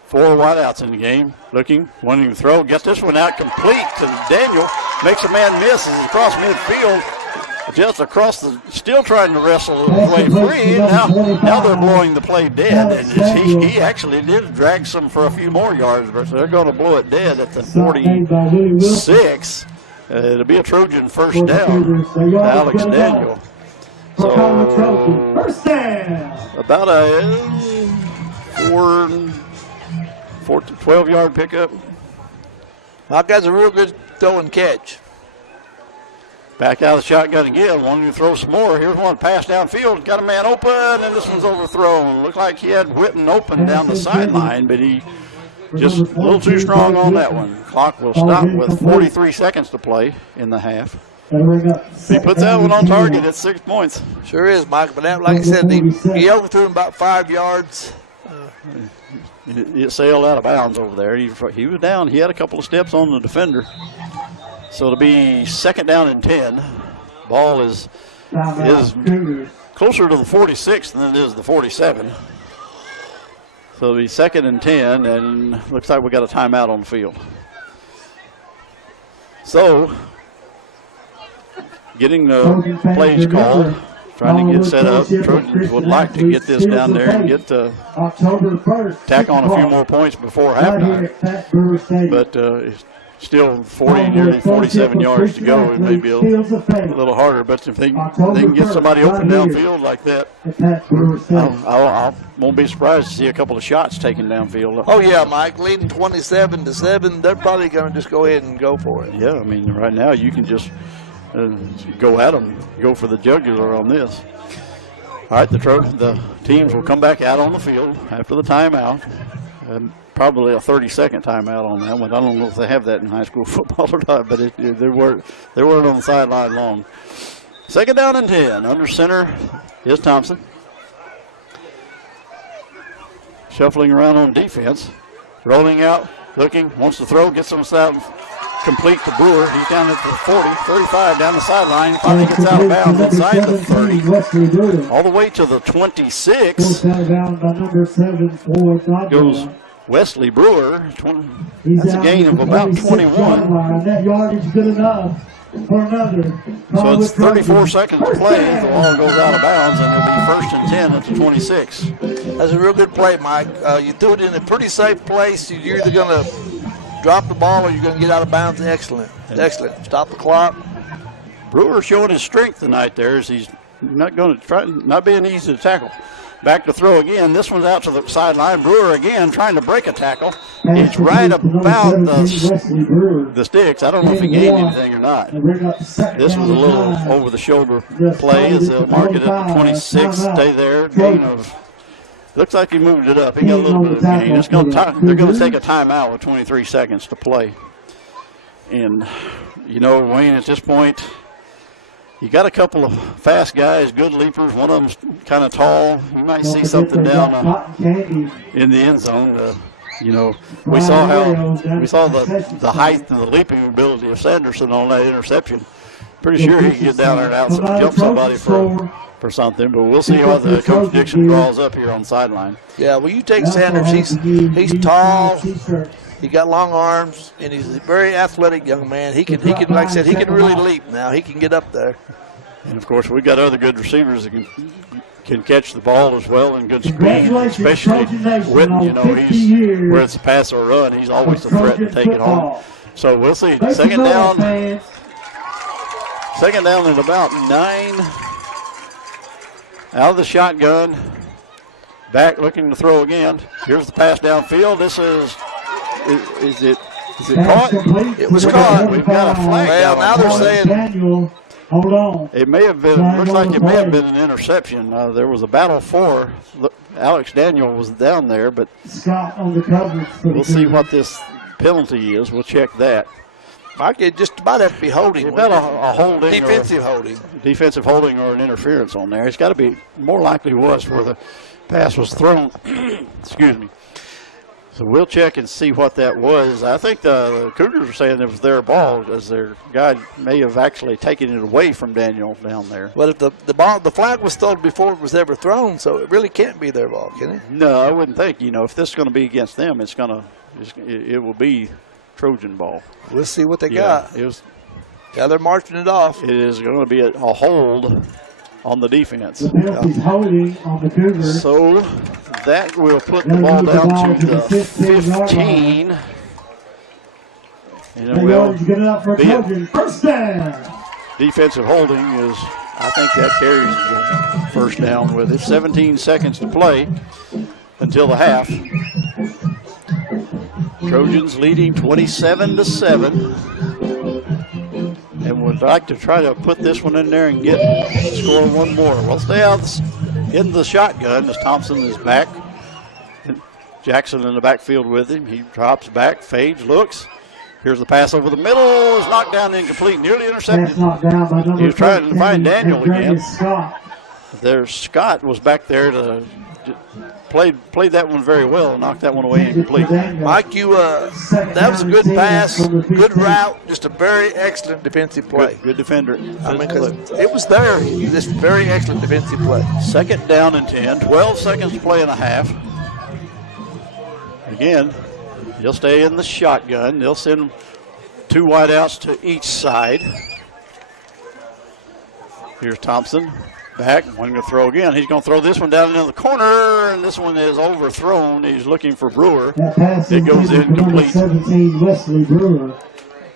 4 wideouts in the game. Looking, wanting to throw. Get this one out complete. And Daniel makes a man miss as he across midfield. Just across still trying to wrestle his way free. Now they're blowing the play dead. And he actually did drag some for a few more yards, but they're going to blow it dead at the 46. It'll be a Trojan first down to Alex Daniel. So about a 12-yard pickup. Mike, that's a real good throw and catch. Back out of the shotgun again, wanting to throw some more. Here's one pass downfield, got a man open, and this one's overthrown. Looked like he had Whitten open down the sideline, but he just a little too strong on that one. Clock will stop with 43 seconds to play in the half. He puts that one on target at 6 points. Sure is, Mike, but that, like I said, he overthrew him about 5 yards. It sailed out of bounds over there. He was down. He had a couple of steps on the defender. So it'll be second down and 10. Ball is closer to the 46 than it is the 47. So it'll be second and 10, and looks like we got a timeout on the field. So getting the plays called, trying to get set up. Trojans would like to get this down there and get tack on a few more points before halftime. But it's still nearly 47 yards to go. It may be a little harder, but if they can get somebody open downfield like that, I won't be surprised to see a couple of shots taken downfield. Oh, yeah, Mike, leading 27-7. They're probably going to just go ahead and go for it. Yeah, I mean, right now you can just go at them, go for the jugular on this. All right, the teams will come back out on the field after the timeout. Probably a 30-second timeout on that one. I don't know if they have that in high school football or not, but they weren't on the sideline long. Second down and 10. Under center is Thompson. Shuffling around on defense. Rolling out, looking, wants to throw, gets on the complete to Brewer. He's down at the 40, 35 down the sideline. Finally gets out of bounds inside the 30. All the way to the 26. Goes Wesley Brewer. That's a gain of about 21. That yardage good enough for another. So it's 34 seconds to play. The ball goes out of bounds, and it'll be first and 10 at the 26. That's a real good play, Mike. You threw it in a pretty safe place. You're either going to drop the ball or you're going to get out of bounds. Excellent. Excellent. Stop the clock. Brewer showing his strength tonight there as he's not going to try, not being easy to tackle. Back to throw again. This one's out to the sideline. Brewer again trying to break a tackle. It's right about the sticks. I don't know if he gained anything or not. This was a little over-the-shoulder play as they'll mark it at the 26. Stay there. Gain of, looks like he moved it up. He got a little bit of gain. They're going to take a timeout with 23 seconds to play. And, you know, Wayne, at this point, you got a couple of fast guys, good leapers. One of them's kind of tall. You might see something down in the end zone. You know, we saw the height and the leaping ability of Sanderson on that interception. Pretty sure he can get down there and jump somebody for something. But we'll see how the Coach Dixon draws up here on the sideline. Yeah, well, you take Sanders. He's tall. He got long arms, and he's a very athletic young man. He can, like I said, he can really leap now. He can get up there. And, of course, we've got other good receivers that can can catch the ball as well in good speed, Congratulations, especially Trojan Nation, when, on you know, 50 he's years where it's a pass or run, he's always a threat to take it home. football. So we'll see. Make some Second noise, down. fans. Second down at about 9. Out of the shotgun. Back looking to throw again. Here's the pass downfield. This is it Pass caught? complete It was to the caught. We've got a flag Well, down now on they're the play. saying- Daniel, hold on. It may have been, Flag looks on like the it may have play. been an interception. There was a battle for, Alex Daniel was down there, but Scott on the coverage for the we'll see Cougars. what this penalty is. We'll check that. Mike, it just about have to be holding. About a holding. Defensive holding. Defensive holding or an interference on there. It's got to be, more likely was where the pass was thrown. Excuse me. So we'll check and see what that was. I think the Cougars are saying it was their ball, as their guy may have actually taken it away from Daniel down there. But if the flag was thrown before it was ever thrown, so it really can't be their ball, can it? No, I wouldn't think. You know, if this is going to be against them, it will be Trojan ball. We'll see what they Yeah, got. it was. Yeah, they're marching it off. It is going to be a hold on the defense. The penalty's holding on the Cougars. So that will put the ball down to the 15. And it They will get it up for be it. Trojan. First down. Defensive holding is, I think that carries the first down with it. 17 seconds to play until the half. Trojans leading 27-7. And would like to try to put this one in there and score one more. We'll stay out in the shotgun as Thompson is back. Jackson in the backfield with him. He drops back, fades, looks. Here's the pass over the middle. Is knocked down, incomplete, nearly intercepted. Pass knocked down by number He was trying to 13, find Daniel Andreas again. Scott. Scott was back there to played that one very well and knocked that one away incomplete. Mike, that was a good pass, good route, just a very excellent defensive play. Good defender. I mean, 'cause it was there, just very excellent defensive play. Second down and 10, 12 seconds to play and a half. Again, he'll stay in the shotgun. They'll send 2 wideouts to each side. Here's Thompson. Back, one going to throw again. He's going to throw this one down into the corner, and this one is overthrown. He's looking for Brewer. That pass It goes intended for number incomplete. 17, Wesley Brewer.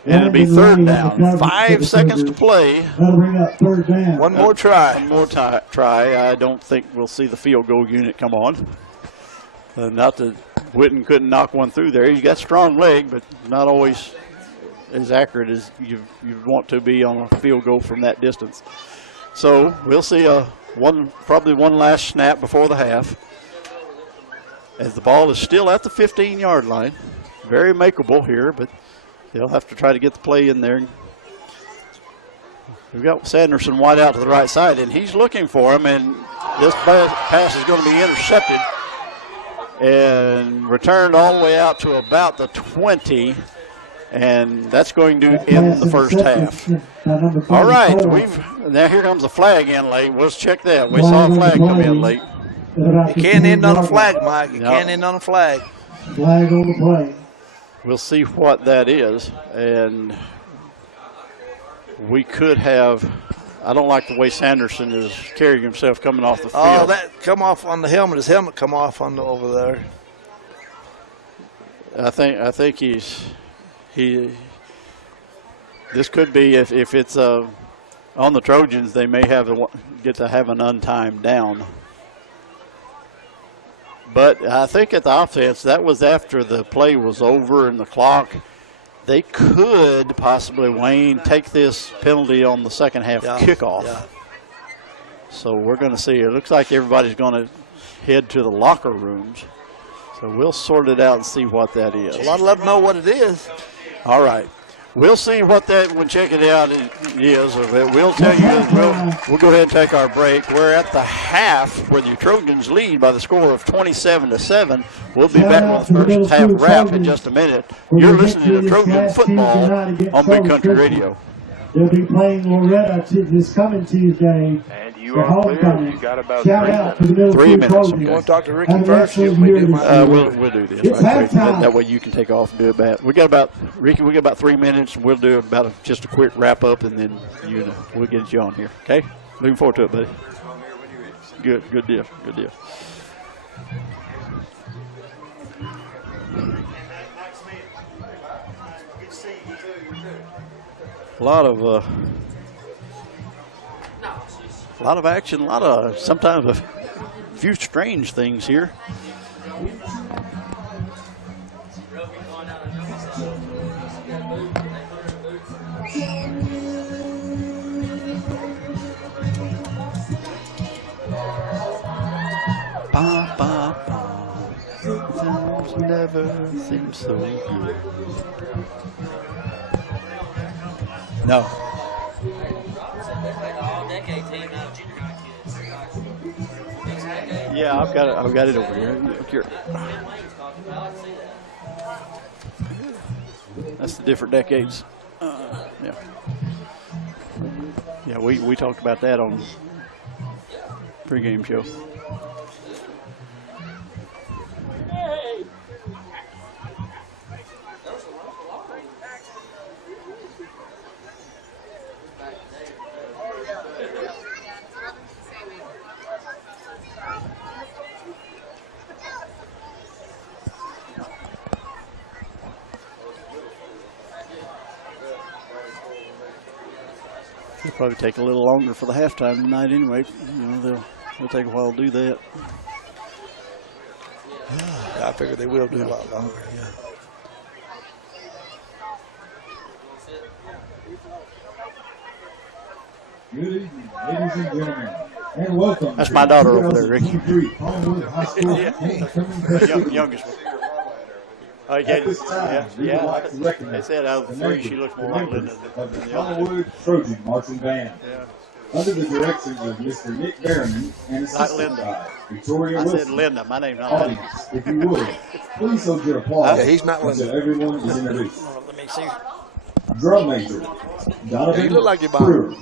And it'll be Landon third Ray on the down. coverage for 5 the seconds to Cougars. play. That'll bring up third down. One more try. One more try. I don't think we'll see the field goal unit come on. Not that Whitten couldn't knock one through there. He's got strong leg, but not always as accurate as you want to be on a field goal from that distance. So we'll see probably one last snap before the half. As the ball is still at the 15-yard line. Very makeable here, but they'll have to try to get the play in there. We've got Sanderson wide out to the right side, and he's looking for him, and this pass is going to be intercepted and returned all the way out to about the 20, and that's going to end the first half. All right, now here comes a flag in late. Let's check that. We saw a flag come in late. It can't end on a flag, Mike. It can't end on a flag. Flag on the play. We'll see what that is, and we could have. I don't like the way Sanderson is carrying himself coming off the field. Oh, that come off on the helmet. His helmet come off on over there. I think this could be if it's on the Trojans, they may get to have an untimed down. But I think at the offense, that was after the play was over and the clock. They could possibly, Wayne, take this penalty on the second half kickoff. Yeah. So we're going to see. It looks like everybody's going to head to the locker rooms. So we'll sort it out and see what that is. A lot of them know what it is. All right. We'll see what that, we'll check it out, is. We'll tell you, we'll go ahead and take our break. We're at the half where the Trojans lead by the score of 27-7. We'll be back with the first half wrap in just a minute. You're listening to Trojan football on Big Country Radio. They'll be playing Loretta this coming Tuesday. And you are clear. You got about Shout out to the middle 3 school minutes. Trojans. You want to talk to Ricky Have an first? excellent year this year. We'll do this. It's right quick. halftime. That way you can take off and do about. Ricky, we got about 3 minutes, and we'll do about just a quick wrap up, and then we'll get you on here. Okay? Looking forward to it, buddy. Good deal. A lot of action, sometimes a few strange things here. Things never seem so good. No. Yeah, I've got it over here. Look here. That's the different decades. Yeah. Yeah, we talked about that on pregame show. It'll probably take a little longer for the halftime tonight anyway. You know, they'll take a while to do that. I figure they will do a lot longer, yeah. Good evening, ladies and gentlemen, and welcome. That's my daughter over there, Ricky. Collinwood High School Youngest one. At this time, we would like to They recognize said out of the the three, members she looks more like Linda of the than the other. Collinwood Trojan Marching Band. Yeah. Under the directions of Mr. Nick Berriman and assisted Linda. by Victoria I said Wilson. Linda. My name's not Linda. Audience, if you would, please hold your applause Yeah, he's not until Linda. everyone is introduced. Let me see. Drum major, Donovan You look like your mom. Brewer.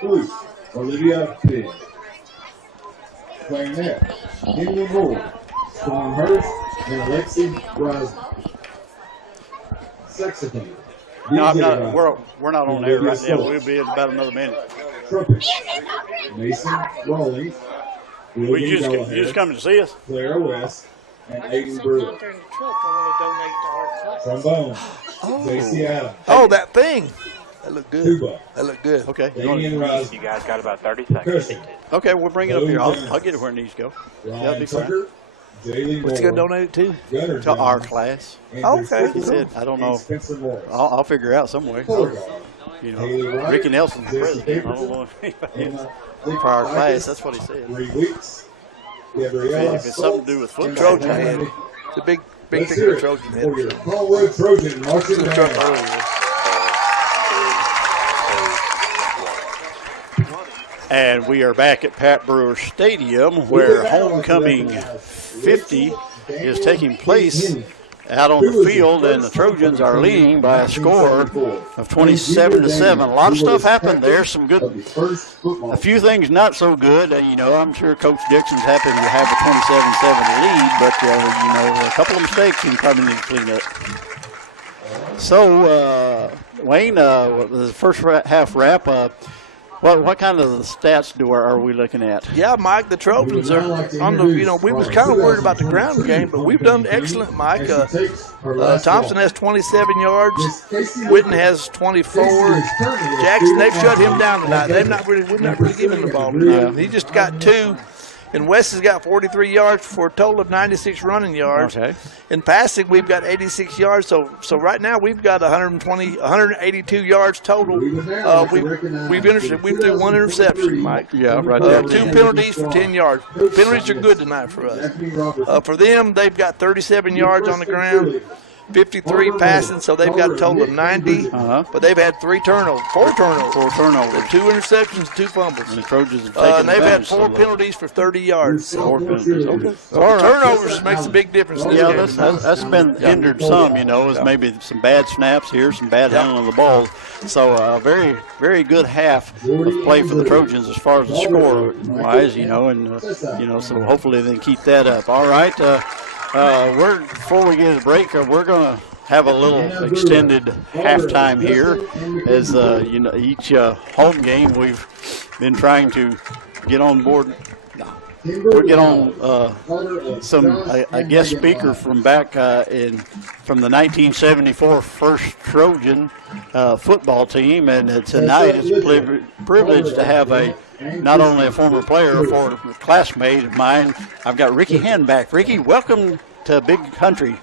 Flute, Olivia Bigg. Clarinet, Henry Moore, Storm Hurst, and Alexi Risner. Saxophone. No, I'm DJ not. Risner. We're not on air right now. We'll be in about another minute. Trumpet, Mason Rawlings. You William just Gallagher, coming to see us? Clara West, and Aiden Brewer. Trombone, J.C. Adams. Oh, that thing. That looked good. Tuba, That looked good. Okay. Damian Risner. You guys got about 30 seconds. Percy, Okay, we'll bring it up here. I'll get it where it needs to go. That'll Ryan be fine. Tucker, Jaylee What you gonna Moore, donate it to? Gunnar To our Jones, class. Andrew Okay. He Sickles, said, I don't know. and Spencer Morris. I'll figure out some way. Colgar, You Haley know, Wright, Ricky Nelson's the Jesse president. I don't know Pemberton, if anybody else. Emma For our Likas, class, that's what he said. 3 weeks. Gabriella If it's something to do with Stoltz, football. and Trojan head. Randy. The big Let's thing hear for it Trojan head. for your Collinwood Trojan marching The truck band. earlier. And we are back at Pat Brewer Stadium where homecoming 50 is taking place out on the field, and the Trojans are leading by a score of 27-7. A lot of stuff happened there. Some good, a few things not so good. You know, I'm sure Coach Dixon's happy to have a 27-7 lead, but you know, a couple of mistakes he probably need to clean up. So, Wayne, the first half wrap. What kind of stats are we looking at? Yeah, Mike, the Trojans are on the, you know, we was kind of worried about the ground game, but we've done excellent, Mike. Thompson has 27 yards. Witten has 24. Jackson, they've shut him down tonight. We're not really giving the ball tonight. He just got 2. And West has got 43 yards for a total of 96 running yards. Okay. In passing, we've got 86 yards. So right now we've got 182 yards total. We've threw 1 interception, Mike. Yeah, right there. 2 penalties for 10 yards. Penalties are good tonight for us. For them, they've got 37 yards on the ground. 53 passing, so they've got a total of 90. But they've had 4 turnovers. 2 interceptions, 2 fumbles. And the Trojans have taken And they've had advantage 4 of that. penalties for 30 yards. 4 penalties. Okay. So turnovers makes a big difference in this Yeah, game. that's been hindered some, you know, as maybe some bad snaps here, some bad handling of the ball. So very, very good half of play for the Trojans as far as the score wise, you know, and you know, so hopefully they can keep that up. All right, before we get a break, we're gonna have a little extended halftime here, as you know, each home game we've been trying to get on board. We'll get on a guest speaker from back from the 1974 first Trojan football team, and tonight it's a privilege to have not only a former player, a former classmate of mine. I've got Ricky Hand back. Ricky, welcome to Big Country.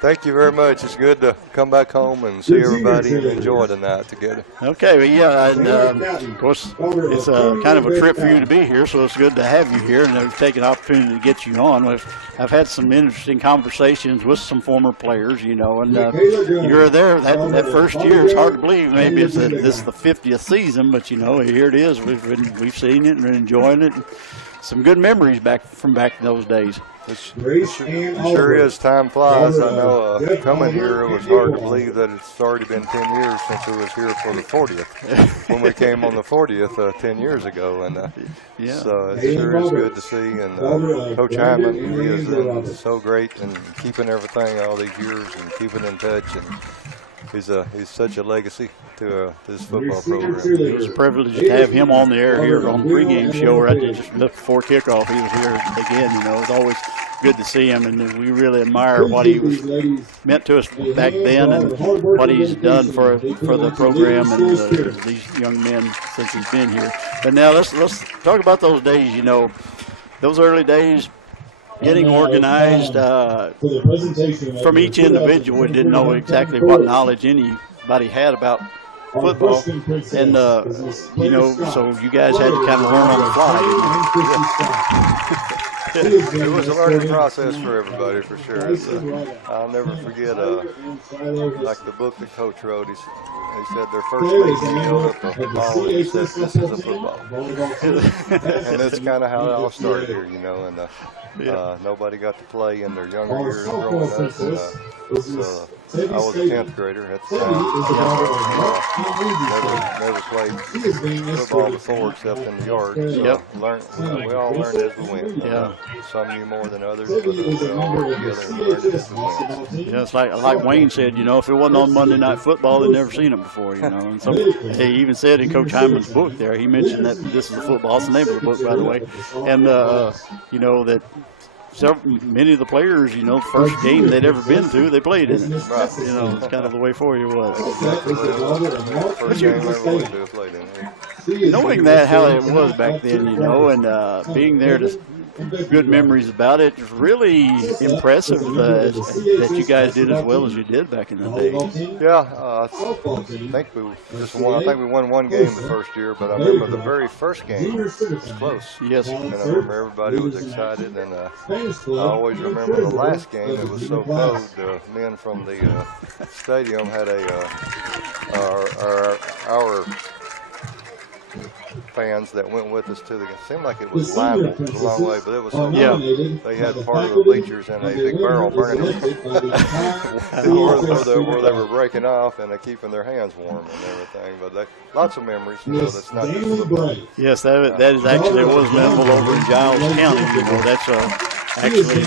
Thank you very much. It's good to come back home and see everybody and enjoy the night together. Okay, well, yeah, and of course, it's kind of a trip for you to be here, so it's good to have you here, and I've taken the opportunity to get you on. I've had some interesting conversations with some former players, you know, and you were there that first year. It's hard to believe. Maybe this is the 50th season, but, you know, here it is. We've seen it and we're enjoying it. Some good memories back in those days. It sure is. Time flies. I know coming here, it was hard to believe that it's already been 10 years since we was here for the 40th, when we came on the 40th 10 years ago. And so it sure is good to see. And Coach Hyman, he has been so great and keeping everything all these years and keeping in touch. And he's such a legacy to this football program. It was a privilege to have him on the air here on the pregame show right there just before kickoff. He was here again. You know, it's always good to see him, and we really admire what he meant to us back then and what he's done for the program and these young men since he's been here. But now let's talk about those days. You know, those early days. Getting organized from each individual. We didn't know exactly what knowledge anybody had about football, and you know, so you guys had to kind of learn on the fly. It was a learning process for everybody, for sure. I'll never forget, like the book that Coach wrote. He said their first meeting, he held up a ball and he said, "This is a football." And that's kind of how it all started here, you know. And nobody got to play in their younger years growing up. So I was a 10th grader at the time. Never played football before except in the yard. So we all learned as we went. Yeah. Some knew more than others, but we all worked together and learned as we went. Yeah, it's like Wayne said, you know, if it wasn't on Monday Night Football, they'd never seen it before, you know. And so he even said in Coach Hyman's book there, he mentioned that this is a football. It's the name of the book, by the way. And, you know, that many of the players, you know, first game they'd ever been to, they played in it. Right. You know, it's kind of the way forward it was. First game I ever played in it. Knowing that, how it was back then, you know, and being there to good memories about it. It's really impressive that you guys did as well as you did back in the day. Yeah, I think we won one game the first year, but I remember the very first game was close. Yes. And I remember everybody was excited, and I always remember the last game. It was so cold. The men from the stadium had our fans that went with us to the game. It seemed like it was lineable. It was a long way, but it was so cold. They had part of the bleachers in a big barrel burning where they were breaking off and keeping their hands warm and everything. But lots of memories. You know, that's not just football. Yes, that is actually, it was level over in Giles County. You know, that's actually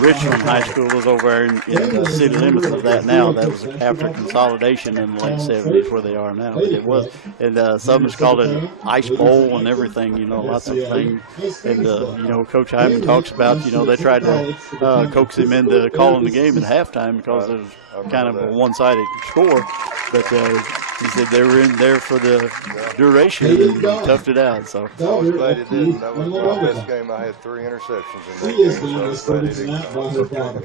Richland High School was over in the city limits of that now. That was after consolidation in the late 70s where they are now. But it was, and some has called it Ice Bowl and everything, you know, lots of things. And, you know, Coach Hyman talks about, you know, they tried to coax him into calling the game at halftime because it was kind of a one-sided score. But he said they were in there for the duration and toughed it out. So I was glad he did. That was my best game. I had 3 interceptions in that game. So I was glad he did.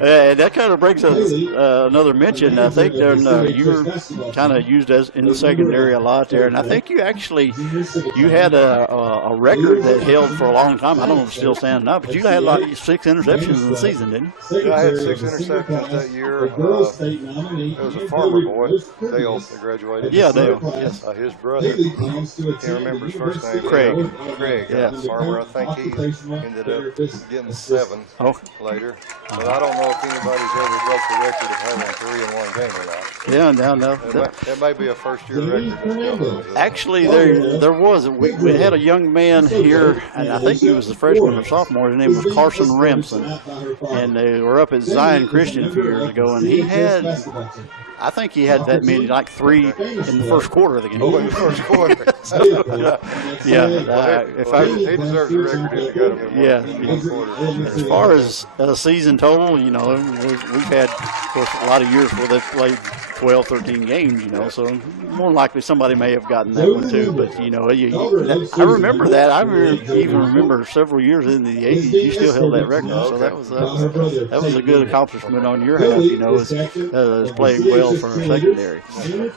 And that kind of brings us another mention. I think you were kind of used as in the secondary a lot there, and I think you actually had a record that held for a long time. I don't know if it's still standing now, but you had like 6 interceptions in the season, didn't you? Yeah, I had 6 interceptions that year. There was a farmer boy, Dale, that graduated. Yeah, Dale. Yes. His brother, I can't remember his first name. Craig. Yeah. Farmer. I think he ended up getting 7 later. But I don't know if anybody's ever broke the record of having 3 in one game or not. Yeah, no. It may be a first-year record. Actually, there was. We had a young man here, and I think he was a freshman or sophomore. His name was Carson Remsen, and they were up at Zion Christian a few years ago, and he had I think he had that many, like 3 in the first quarter of the game. Oh, in the first quarter. He deserves a record if he got him in one quarter. As far as season total, you know, we've had, of course, a lot of years where they've played 12, 13 games, you know, so more likely somebody may have gotten that one too. But, you know, I remember that. I even remember several years in the 80s, you still held that record. So that was a good accomplishment on your half, you know, as playing well for our secondary.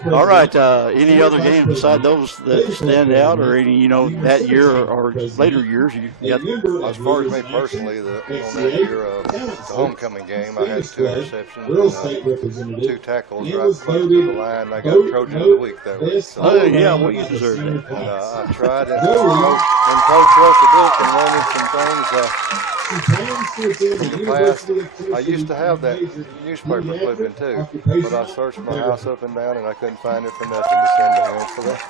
All right, any other games beside those that stand out, or any, you know, that year or later years? You got? As far as me personally, on that year, the homecoming game, I had 2 interceptions and 2 tackles right close to the line. I got Trojan of the week that week. So, well, you deserve that. And I tried, and Coach wrote the book and learned some things. In the past, I used to have that newspaper clipping too, but I searched my house up and down and I couldn't find it for nothing to send to him for that.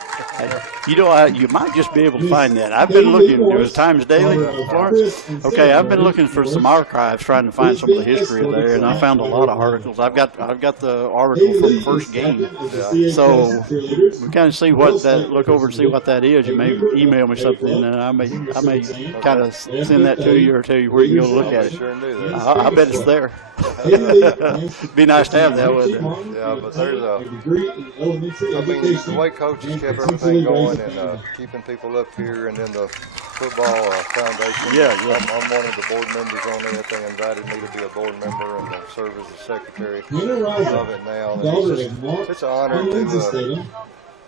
You know, you might just be able to find that. I've been looking. It was Times Daily, Florence. Okay, I've been looking for some archives, trying to find some of the history there, and I found a lot of articles. I've got the article from the first game, so we kind of see what that. Look over and see what that is. You may email me something, and I may kind of send that to you or tell you where you go look at it. Sure knew that. I bet it's there. Be nice to have that, wouldn't it? Yeah, but there's I mean, the way coaches kept everything going and keeping people up here, and then the football foundation. Yeah. I'm one of the board members on it. They invited me to be a board member and serve as the secretary of it now. And it's an honor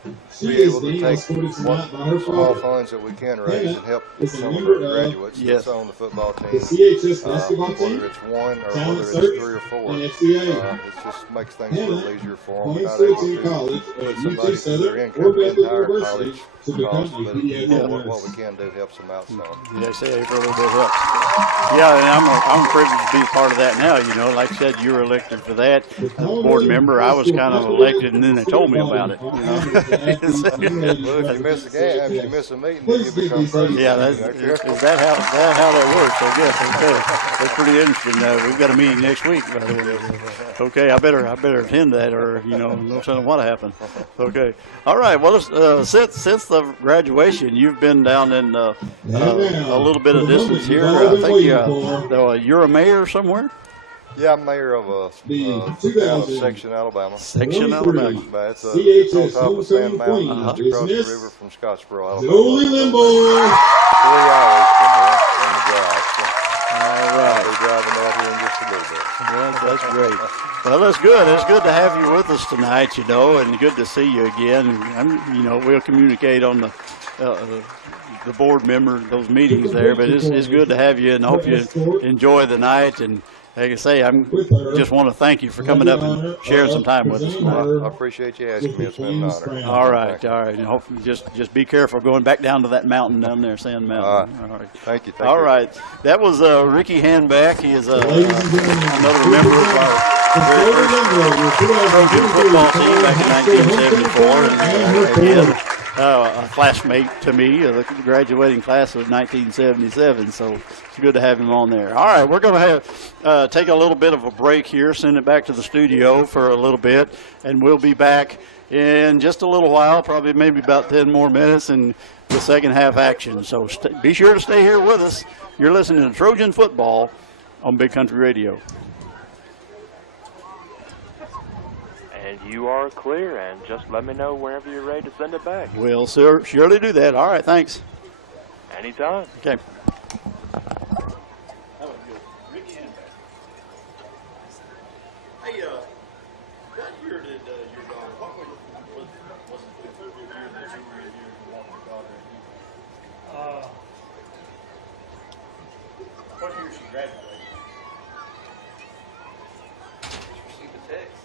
to be able to take small funds that we can raise and help some of our graduates that's on the football team, whether it's 1 or whether it's 3 or 4. It just makes things a little easier for them. We're not able to put somebody through their income into our college cost, but what we can do helps them out some. Yeah, say every little bit helps. Yeah, and I'm privileged to be part of that now. You know, like I said, you were elected for that as a board member. I was kind of elected, and then they told me about it. You know? Well, if you miss a game, if you miss a meeting, then you become president. Yeah, is that how that works? I guess. Okay, that's pretty interesting. We've got a meeting next week, by the way. Okay, I better attend that, or no telling what happened. Okay, all right. Well, since the graduation, you've been down in a little bit of distance here. I think you're a mayor somewhere. Yeah, I'm mayor of town of Section, Alabama. Section, Alabama. It's on top of Sand Mountain, just across the river from Scottsboro, Alabama. 3 hours from here on the drive. So all right. I'll be driving out here in just a little bit. Well, that's great. Well, that's good. It's good to have you with us tonight, and good to see you again. We'll communicate on the board member, those meetings there, but it's good to have you, and I hope you enjoy the night. And like I say, just want to thank you for coming up and sharing some time with us tonight. I appreciate you asking me. It's been an honor. All right. And hopefully just be careful going back down to that mountain down there, Sand Mountain. All right. Thank you. All right. That was Ricky Handback. He is another member of our very first Trojan football team back in 1974. And a classmate to me, the graduating class of 1977. So it's good to have him on there. All right, we're going to take a little bit of a break here, send it back to the studio for a little bit, and we'll be back in just a little while, probably maybe about 10 more minutes, and the second half action. So be sure to stay here with us. You're listening to Trojan Football on Big Country Radio. You are clear, and just let me know whenever you're ready to send it back. We'll surely do that. All right, thanks. Anytime. Okay. Hey, what year did your daughter, what was the year that you were in here to walk your daughter? What year she graduated? Received a text.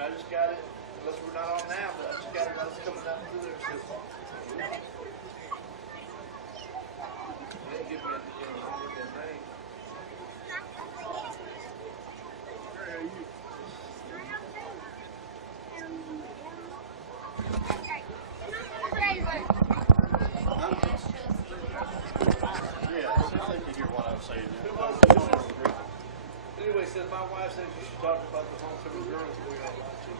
I just got it, unless we're not on now, but I just got it as it's coming down through there. Give me a name. Where are you? said my wife said you should talk about the homecoming girls we are watching.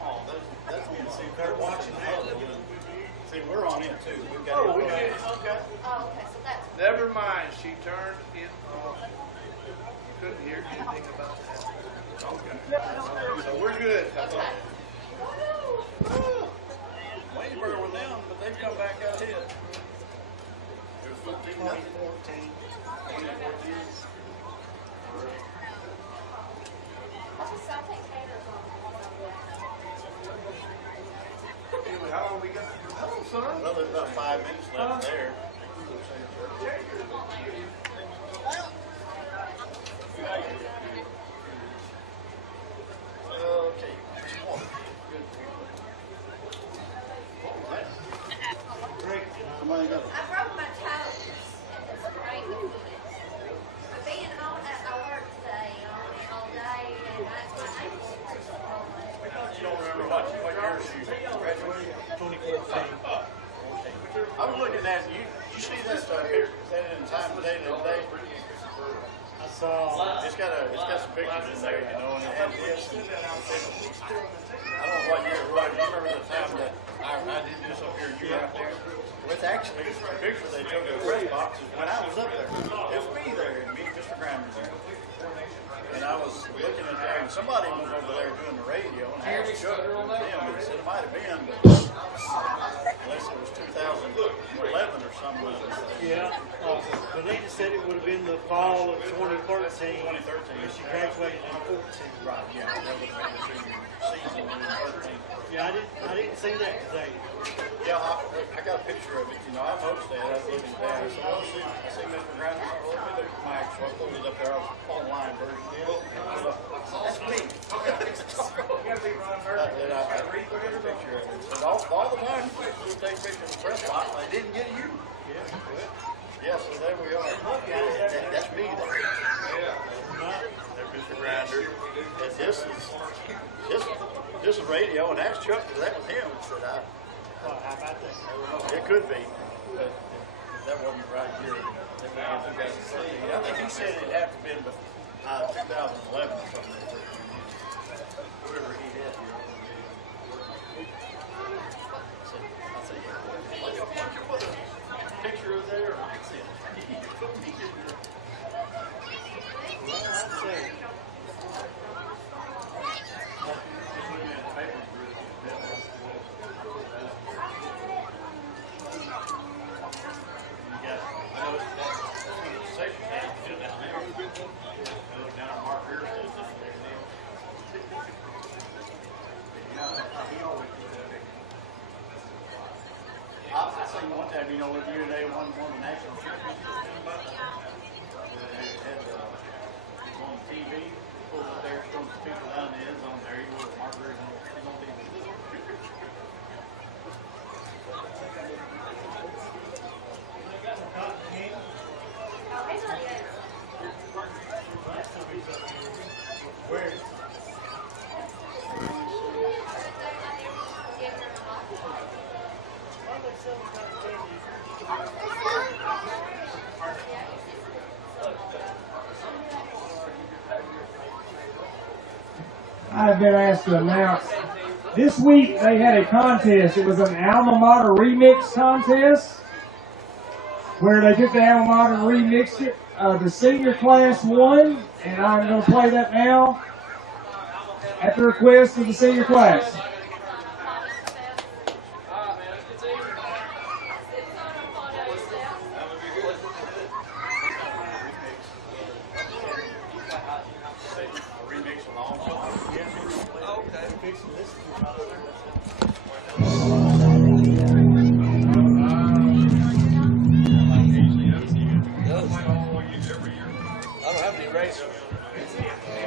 Oh, that's on. See, they're watching that. See, we're on it too. We've got Oh, we did. Okay. Oh, okay, so that's. Never mind. She turned it off. Couldn't hear anything about that. Okay. So we're good. Okay. Waynesboro were down, but they've come back out here. There's 2014. Anyway, how long we got? Oh, son. Well, there's about 5 minutes left there. Okay. Somebody got it. I broke my toes at the spring. Being on at I work today all day, and that's my ankle. You don't remember what year she graduated? 2014. I was looking at you. You see that picture? Is that in Time Today the other day? I saw. It's got some pictures in there, you know, and it had this. And I don't know what year it was. You remember the time that I did this up here and you were out there? With actually a picture they took of the press boxes when I was up there. It was me there and me, Mr. Grinder there. And I was looking at there, and somebody was over there doing the radio, and I asked Chuck them. He said it might have been, but unless it was 2011 or something. Yeah, Benita said it would have been the fall of 2013. 2013. But she graduated in 14. Right, yeah, that would have been the senior season in 13. Yeah, I didn't see that today. Yeah, I got a picture of it. You know, I noticed that. I was looking down. I said, well, I see Mr. Grinder. Let me look at my actual. I pulled it up there. I was online version. That's me. And I took a picture of it. So all the time we take pictures of the press box, I didn't get you. Yeah, so there we are. That's me there. There's Mr. Grinder. And this is radio, and that's Chuck. That was him. Said I. Well, how about that? It could be, but that wasn't right here. I think he said it had to have been 2011 or something. Whatever he had here. I said, why don't you put a picture of there? I said, Well, I'd say. I seen one time, you know, when they won the national championship. They had on TV, pulled up there, showing the people down in the end zone there. He was Mark Reardon on TV. Where? I've been asked to announce. This week they had a contest. It was an alma mater remix contest where they took the alma mater and remixed it. The senior class won, and I'm going to play that now at the request of the senior class.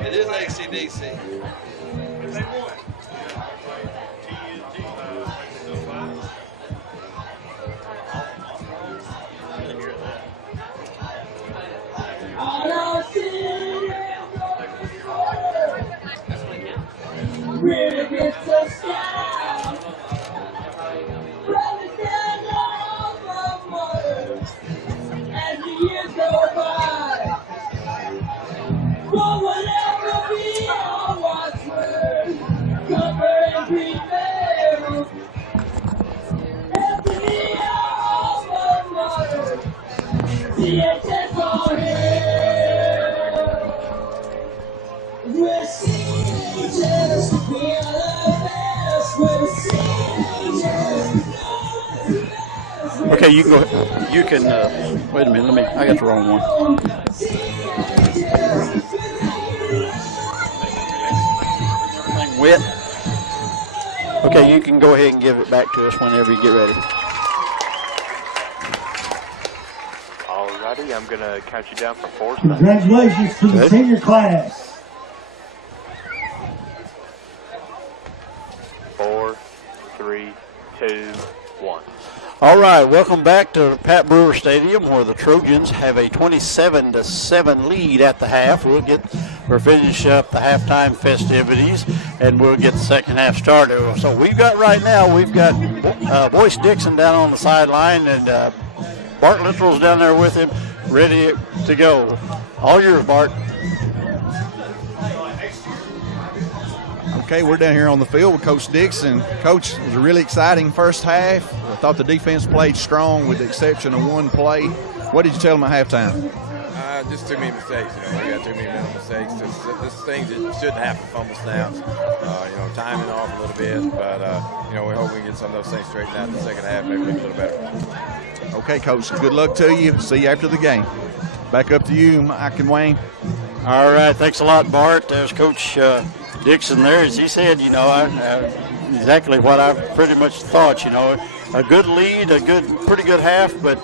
It is AC/DC. Really gets us down. Running down all the mothers as the years go by. What would ever be our watchword? Cover and prevail. Anthony, our alma mater. CHS all hail. We're CHS, we are the best. We're CHS, Okay, you can go. You can. Wait a minute. I got the wrong one. Wit. Okay, you can go ahead and give it back to us whenever you get ready. Alrighty, I'm gonna count you down for 4 seconds. Congratulations to the senior class. 4, 3, 2, 1. All right, welcome back to Pat Brewer Stadium, where the Trojans have a 27-7 lead at the half. We'll finish up the halftime festivities, and we'll get the second half started. So we've got Boyce Dixon down on the sideline, and Bart Littrell's down there with him, ready to go. All yours, Bart. Okay, we're down here on the field with Coach Dixon. Coach, it was a really exciting first half. I thought the defense played strong with the exception of one play. What did you tell them at halftime? Just too many mistakes. We got too many mental mistakes. Just things that shouldn't happen, fumble snaps. Timing off a little bit. But, we hope we can get some of those things straightened out in the second half, maybe look a little better. Okay, Coach, good luck to you. See you after the game. Back up to you, Mike and Wayne. All right, thanks a lot, Bart. There's Coach Dixon there. As he said, exactly what I pretty much thought, a good lead, pretty good half, but,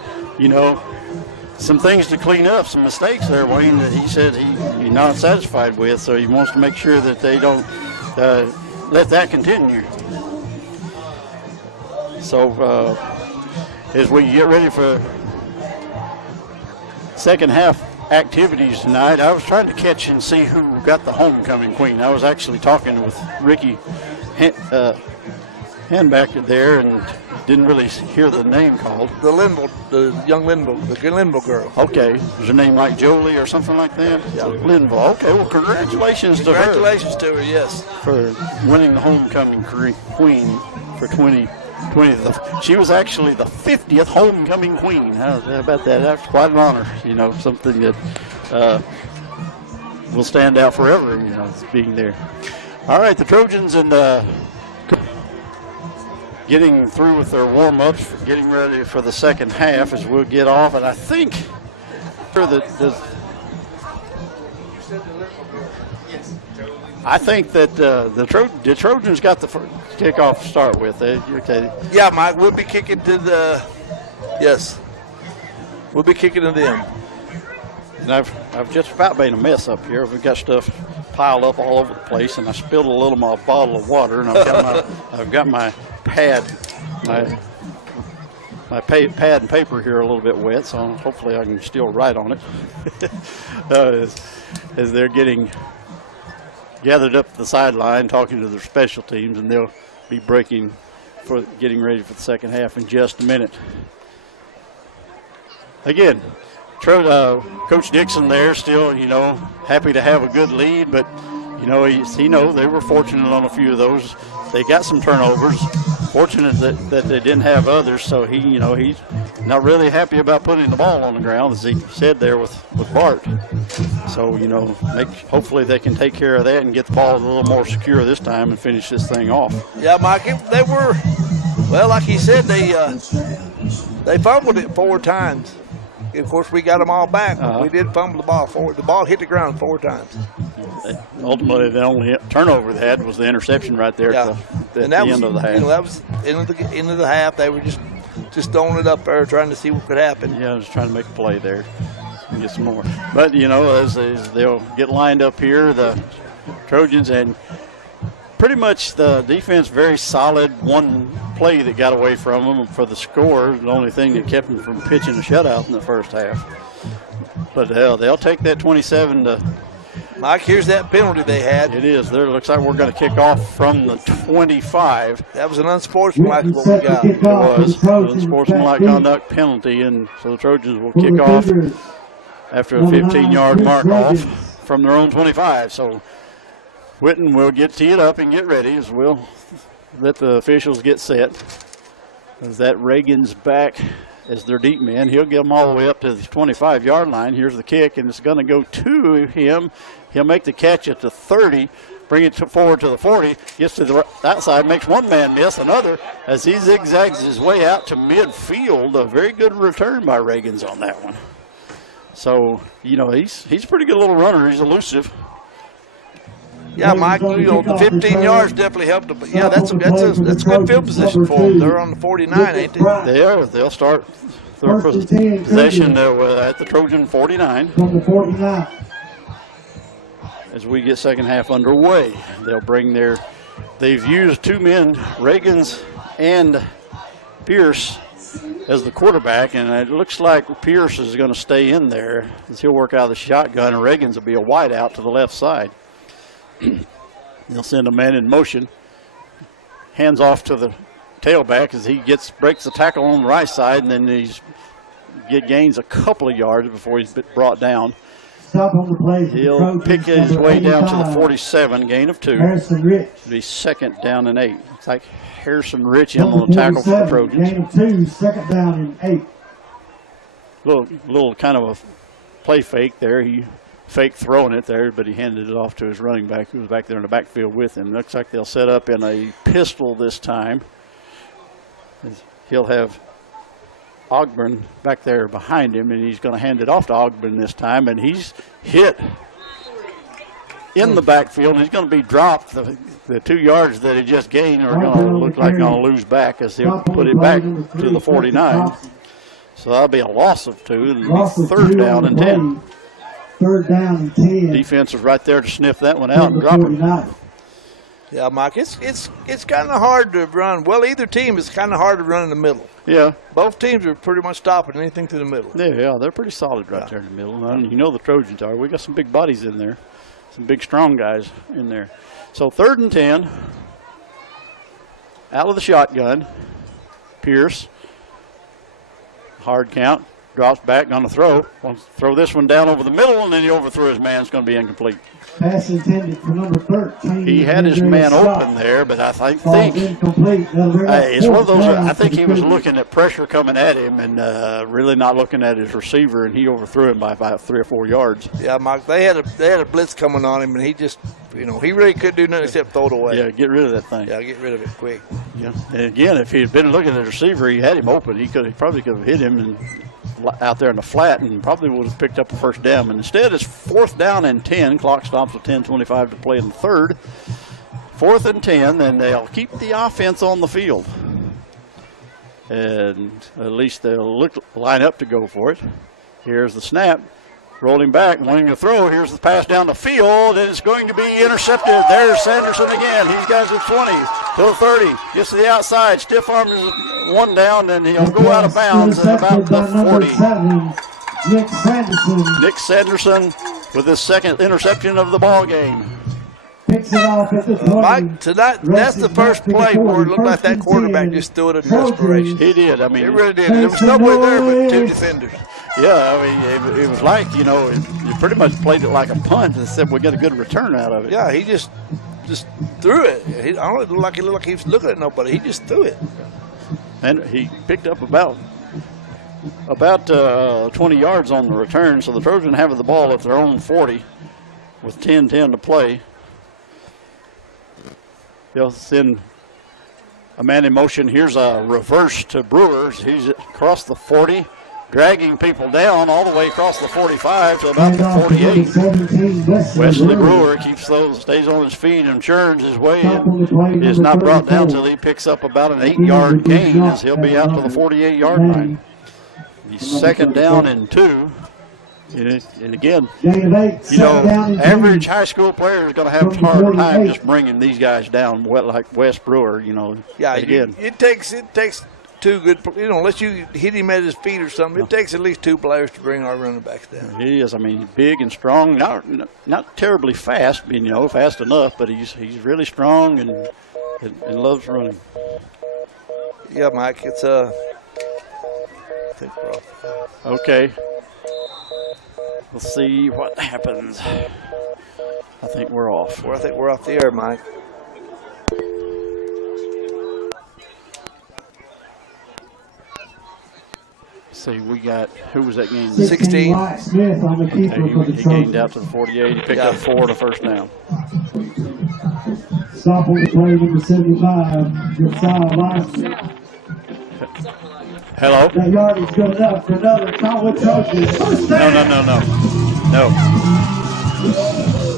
some things to clean up, some mistakes there, Wayne, that he said he's not satisfied with, so he wants to make sure that they don't let that continue. So as we get ready for second half activities tonight, I was trying to catch and see who got the homecoming queen. I was actually talking with Ricky Handback there and didn't really hear the name called. The young Linville girl. Okay. Is her name like Jolie or something like that? Yeah. Linville. Okay, well, congratulations to her. Congratulations to her, yes. For winning the homecoming queen for 2020. She was actually the 50th homecoming queen. How about that? That's quite an honor. Something that will stand out forever, being there. All right, the Trojans and getting through with their warm-ups, getting ready for the second half as we'll get off. And I think that the Trojans got the kickoff to start with. Okay. Yeah, Mike, we'll be kicking to the – yes. We'll be kicking to them. And I've just about made a mess up here. We've got stuff piled up all over the place, and I spilled a little of my bottle of water, and I've got my pad, my pad and paper here a little bit wet, so hopefully I can still write on it as they're getting gathered up to the sideline, talking to their special teams, and they'll be breaking for getting ready for the second half in just a minute. Again, Coach Dixon there still, happy to have a good lead, but, they were fortunate on a few of those. They got some turnovers, fortunate that they didn't have others, so he's not really happy about putting the ball on the ground, as he said there with Bart. So, hopefully they can take care of that and get the ball a little more secure this time and finish this thing off. Yeah, Mike, they were, well, like he said, they fumbled it 4 times. Of course, we got them all back. We did fumble the ball. The ball hit the ground 4 times. Ultimately, the only turnover they had was the interception right there at the end of the half. That was end of the half. They were just throwing it up there, trying to see what could happen. Yeah, just trying to make a play there and get some more. But, as they'll get lined up here, the Trojans, and pretty much the defense very solid. One play that got away from them for the score, the only thing that kept them from pitching a shutout in the first half. But they'll take that 27 to. Mike, here's that penalty they had. It is. There looks like we're going to kick off from the 25. That was an unsportsmanlike what we got. It was an unsportsmanlike conduct penalty, and so the Trojans will kick off after a 15-yard mark off from their own 25. So Whitten will get teed up and get ready as we'll let the officials get set. As that Reagan's back as their deep man. He'll get them all the way up to the 25-yard line. Here's the kick, and it's going to go to him. He'll make the catch at the 30, bring it forward to the 40, gets to the outside, makes one man miss, another, as he zigzags his way out to midfield. A very good return by Reagan's on that one. So, you know, he's a pretty good little runner. He's elusive. Yeah, Mike, you know, the 15 yards definitely helped him. But yeah, that's a good field position for them. They're on the 49, ain't they? They are. They'll start their possession at the Trojan 49. As we get second half underway, they've used two men, Reagan's and Pierce, as the quarterback, and it looks like Pierce is going to stay in there as he'll work out of the shotgun, and Reagan's will be a wide out to the left side. They'll send a man in motion. Hands off to the tailback as he breaks the tackle on the right side, and then gains a couple of yards before he's brought down. Stop on the play. He'll pick his way down to the 47, gain of 2. Harrison Rich. It'll be second down and 8. It's like Harrison Rich in on the tackle for the Trojans. Gain of 2, second down and 8. Little kind of a play fake there. He fake throwing it there, but he handed it off to his running back who was back there in the backfield with him. Looks like they'll set up in a pistol this time. He'll have Ogburn back there behind him, and he's going to hand it off to Ogburn this time, and he's hit in the backfield, and he's going to be dropped. The 2 yards that he just gained are going to look like going to lose back as he'll put it back to the 49. So that'll be a loss of 2, and it'll be third down and 10. Third down and 10. Defense was right there to sniff that one out and drop it. Yeah, Mike, it's kind of hard to run. Well, either team is kind of hard to run in the middle. Yeah. Both teams are pretty much stopping anything through the middle. Yeah, they're pretty solid right there in the middle. And you know the Trojans are. We got some big bodies in there, some big, strong guys in there. So third and 10, out of the shotgun, Pierce, hard count. Drops back, going to throw. Wants to throw this one down over the middle, and then he overthrew his man. It's going to be incomplete. Pass intended for number 13. He had his man open there, but I think it's one of those. I think he was looking at pressure coming at him and really not looking at his receiver, and he overthrew him by about 3 or 4 yards. Yeah, Mike, they had a blitz coming on him, and he just, he really couldn't do nothing except throw it away. Yeah, get rid of that thing. Yeah, get rid of it quick. Yeah, and again, if he had been looking at the receiver, he had him open. He probably could have hit him and out there in the flat and probably would have picked up a first down. But instead, it's fourth down and 10. Clock stops with 10:25 to play in the third. 4th and 10, and they'll keep the offense on the field. And at least they'll line up to go for it. Here's the snap. Rolling back, wanting to throw. Here's the pass down the field, and it's going to be intercepted. There's Sanderson again. He's got his 20 to the 30. Gets to the outside. Stiff arm is one down, and he'll go out of bounds at about the 40. Nick Sanderson with his second interception of the ball game. Picks it off at the 20. Mike, that's the first play where it looked like that quarterback just threw it in desperation. He did. I mean, it really did. There was nobody there but 2 defenders. Yeah, I mean, it was like, you pretty much played it like a punt and said we got a good return out of it. Yeah, he just threw it. I don't look like he was looking at nobody. He just threw it. And he picked up about 20 yards on the return, so the Trojans have the ball at their own 40 with 10:10 to play. They'll send a man in motion. Here's a reverse to Brewers. He's across the 40. Dragging people down all the way across the 45 to about the 48. Wesley Brewer stays on his feet and churns his way and is not brought down until he picks up about an 8-yard gain as he'll be out to the 48-yard line. He's second down and 2. And again, average high school player is going to have a hard time just bringing these guys down like Wes Brewer, Yeah, again. It takes 2 good, unless you hit him at his feet or something, it takes at least 2 players to bring our running backs down. He is. I mean, big and strong, not terribly fast, fast enough, but he's really strong and loves running. Yeah, Mike, it's I think we're off. Okay. We'll see what happens. I think we're off. Well, I think we're off the air, Mike. See, we got, who was that game? 16. Smith on the keeper for the He gained out to the 48. He picked up 4 to first down. Stop on the play, number 75. Josiah Lyson. Hello? That yard is good enough for another Collinwood Trojan. First down. No.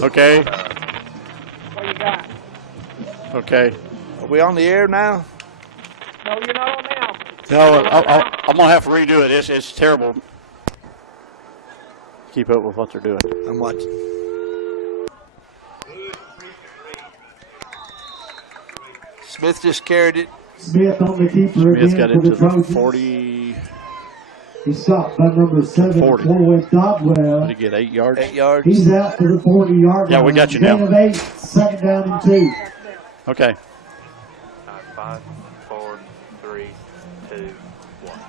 Okay. What you got? Okay. Are we on the air now? No, you're not on now. No, I'm going to have to redo it. It's terrible. Keep up with what they're doing. I'm watching. Smith just carried it. Smith on the keeper Smith again got for into the Trojans. the 40. He's stopped by number 7, 40. Floyd Dodwell. Did he get 8 yards? 8 yards. He's out to the 40-yard line. Yeah, we got you Gain now. of 8, second down and 2. Okay. 5, 4, 3, 2, 1.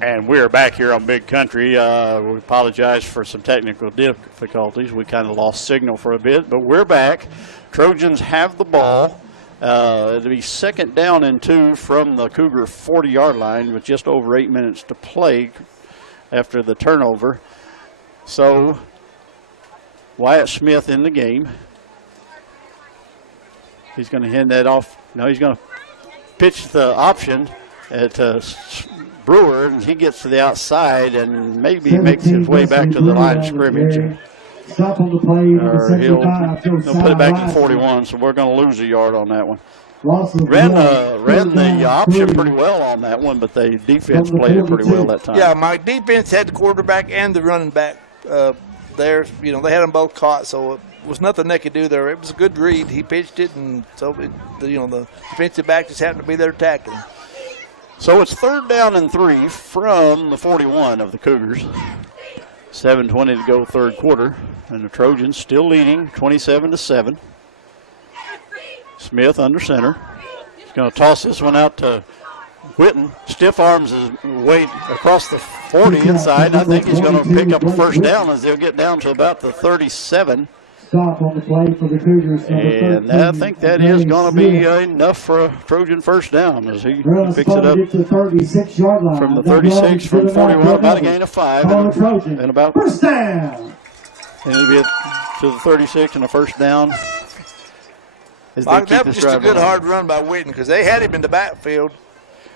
And we're back here on Big Country. We apologize for some technical difficulties. We kind of lost signal for a bit, but we're back. Trojans have the ball. It'll be second down and 2 from the Cougar 40-yard line with just over 8 minutes to play after the turnover. So Wyatt Smith in the game. He's going to hand that off. No, he's going to pitch the option to Brewer, and he gets to the outside and maybe makes his way back to the line of scrimmage. Stop on the play, Or he'll put it back to 41, so we're going to lose a yard on that one. Ran the option pretty well on that one, but the defense played it pretty well that time. Yeah, my defense had the quarterback and the running back there. You know, they had them both caught, so it was nothing they could do there. It was a good read. He pitched it, and so the defensive back just happened to be there tackling. So it's third down and 3 from the 41 of the Cougars. 7:20 to go third quarter, and the Trojans still leading 27-7. Smith under center. He's going to toss this one out to Whitten. Stiff arms his way across the 40 inside, and I think he's going to pick up a first down as they'll get down to about the 37. Stop on the play for the Cougars. And I think that is going to be enough for a Trojan first down as he picks it up to the 36-yard line. from the 36, from 41, about a gain of 5, and about first down. And it'll be to the 36 and a first down. Mike, that was just a good hard run by Whitten because they had him in the backfield,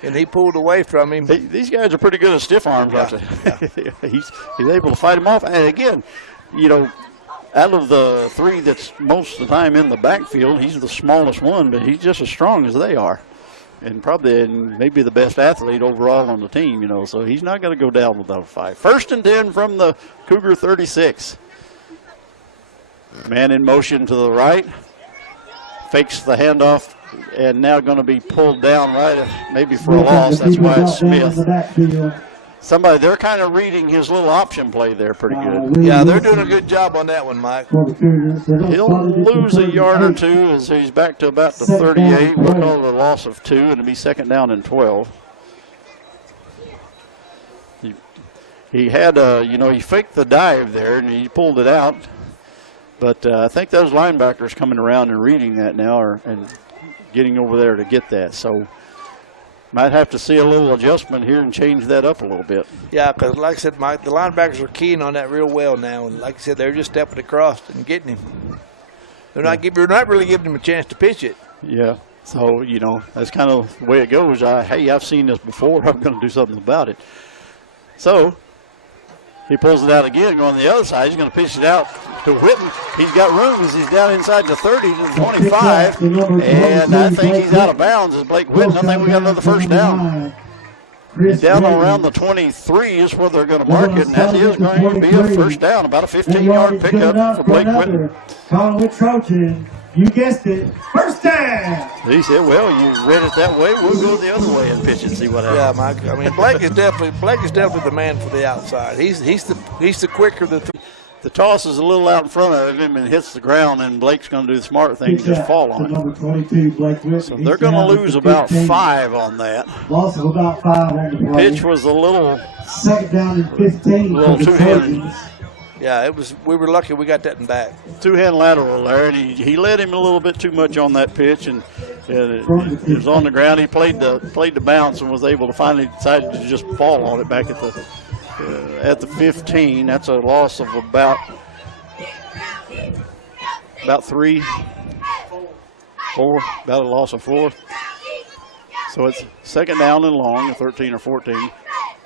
and he pulled away from him. These guys are pretty good at stiff arms, aren't they? Yeah. he's able to fight him off. And again, out of the 3 that's most of the time in the backfield, he's the smallest one, but he's just as strong as they are. And probably maybe the best athlete overall on the team, so he's not going to go down without a fight. First and 10 from the Cougar 36. Man in motion to the right. Fakes the handoff, and now going to be pulled down right, maybe for a loss. That's why it's Smith. They're kind of reading his little option play there pretty good. Yeah, they're doing a good job on that one, Mike. He'll lose a yard or 2 as he's back to about the 38. We'll call it a loss of 2, and it'll be second down and 12. He had he faked the dive there, and he pulled it out. But I think those linebackers coming around and reading that now and getting over there to get that. So might have to see a little adjustment here and change that up a little bit. Yeah, because like I said, Mike, the linebackers are keying on that real well now. And like I said, they're just stepping across and getting him. They're not really giving him a chance to pitch it. Yeah. So, that's kind of the way it goes. I've seen this before. I'm going to do something about it. So he pulls it out again, going to the other side. He's going to pitch it out to Whitten. He's got room as he's down inside the 30 to the 25. And I think he's out of bounds as Blake Whitten. I think we got another first down. He's down around the 23 is where they're going to mark it, and that is going to be a first down, about a 15-yard pickup for Blake Whitten. Collinwood Trojan, you guessed it, first down. He said, well, you read it that way, we'll go the other way and pitch and see what happens. Yeah, Mike. I mean, Blake is definitely the man for the outside. He's the quicker the toss is a little out in front of him and hits the ground, and Blake's going to do the smart thing and just fall on it. Number 22, Blake Whitten. So they're going to lose about 5 on that. Loss of about 5 on the play. Pitch was a little second down and 15 a little for the two-handed. Trojans. Yeah, it was. We were lucky we got that in back. Two-hand lateral there, and he led him a little bit too much on that pitch, and it was on the ground. He played the bounce and was able to finally decide to just fall on it back at the 15. That's a loss of about 3, 4, about a loss of 4. So it's second down and long, 13 or 14.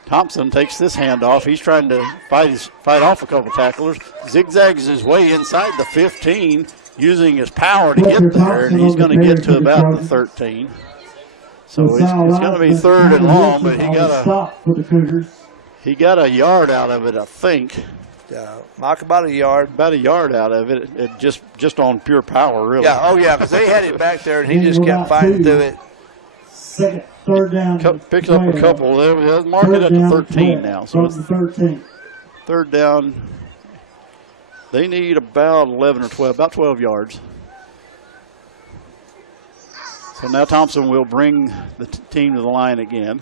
Thompson takes this handoff. He's trying to fight off a couple tacklers. Zigzags his way inside the 15, using his power to get there, and he's going to get to about the 13. So it's going to be third and long, but he got a yard out of it, I think. Yeah, Mike, about a yard. About a yard out of it, just on pure power, really. Yeah, oh yeah, because they had it back there, and he just kept fighting through it. Second, third down. Picks up a couple. They'll mark it at the 13 now. So it's 13. Third down. They need about 11 or 12, about 12 yards. So now Thompson will bring the team to the line again,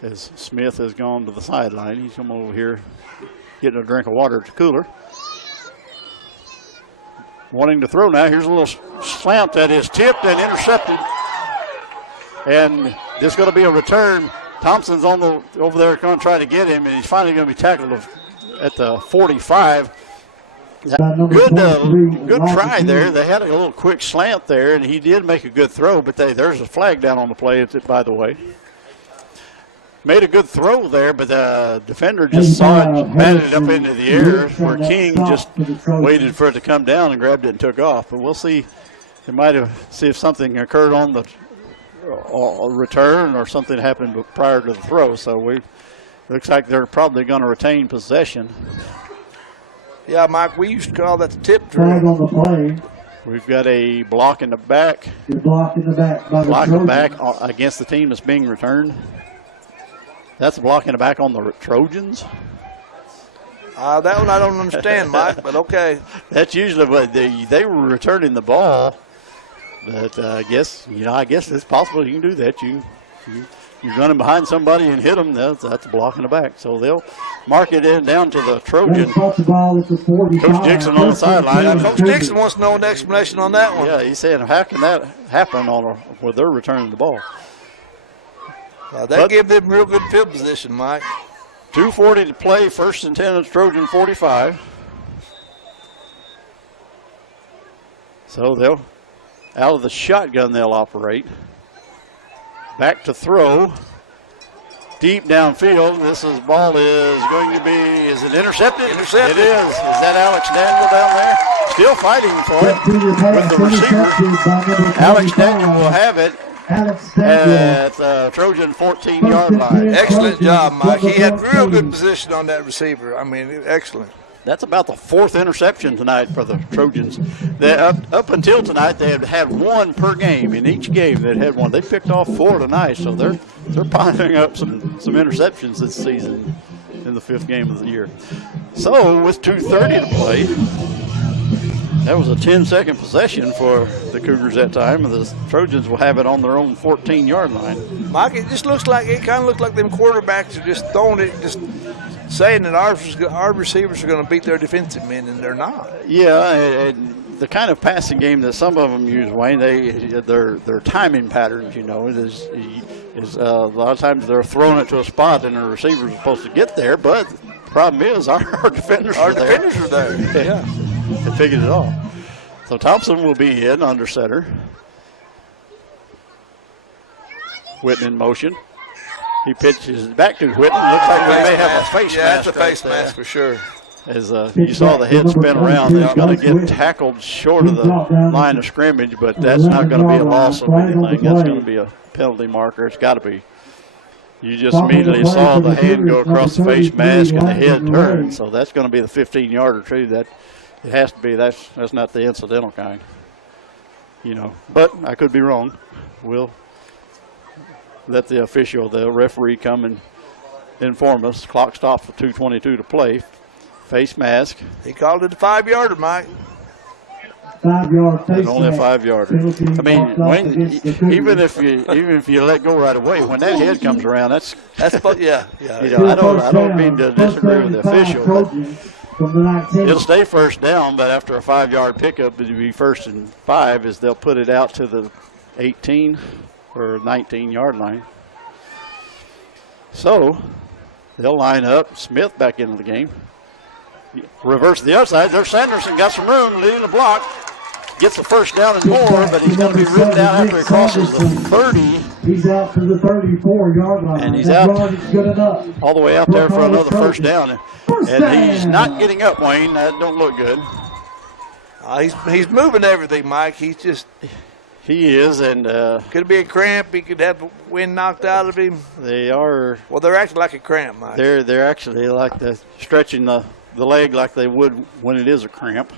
as Smith has gone to the sideline. He's come over here getting a drink of water at the cooler. Wanting to throw now. Here's a little slant that is tipped and intercepted. And there's going to be a return. Thompson's over there going to try to get him, and he's finally going to be tackled at the 45. Good try there. They had a little quick slant there, and he did make a good throw, but there's a flag down on the play, by the way. Made a good throw there, but the defender just saw it, batted it up into the air, where King just waited for it to come down and grabbed it and took off. But we'll see. They might have see if something occurred on the return or something happened prior to the throw. So looks like they're probably going to retain possession. Yeah, Mike, we used to call that the tip drill. Flag on the play. We've got a block in the back. Block in the back by the block in the back Trojans. against the team that's being returned. That's a block in the back on the Trojans. That one I don't understand, Mike, but okay. That's usually what they were returning the ball. But I guess it's possible you can do that. You running behind somebody and hit them, that's a block in the back. So they'll mark it down to the Trojan. Coach Dixon on the sideline. Coach Dixon wants to know an explanation on that one. Yeah, he's saying, how can that happen where they're returning the ball? That gave them real good field position, Mike. 2:40 to play, first and 10 at Trojan 45. So they'll, out of the shotgun they'll operate. Back to throw. Deep downfield. This ball is going to be, is it intercepted? Intercepted. It is. Is that Alex Daniel down there? Still fighting for it with the receiver. Alex Daniel will have it at the Trojan 14-yard line. Excellent job, Mike. He had real good position on that receiver. I mean, excellent. That's about the fourth interception tonight for the Trojans. Up until tonight, they had had one per game. In each game, they'd had one. They picked off 4 tonight, so they're piling up some interceptions this season in the 5th game of the year. So with 2:30 to play, that was a 10-second possession for the Cougars that time, and the Trojans will have it on their own 14-yard line. Mike, it kind of looks like them quarterbacks are just throwing it, just saying that our receivers are going to beat their defensive men, and they're not. Yeah, and the kind of passing game that some of them use, Wayne, their timing patterns, is a lot of times they're throwing it to a spot and the receiver's supposed to get there, but the problem is our defenders are there. Yeah. They figured it all. So Thompson will be in under center. Whitten in motion. He pitches back to Whitten. Looks like we may have a face mask. Yeah, that's a face mask for sure. As you saw the head spin around, he's going to get tackled short of the line of scrimmage, but that's not going to be a loss of anything. That's going to be a penalty marker. It's got to be. You just immediately saw the hand go across the face mask and the head turn, so that's going to be the 15-yarder too. That it has to be. That's not the incidental kind. But I could be wrong. We'll let the referee come and inform us. Clock stopped for 2:22 to play. Face mask. He called it a 5-yarder, Mike. 5-yard face mask. Only a 5-yarder. I mean, even if you let go right away, when that head comes around, that's yeah. I don't mean to disagree with the official. from the 19. It'll stay first down, but after a 5-yard pickup, it'll be 1st and 5 as they'll put it out to the 18 or 19-yard line. So they'll line up. Smith back into the game. Reverse to the other side. There's Sanderson, got some room, leading the block. Gets the first down and more, but he's going to be run down after he crosses the 30. He's out to the 34-yard line. And he's out good enough. all the way out there for another first down. And he's not getting up, Wayne. That don't look good. He's moving everything, Mike. He's just. He is, and could be a cramp. He could have the wind knocked out of him. They are. Well, they're acting like a cramp, Mike. They're actually like stretching the leg like they would when it is a cramp.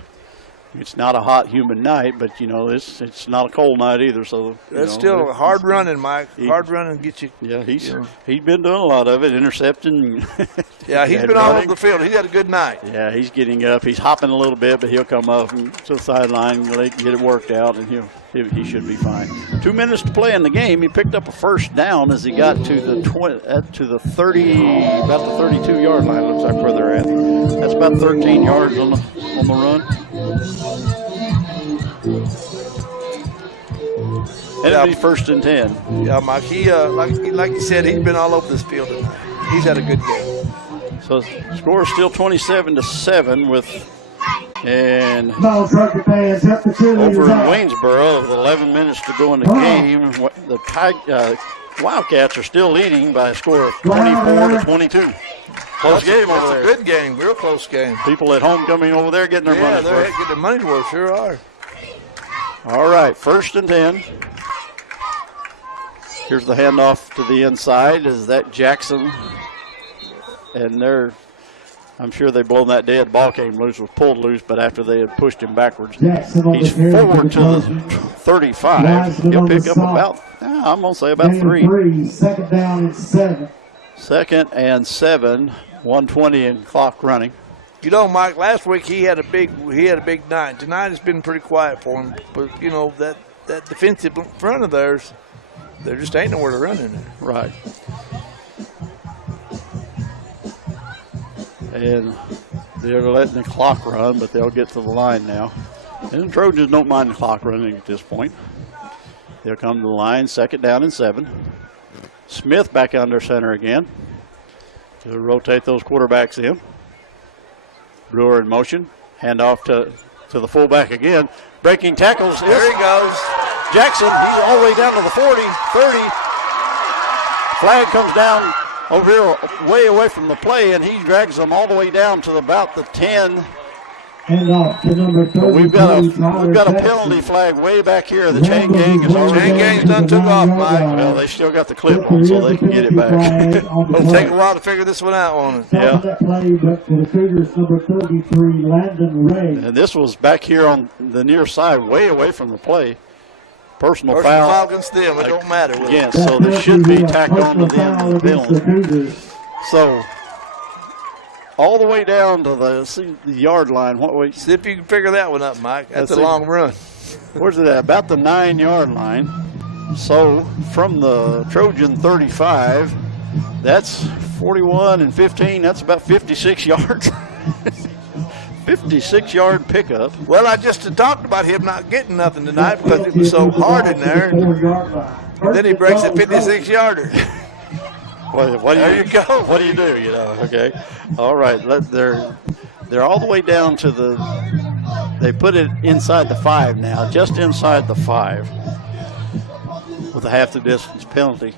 It's not a hot, humid night, but it's not a cold night either. So it's still hard running, Mike. Hard running gets you. Yeah, he's been doing a lot of it, intercepting. Yeah, he's been all over the field. He had a good night. Yeah, he's getting up. He's hopping a little bit, but he'll come up to the sideline, get it worked out, and he should be fine. 2 minutes to play in the game. He picked up a first down as he got to the 30, about the 32-yard line. Looks like where they're at. That's about 13 yards on the run. And it'll be 1st and 10. Yeah, Mike. He like you said, he's been all over this field tonight. He's had a good game. So score is still 27-7 and over in Waynesboro, with 11 minutes to go in the game, the Wildcats are still leading by a score of 24-22. Close game over there. That's a good game, real close game. People at home coming over there getting their money. Yeah, they're getting their money's worth, sure are. All right, 1st and 10. Here's the handoff to the inside. Is that Jackson? And I'm sure they've blown that dead. Ball came loose, was pulled loose, but after they had pushed him backwards. He's forward to the 35. He'll pick up I'm going to say about 3. 2nd down and 7. 2nd and 7, 1:20 and clock running. Mike, last week he had a big night. Tonight has been pretty quiet for him, but that defensive front of theirs, there just ain't nowhere to run in there. Right. And they're letting the clock run, but they'll get to the line now. And the Trojans don't mind the clock running at this point. They'll come to the line, 2nd down and 7. Smith back under center again to rotate those quarterbacks in. Brewer in motion. Handoff to the fullback again. Breaking tackles. There he goes. Jackson, he's all the way down to the 40, 30. Flag comes down over here way away from the play, and he drags them all the way down to about the 10. And off to number 30. We've got a penalty flag way back here. The chain gang is already. Chain gang's done took off, Mike. Well, they still got the clip on, so they can get it back. It'll take a while to figure this one out, won't it? Yeah. That play, but for the Cougars, number 33, Landon Ray. And this was back here on the near side, way away from the play. Personal foul against them. It don't matter. Yes, so they should be tacked on to them. Penalty. So all the way down to the yard line. See if you can figure that one up, Mike. That's a long run. Where's it at? About the 9-yard line. So from the Trojan 35, that's 41 and 15. That's about 56 yards. 56-yard pickup. Well, I just talked about him not getting nothing tonight because it was so hard in there. Then he breaks a 56-yarder. There you go. What do you do? Okay. All right. They're all the way down to the. They put it inside the 5 now, just inside the 5, with a half the distance penalty.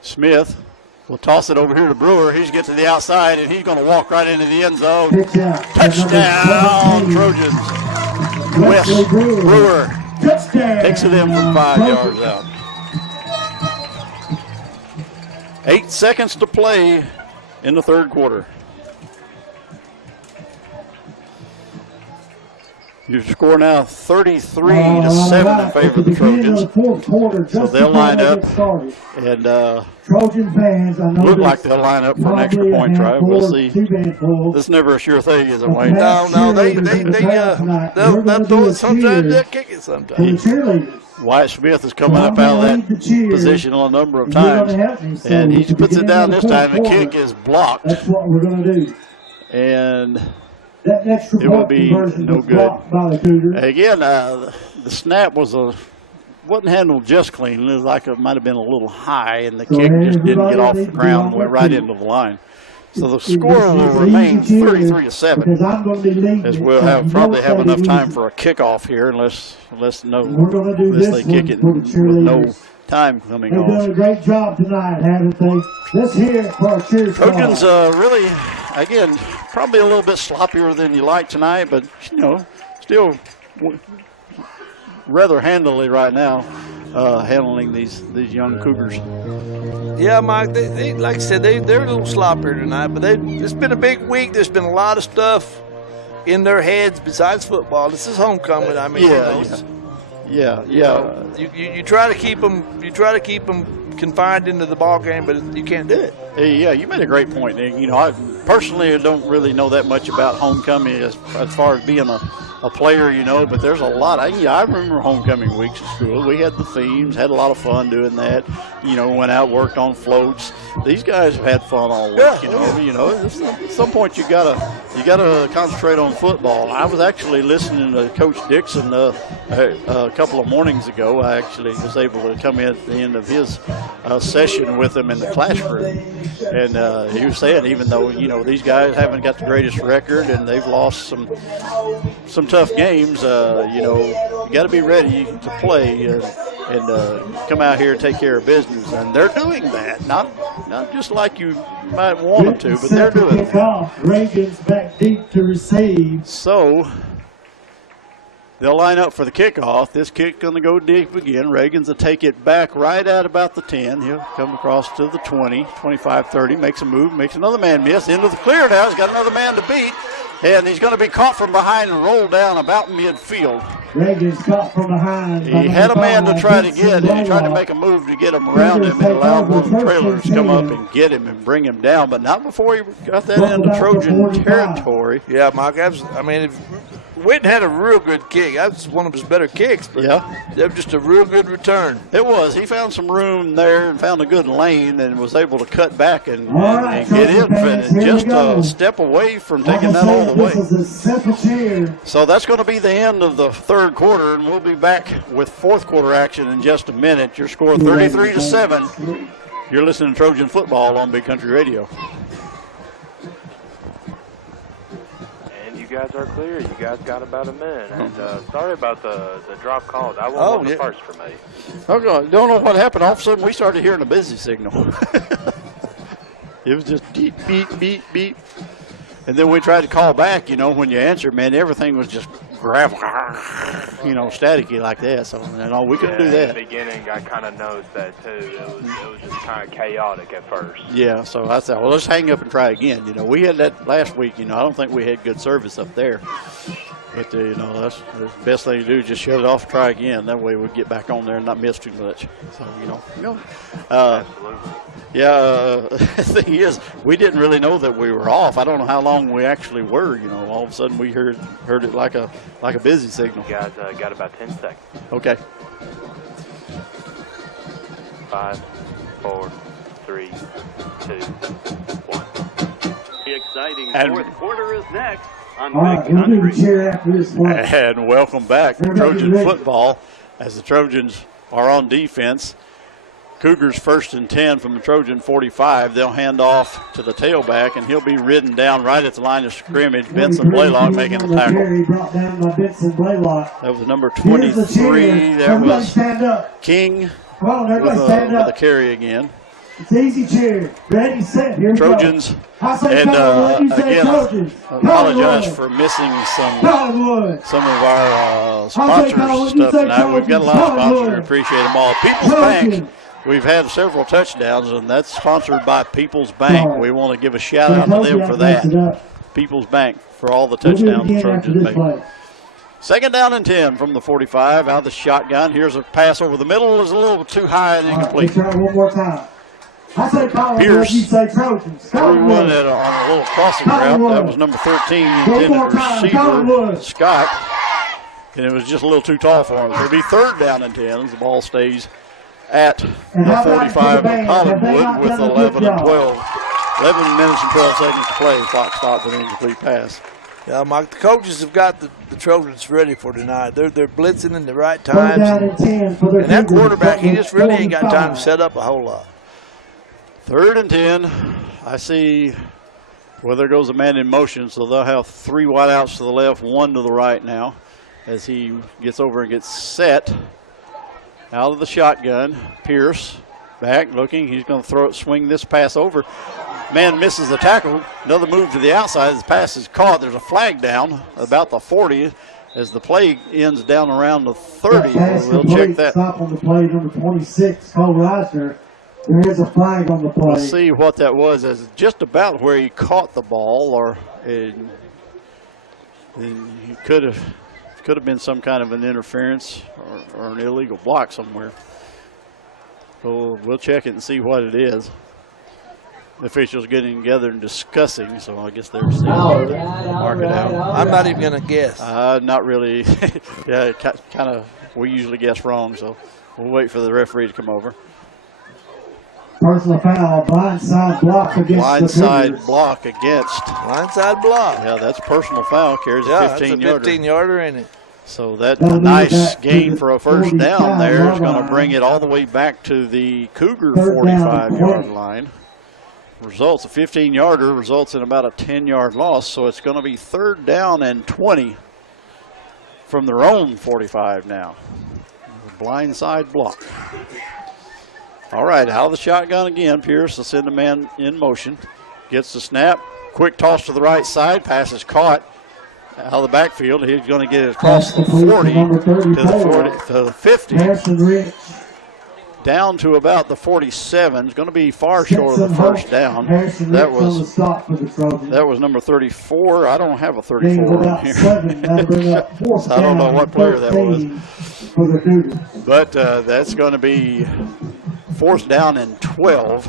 Smith will toss it over here to Brewer. He's get to the outside, and he's going to walk right into the end zone. Touchdown, Trojans. Wes Brewer takes it in from 5 yards out. 8 seconds to play in the 3rd quarter. Your score now 33-7 in favor of the Trojans. So they'll line up, and Trojan fans, I know look like they'll line up for an extra point drive. We'll see. This is never a sure thing, is it, Wayne? No, they'll throw it sometimes, they'll kick it sometimes. Wyatt Smith is coming up out of that position a number of times, and he puts it down this time. The kick is blocked. That's what we're going to do. And That next it will be conversion no was good. blocked by the Cougars. Again, the snap wasn't handled just clean. It was like it might have been a little high, and the kick just didn't get off the ground and went right into the line. So the score will remain 33-7, as we'll probably have enough time for a kickoff here, unless they kick it with no time coming They've off. done a great job tonight, haven't they? Let's hear it for our cheer squad. Trojans really, again, probably a little bit sloppier than you like tonight, but still rather handily right now, handling these young Cougars. Yeah, Mike, they like I said, they're a little sloppier tonight, but it's been a big week. There's been a lot of stuff in their heads besides football. This is homecoming. I mean, you try to keep them confined into the ball game, but you can't do it. Yeah, you made a great point, Nick. I personally don't really know that much about homecoming as far as being a player, but there's a lot. I remember homecoming weeks at school. We had the themes, had a lot of fun doing that. Went out, worked on floats. These guys have had fun all week. At some point you gotta concentrate on football. I was actually listening to Coach Dixon a couple of mornings ago. I actually was able to come in at the end of his session with them in the classroom, and he was saying even though these guys haven't got the greatest record and they've lost some tough games, you got to be ready to play and come out here and take care of business, and they're doing that. Not just like you might want them to, but they're doing it. Reagan's back deep to receive. So they'll line up for the kickoff. This kick going to go deep again. Reagan's will take it back right at about the 10. He'll come across to the 20, 25, 30, makes a move, makes another man miss. Into the clear now. He's got another man to beat. And he's going to be caught from behind and rolled down about midfield. Reagan's caught from behind. He had a man to try to get, and he tried to make a move to get him around him and allow one of the trailers to come up and get him and bring him down, but not before he got that into Trojan territory. Yeah, Mike, Witten had a real good kick. That was one of his better kicks. But that was just a real good return. It was. He found some room there and found a good lane and was able to cut back and get in, and just a step away from taking that all the way. So that's going to be the end of the third quarter, and we'll be back with fourth quarter action in just a minute. Your score 33-7. You're listening to Trojan Football on Big Country Radio. You guys are clear. You guys got about a minute. And sorry about the drop calls. I won't the first for me. Okay, don't know what happened. All of a sudden, we started hearing a busy signal. It was just beep, beep, beep, beep. And then we tried to call back, when you answered, man, everything was just gravel, staticky like that. So, we couldn't do that. In the beginning, I kind of noticed that, too. It was just kind of chaotic at first. Yeah, so I thought, well, let's hang up and try again. We had that last week, I don't think we had good service up there. But, that's the best thing to do, just shut it off and try again. That way we'll get back on there and not miss too much. So, Absolutely. Yeah, the thing is, we didn't really know that we were off. I don't know how long we actually were. All of a sudden we heard it like a busy signal. You guys got about 10 seconds. Okay. 5, 4, 3, 2, 1. The exciting fourth quarter is next on Big Country. And welcome back to Trojan football as the Trojans are on defense. Cougars 1st and 10 from the Trojan 45. They'll hand off to the tailback, and he'll be ridden down right at the line of scrimmage. Benson Blaylock making the tackle. Brought down by Benson Blaylock. That was number 23. That was King with the carry again. It's easy cheer. Ready, set. Here we Trojans. go. And again, I apologize for missing some of our sponsors stuff tonight. We've got a lot of sponsors. We appreciate them all. People's Bank. We've had several touchdowns, and that's sponsored by People's Bank. We want to give a shout out to them for that. People's Bank for all the touchdowns the Trojans make. 2nd down and 10 from the 45 out of the shotgun. Here's a pass over the middle. It's a little too high and incomplete. Try one more time. I say Collinwood, Pierce you say Trojans. threw one on a little crossing route. That was number 13, intended receiver, Scott. And it was just a little too tall for him. It'll be 3rd down and 10 as the ball stays at the 45 of Collinwood with 11 and 12. 11 minutes and 12 seconds to play. Clock stopped with an incomplete pass. Yeah, Mike, the coaches have got the Trojans ready for tonight. They're blitzing in the right times. And that quarterback, he just really ain't got time to set up a whole lot. 3rd and 10. I see, well, there goes a man in motion, so they'll have 3 wideouts to the left, 1 to the right now as he gets over and gets set. Out of the shotgun, Pierce back looking. He's going to swing this pass over. Man misses the tackle. Another move to the outside. His pass is caught. There's a flag down about the 40 as the play ends down around the 30. We'll check that. Stop on the play, number 26, Cole Reisner. There is a flag on the play. We'll see what that was, as just about where he caught the ball, or he could have been some kind of an interference or an illegal block somewhere. So we'll check it and see what it is. The officials getting together and discussing, so I guess they're seeing mark it out. I'm not even going to guess. Not really. Yeah, kind of. We usually guess wrong, so we'll wait for the referee to come over. Personal foul, blindside block against blindside block against. Blindside block. Yeah, that's personal foul. Carries a 15-yarder. That's a 15-yarder, ain't it? So that's a nice gain for a first down there. Is going to bring it all the way back to the Cougar 45-yard line. Results, a 15-yarder results in about a 10-yard loss, so it's going to be 3rd down and 20 from their own 45 now. Blindside block. All right, out of the shotgun again. Pierce will send a man in motion. Gets the snap. Quick toss to the right side. Pass is caught out of the backfield. He's going to get it across the 40 to the 50. Down to about the 47. It's going to be far short of the first down. That was number 34. I don't have a 34 on here. So I don't know what player that was. But that's going to be 4th down and 12.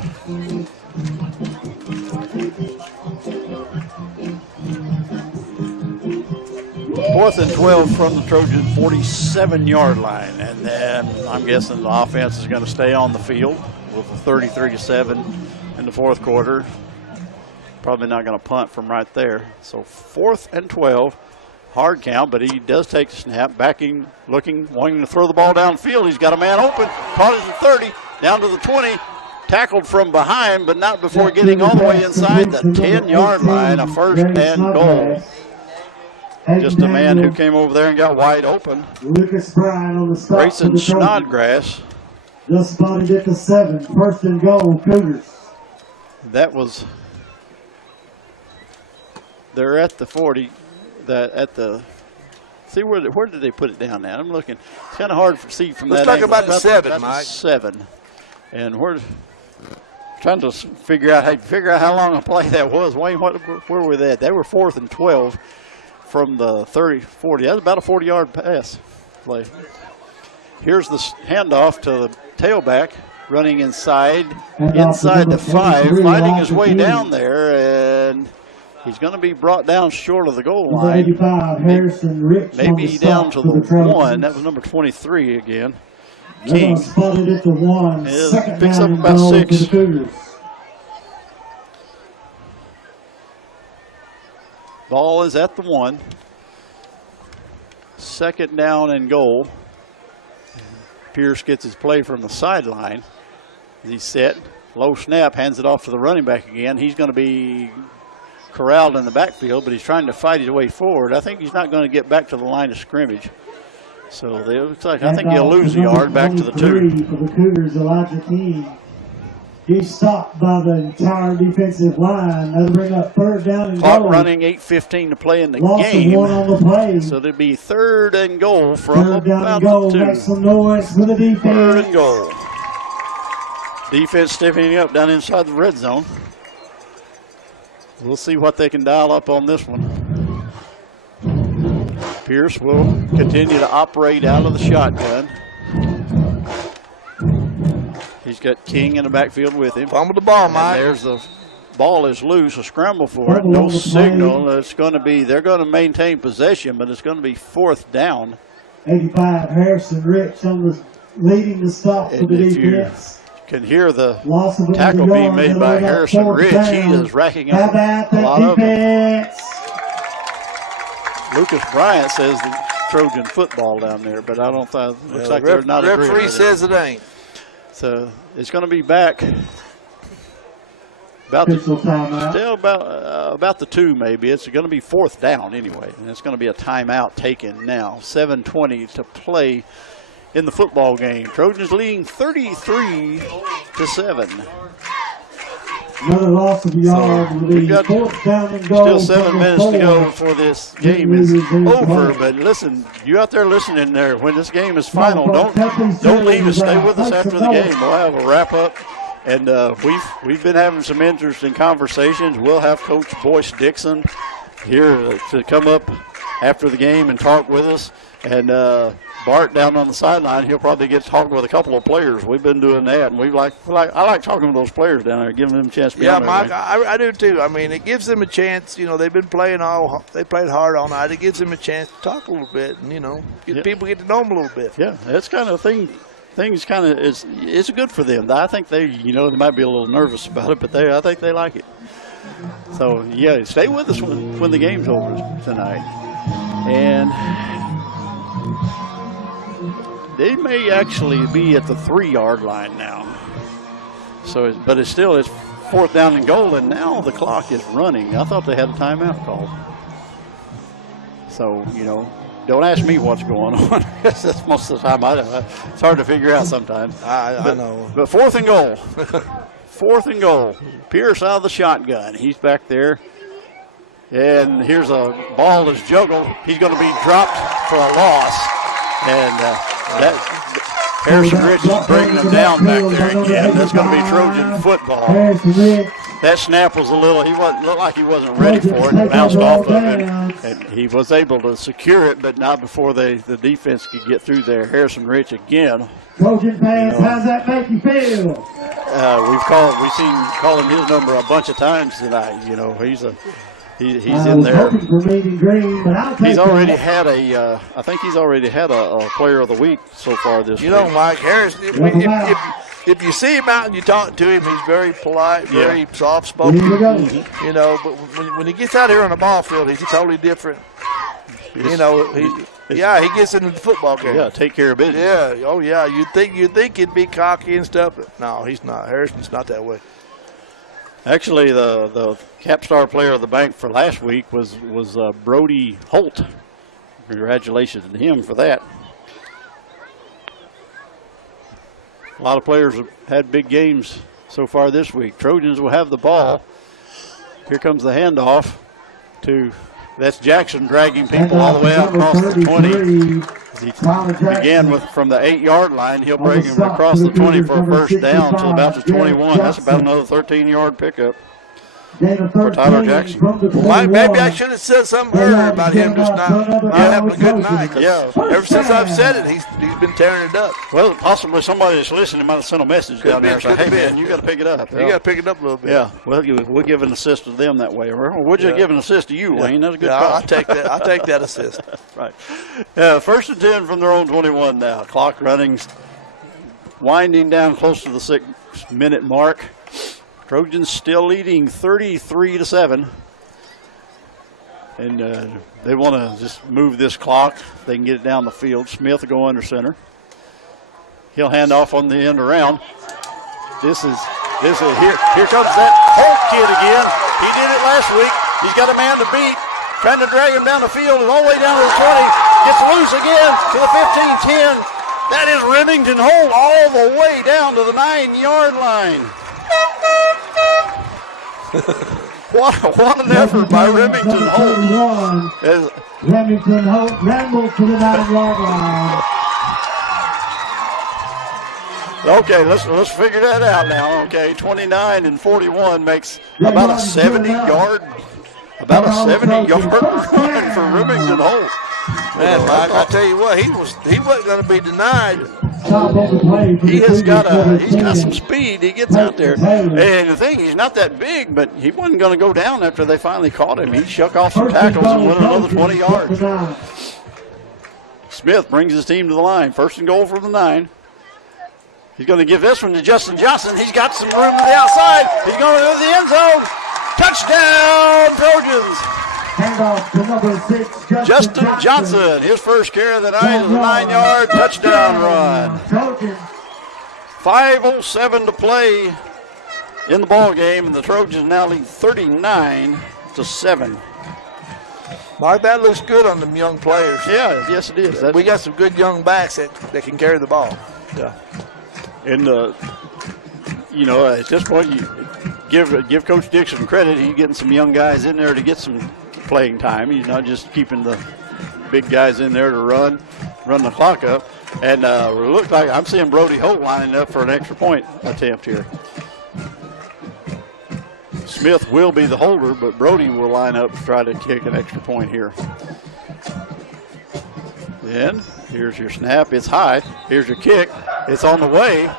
4th and 12 from the Trojan 47-yard line. And then I'm guessing the offense is going to stay on the field with a 33-7 in the 4th quarter. Probably not going to punt from right there. So 4th and 12, hard count, but he does take the snap, backing, looking, wanting to throw the ball downfield. He's got a man open, caught it at the 30, down to the 20, tackled from behind, but not before getting all the way inside the 10-yard line, a 1st and goal. Just a man who came over there and got wide open. Lucas Bryan on the stop. Grayson Snodgrass. Just spotted at the 7, 1st and goal, Cougars. That was, they're at the 40, see where did they put it down now? I'm looking. It's kind of hard to see from that angle. Let's talk about the 7, Mike. 7. And trying to figure out how long a play that was. Wayne, where were they at? They were 4th and 12 from the 30, 40. That was about a 40-yard pass play. Here's the handoff to the tailback, running inside the 5, finding his way down there, and he's going to be brought down short of the goal line. 85, Harrison Rich. Maybe down to the 1. That was number 23 again. King. Spotted at the 1. Picks up about 6. Ball is at the 1. 2nd down and goal. Pierce gets his play from the sideline. He's set. Low snap, hands it off to the running back again. He's going to be corralled in the backfield, but he's trying to fight his way forward. I think he's not going to get back to the line of scrimmage. So it looks like I think he'll lose a yard back to the 2. For the Cougars, Elijah King. He's stopped by the entire defensive line. That'll bring up 3rd down and Clock goal. running, 8:15 to play in the Loss game. Of 1 on the play. So it'll be 3rd and goal from 3rd down about and goal. the 2. Make some noise for the defense. 3rd and goal. Defense stepping up down inside the red zone. We'll see what they can dial up on this one. Pierce will continue to operate out of the shotgun. He's got King in the backfield with him. Fumble the ball, Mike. There's the ball is loose, a scramble for it. No signal. It's going to be, they're going to maintain possession, but it's going to be 4th down. 85, Harrison Rich leading the stop for the defense. Can hear the tackle being made by Harrison Rich. He is racking up a lot of them. Lucas Bryant says the Trojan football down there, but I don't think looks like they're not agreeing. Referee says it ain't. So it's going to be back about the 2 maybe. It's going to be 4th down anyway, and it's going to be a timeout taken now. 7:20 to play in the football game. Trojans leading 33-7. Another loss of yard. We've got still 7 minutes to go before this game is over. But listen, you out there listening there, when this game is final, don't leave us. Stay with us after the game. We'll have a wrap up, and we've been having some interesting conversations. We'll have Coach Boyce Dixon here to come up after the game and talk with us, and Bart down on the sideline, he'll probably get to talk with a couple of players. We've been doing that, and I like talking to those players down there, giving them a chance to be on there. Mike, I do too. I mean, it gives them a chance. You know, they've been playing they played hard all night. It gives them a chance to talk a little bit, and people get to know them a little bit. Yeah, that's kind of thing. Things kind of it's good for them. I think they might be a little nervous about it, but I think they like it. So yeah, stay with us when the game's over tonight, and they may actually be at the 3-yard line now. So, but it's 4th down and goal, and now the clock is running. I thought they had a timeout called. So, don't ask me what's going on. That's most of the time. It's hard to figure out sometimes. I know. But 4th and goal. 4th and goal. Pierce out of the shotgun. He's back there. And here's a ball that's juggled. He's going to be dropped for a loss. And Harrison Rich is bringing them down back there again. That's going to be Trojan football. That snap was looked like he wasn't ready for it. It bounced off of him, and he was able to secure it, but not before the defense could get through there. Harrison Rich again. Trojan fans, how's that make you feel? We've seen calling his number a bunch of times tonight. He's in there. He's already had I think he's already had a player of the week so far this week. Mike Harris, if you see him out and you talk to him, he's very polite, very soft-spoken. But when he gets out here on the ball field, he's totally different. He gets into the football game. Yeah, take care of business. Yeah, oh yeah. You'd think he'd be cocky and stuff, but no, he's not. Harrison's not that way. Actually, the Capstar player of the bank for last week was Brody Holt. Congratulations to him for that. A lot of players have had big games so far this week. Trojans will have the ball. Here comes the handoff that's Jackson dragging people all the way out across the 20. He began from the 8-yard line. He'll bring him across the 20 for a first down to about the 21. That's about another 13-yard pickup for Tyler Jackson. Mike, maybe I should have said something earlier about him just not having a good night. Yeah. Ever since I've said it, he's been tearing it up. Well, possibly somebody that's listening might have sent a message down there saying, hey, man, you got to pick it up. You got to pick it up a little bit. Yeah. Well, we'll give an assist to them that way. Or we'll just give an assist to you, Wayne. That's a good call. I'll take that. I'll take that assist. Right. 1st and 10 from their own 21 now. Clock running, winding down close to the 6-minute mark. Trojans still leading 33-7. And they want to just move this clock. They can get it down the field. Smith will go under center. He'll hand off on the end around. This is here comes that Holt kid again. He did it last week. He's got a man to beat. Trying to drag him down the field and all the way down to the 20. Gets loose again to the 15-10. That is Remington Holt all the way down to the 9-yard line. What an effort by Remington Holt. Remington Holt rambles to the 9-yard line. Okay, let's figure that out now. Okay, 29 and 41 makes about a 70-yard run for Remington Holt. Man, Mike, I tell you what, he wasn't going to be denied. He's got some speed. He gets out there. And the thing, he's not that big, but he wasn't going to go down after they finally caught him. He shook off some tackles and went another 20 yards. Smith brings his team to the line. 1st and goal from the 9. He's going to give this one to Justin Johnson. He's got some room to the outside. He's going to go to the end zone. Touchdown, Trojans. Handoff to number 6, Justin Johnson, his first carry of the night is a 9-yard touchdown run. Trojan. 5:07 to play in the ball game, and the Trojans now lead 39-7. Mark, that looks good on them young players. Yeah, yes it is. We got some good young backs that can carry the ball. Yeah. And, you know, at this point, you give Coach Dixon credit. He's getting some young guys in there to get some playing time. He's not just keeping the big guys in there to run the clock up. And it looks like I'm seeing Brody Holt lining up for an extra point attempt here. Smith will be the holder, but Brody will line up to try to kick an extra point here. Then here's your snap. It's high. Here's your kick. It's on the way.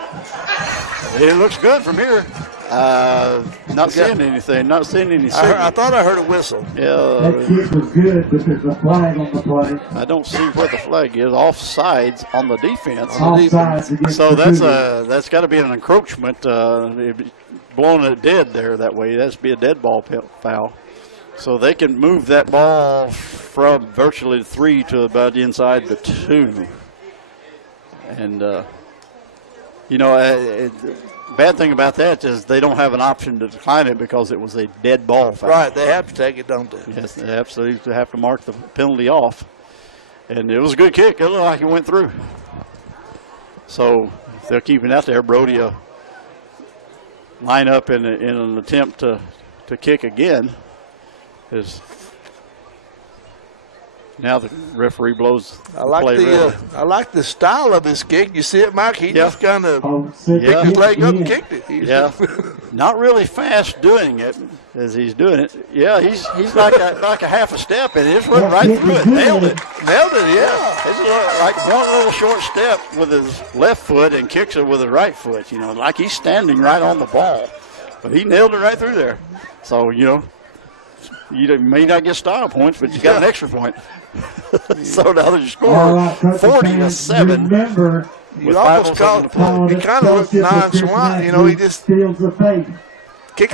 It looks good from here. Not seeing anything. Not seeing any signal. I thought I heard a whistle. Yeah. That kick was good, but there's a flag on the play. I don't see where the flag is. Offsides on the defense. Offsides against So the Cougars. that's got to be an encroachment. Blowing it dead there that way. That's be a dead ball foul. So they can move that ball from virtually the 3 to about inside the 2. And, you know, bad thing about that is they don't have an option to decline it because it was a dead ball foul. Right, they have to take it, don't they? Yes, they absolutely have to mark the penalty off. And it was a good kick. It looked like it went through. So if they're keeping it out there, Brody will line up in an attempt to kick again. Now the referee blows the play red. I like the style of his kick. You see it, Mike? He just kind of picked his leg up and kicked it. Yeah, not really fast doing it as he's doing it. Yeah, he's like a half a step, and it just went right through it. Nailed it. Yeah. It's like one little short step with his left foot and kicks it with his right foot. You know, like he's standing right on the ball, but he nailed it right through there. So you know, you may not get style points, but you got an extra point. So now the score 40-7. Remember, You almost called it. He kind of looked nonchalant. You know, he just kicks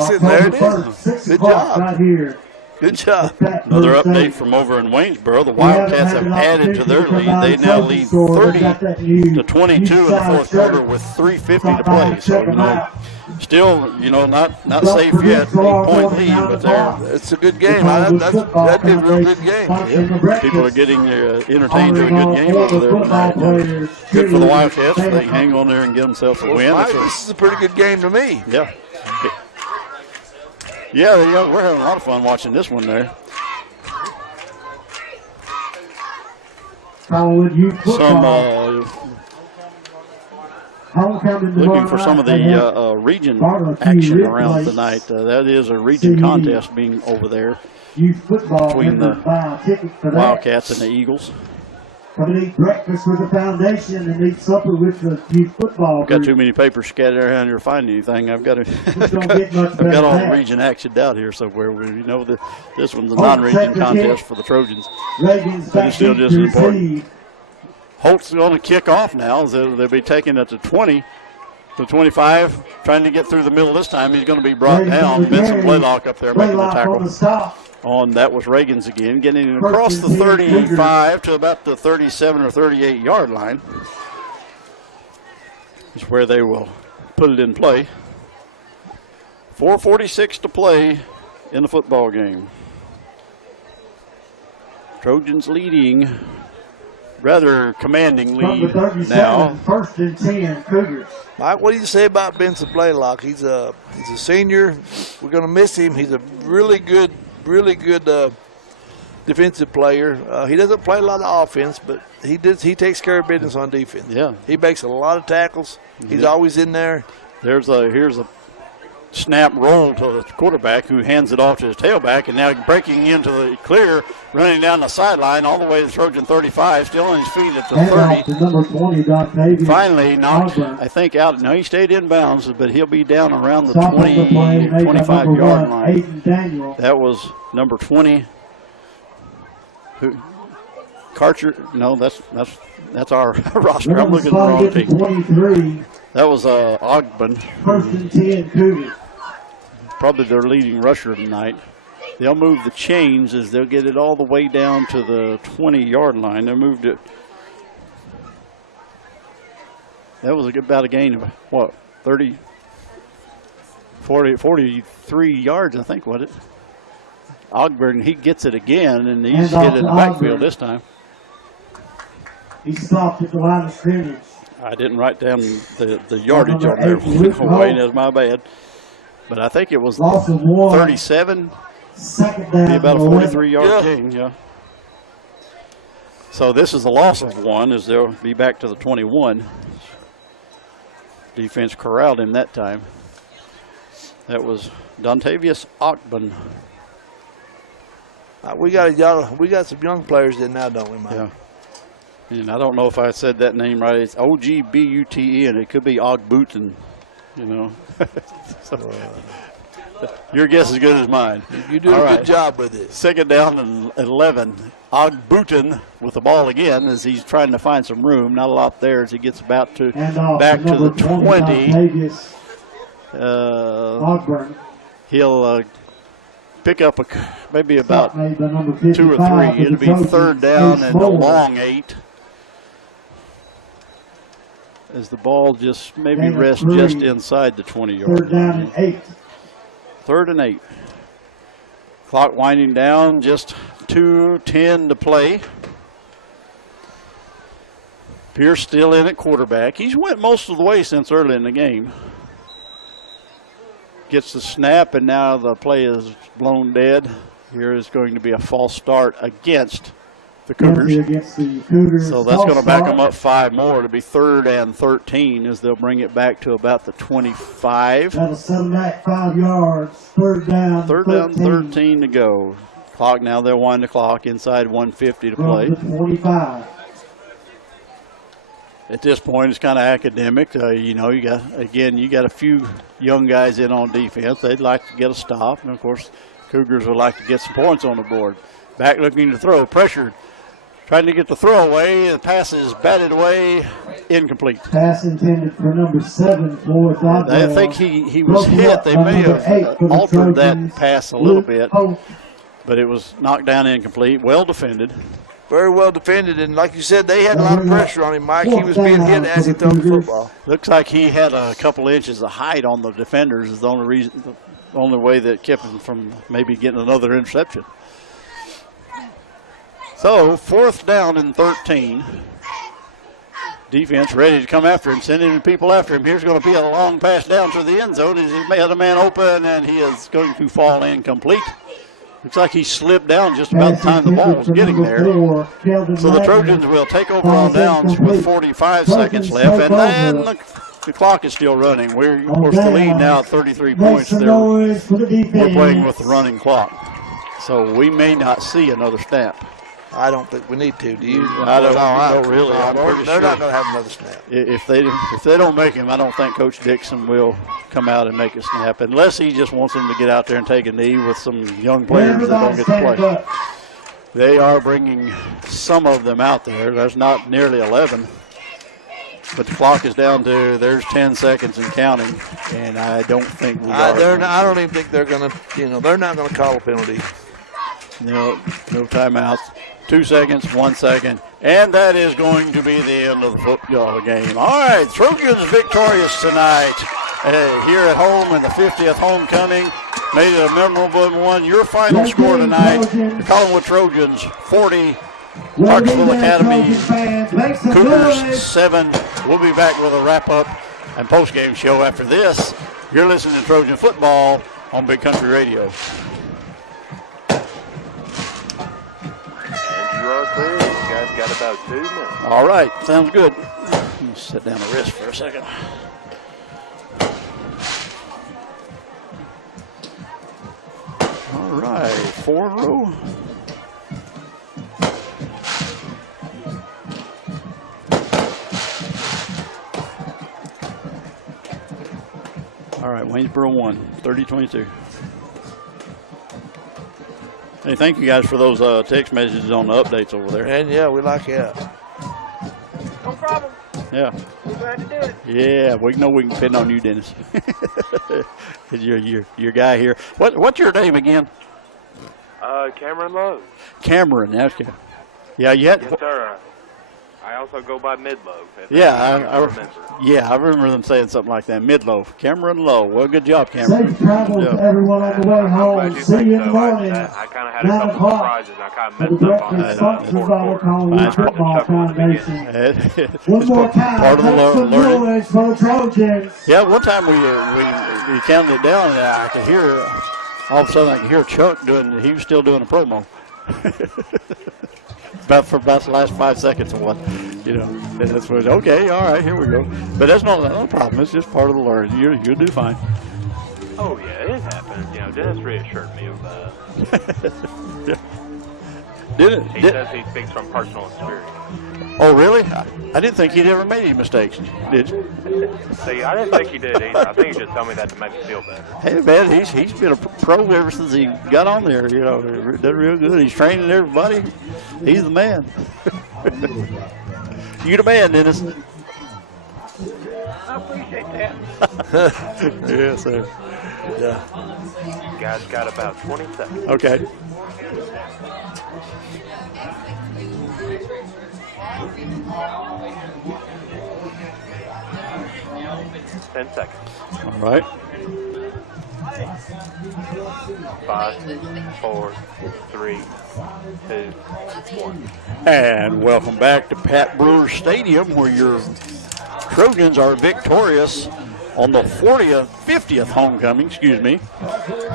it there. It is. Good job. Right here. Good job. Another update from over in Waynesboro. The Wildcats have added to their lead. They now lead 30-22 in the fourth quarter with 3:50 to play. So, you know, still, you know, not safe yet. 8-point lead, but it's a good game. That'd be a real good game. Yeah. People are getting entertained to a good game over there tonight. Good for the Wildcats. They can hang on there and get themselves a win. This is a pretty good game to me. Yeah. Yeah, we're having a lot of fun watching this one there. Looking for some of the region action around tonight. That is a region contest being over there between the Wildcats and the Eagles. Come and eat breakfast with the foundation and eat supper with the youth football. I've got too many papers scattered around here to find anything. I've got all the region action out here somewhere. You know, this one's a non-region contest for the Trojans. But it's still just as important. Holt's going to kick off now. They'll be taking it to 20, to 25, trying to get through the middle this time. He's going to be brought down. Benson Blaylock up there making the tackle. That was Reagan's again, getting across the 35 to about the 37 or 38 yard line. Is where they will put it in play. 4:46 to play in the football game. Trojans leading rather commanding lead now. 1st and 10, Cougars. Mike, what do you say about Benson Blaylock? He's a senior. We're going to miss him. He's a really good defensive player. He doesn't play a lot of offense, but he takes care of business on defense. Yeah. He makes a lot of tackles. He's always in there. Here's a snap roll to the quarterback who hands it off to his tailback, and now breaking into the clear, running down the sideline all the way to the Trojan 35, still on his feet at the 30. Number 20, finally knocked, I think, out. No, he stayed in bounds, but he'll be down around the 25-yard line. That was number 20. Karcher? No, that's our roster. I'm looking at the wrong team. 23. That was Ogben. 1st and 10, Cougars. Probably their leading rusher tonight. they'll move the chains as they'll get it all the way down to the 20-yard line. They moved it. That was about a gain of, what, 43 yards, I think, was it? Ogburn, he gets it again, and he's hit in the backfield this time. He stopped at the line of scrimmage. I didn't write down the yardage on there. Wayne, that's my bad. But I think it was 37. Second down. Be about a 43-yard gain, yeah. So this is the loss of 1 as they'll be back to the 21. Defense corralled him that time. That was Dontavius Ogburn. We got some young players in now, don't we, Mike? Yeah. And I don't know if I said that name right. It's O-G-B-U-T-E, and it could be Ogbutin, you know. So, your guess is as good as mine. You do a good job with it. Second down and 11. Ogbutin with the ball again as he's trying to find some room. Not a lot there as he gets back to the 20. He'll pick up maybe about 2 or 3. It'll be third down and a long 8. As the ball just maybe rests just inside the 20-yard line. Third down and 8. Third and 8. Clock winding down, just 2:10 to play. Pierce still in at quarterback. He's went most of the way since early in the game. Gets the snap, and now the play is blown dead. Here is going to be a false start against the Cougars. So that's going to back them up 5 more to be third and 13 as they'll bring it back to about the 25. That'll set them back 5 yards. Third down 13 to go. Clock now, they'll wind the clock inside 1:50 to play. 25. At this point, it's kind of academic. You know, you got a few young guys in on defense. They'd like to get a stop. And, of course, Cougars would like to get some points on the board. Back looking to throw. Pressured. Trying to get the throw away. The pass is batted away. Incomplete. Pass intended for number 7 for Dodwell. I think he was hit. They may have altered that pass a little bit. But it was knocked down incomplete. Well defended. Very well defended, and like you said, they had a lot of pressure on him, Mike. He was being hit as he threw the football. Looks like he had a couple inches of height on the defenders is the only way that kept him from maybe getting another interception. So, fourth down and 13. Defense ready to come after him, sending people after him. Here's going to be a long pass down to the end zone as he had a man open, and he is going to fall incomplete. Looks like he slipped down just about the time the ball was getting there. So the Trojans will take over on downs with 45 seconds left, and then the clock is still running. We're, of course, the lead now at 33 points. We're playing with the running clock. So we may not see another snap. I don't think we need to. Do you? I don't know, really. They're not going to have another snap. If they don't make him, I don't think Coach Dixon will come out and make a snap, unless he just wants them to get out there and take a knee with some young players that don't get to play. They are bringing some of them out there. There's not nearly 11. But the clock is down to, there's 10 seconds and counting, and I don't think we are. I don't even think they're going to, they're not going to call a penalty. No timeouts. 2 seconds, 1 second, and that is going to be the end of the football game. All right, Trojans victorious tonight here at home in the 50th homecoming. Made it a memorable one. Your final score tonight, the Collinwood Trojans 40, Clarksville Academy Cougars 7. We'll be back with a wrap-up and post-game show after this. You're listening to Trojan Football on Big Country Radio. You guys got about 2 minutes. All right, sounds good. Let me sit down the wrist for a second. All right, 4 in a row. All right, Waynesboro 1, 30-22. Hey, thank you guys for those text messages on the updates over there. And yeah, we like it. No problem. Yeah. We're glad to do it. Yeah, we know we can depend on you, Dennis. You're your guy here. What's your name again? Cameron Lowe. Cameron, okay. Yeah, you had. Yes, sir. I also go by Midloaf. Yeah, I remember them saying something like that. Midloaf, Cameron Lowe. Well, good job, Cameron. Safe travels to everyone on the way home. See you in the morning. I kind of had a couple surprises. I kind of messed up on that. Sponsored by the Collinwood Football Foundation. One more time, part of the make some noise for the Trojans. Yeah, one time we counted it down, and I could hear, all of a sudden I could hear Chuck he was still doing a promo. about the last 5 seconds of one, and that's what, okay, all right, here we go. But that's no problem. It's just part of the learning. You'll do fine. Oh, yeah, it happens. Dennis reassured me of that. Yeah. He says he speaks from personal experience. Oh, really? I didn't think he'd ever made any mistakes, did you? See, I didn't think he did either. I think he just told me that to make me feel better. Hey, man, he's been a pro ever since he got on there. Done real good. He's training everybody. He's the man. You the man, Dennis. I appreciate that. Yes, sir. Yeah. You guys got about 20 seconds. Okay. Ten seconds. All right. 5, 4, 3, 2, 1. And welcome back to Pat Brewer Stadium, where your Trojans are victorious on the 50th homecoming,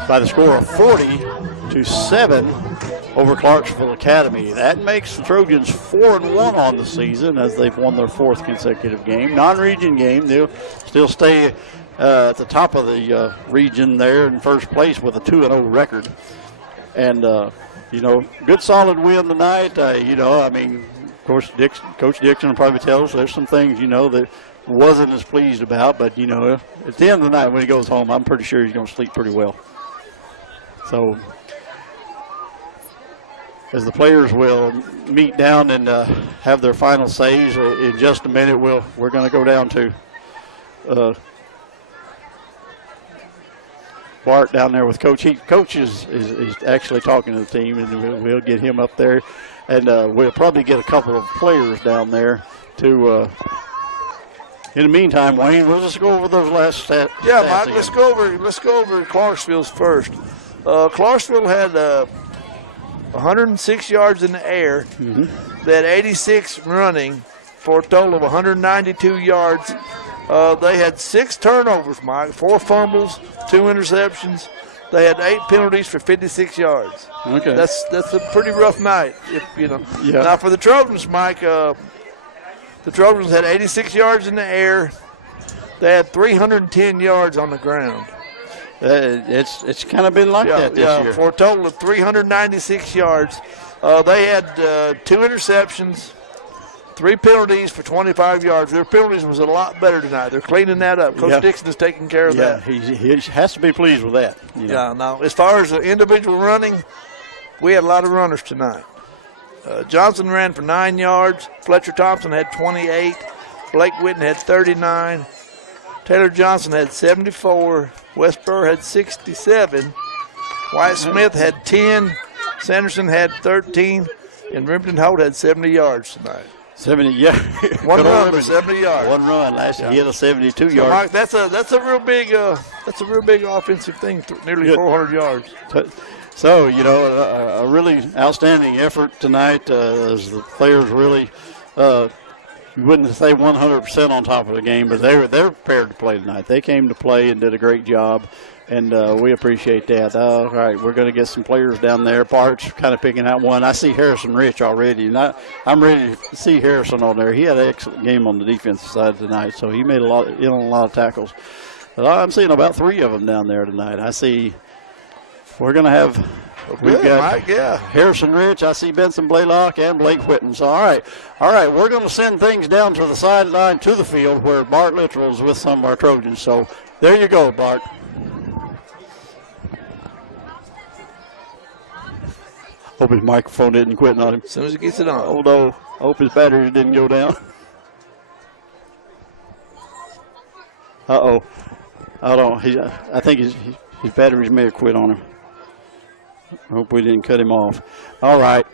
by the score of 40-7 over Clarksville Academy. That makes the Trojans 4-1 on the season, as they've won their 4th consecutive game. Non-region game, they'll still stay at the top of the region there in first place with a 2-0 record. And, good solid win tonight. Of course, Coach Dixon will probably tell us there's some things, that wasn't as pleased about. But, at the end of the night when he goes home, I'm pretty sure he's going to sleep pretty well. So, as the players will meet down and have their final saves in just a minute, we're going to go down to Bart down there with Coach. Coach is actually talking to the team, and we'll get him up there, and we'll probably get a couple of players down there to. In the meantime, Wayne, we'll just go over those last stats. Yeah, Mike, let's go over Clarksville's first. Clarksville had 106 yards in the air. Mm-hmm. They had 86 running for a total of 192 yards. They had 6 turnovers, Mike, 4 fumbles, 2 interceptions. They had 8 penalties for 56 yards. Okay. That's a pretty rough night, Yeah. Now for the Trojans, Mike, the Trojans had 86 yards in the air. They had 310 yards on the ground. It's kind of been like that this year. For a total of 396 yards. They had 2 interceptions, 3 penalties for 25 yards. Their penalties was a lot better tonight. They're cleaning that up. Coach Dixon is taking care of that. He has to be pleased with that. Yeah, now as far as the individual running, we had a lot of runners tonight. Johnson ran for 9 yards. Fletcher Thompson had 28. Blake Witten had 39. Taylor Johnson had 74. Wes Burr had 67. Wyatt Smith had 10. Sanderson had 13. And Remington Holt had 70 yards tonight. 70, yeah. One run for 70 yards. One run last year. He had a 72 So yard. Mike, that's a real big offensive thing. Nearly 400 yards. So, a really outstanding effort tonight as the players really, you wouldn't say 100% on top of the game, but they're prepared to play tonight. They came to play and did a great job, and we appreciate that. All right, we're going to get some players down there. Bart's kind of picking out one. I see Harrison Rich already, and I'm ready to see Harrison on there. He had an excellent game on the defensive side tonight, so he made a lot of tackles. But I'm seeing about 3 of them down there tonight. I see we're going to have we've got Mike, yeah. Harrison Rich. I see Benson Blaylock and Blake Whitten. So, all right. We're going to send things down to the sideline to the field where Bart Littrell is with some of our Trojans. So, there you go, Bart. Hope his microphone didn't quit on him. As soon as he gets it on. Oh, no. Hope his batteries didn't go down. Uh-oh. I think his batteries may have quit on him. Hope we didn't cut him off. All right.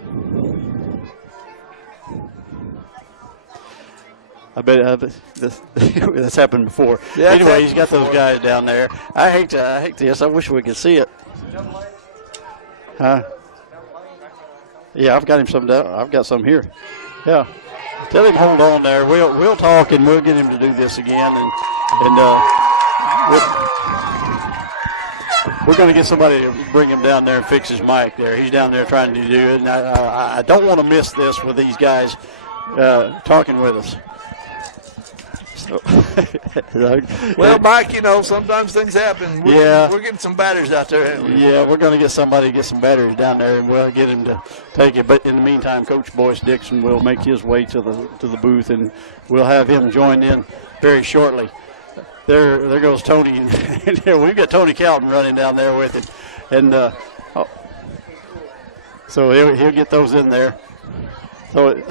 I bet that's happened before. Yeah, anyway, he's got those guys down there. I hate this. I wish we could see it. Huh? Yeah, I've got him some down. I've got some here. Yeah. Tell him hold on there. We'll talk and we'll get him to do this again and we're going to get somebody to bring him down there and fix his mic there. He's down there trying to do it, and I don't want to miss this with these guys talking with us. Well, Mike, you know, sometimes things happen. We're getting some batters out there. Yeah, we're going to get somebody to get some batteries down there, and we'll get him to take it. But in the meantime, Coach Boyce Dixon will make his way to the booth, and we'll have him join in very shortly. There goes Tony, and we've got Tony Calton running down there with him, and so he'll get those in there. So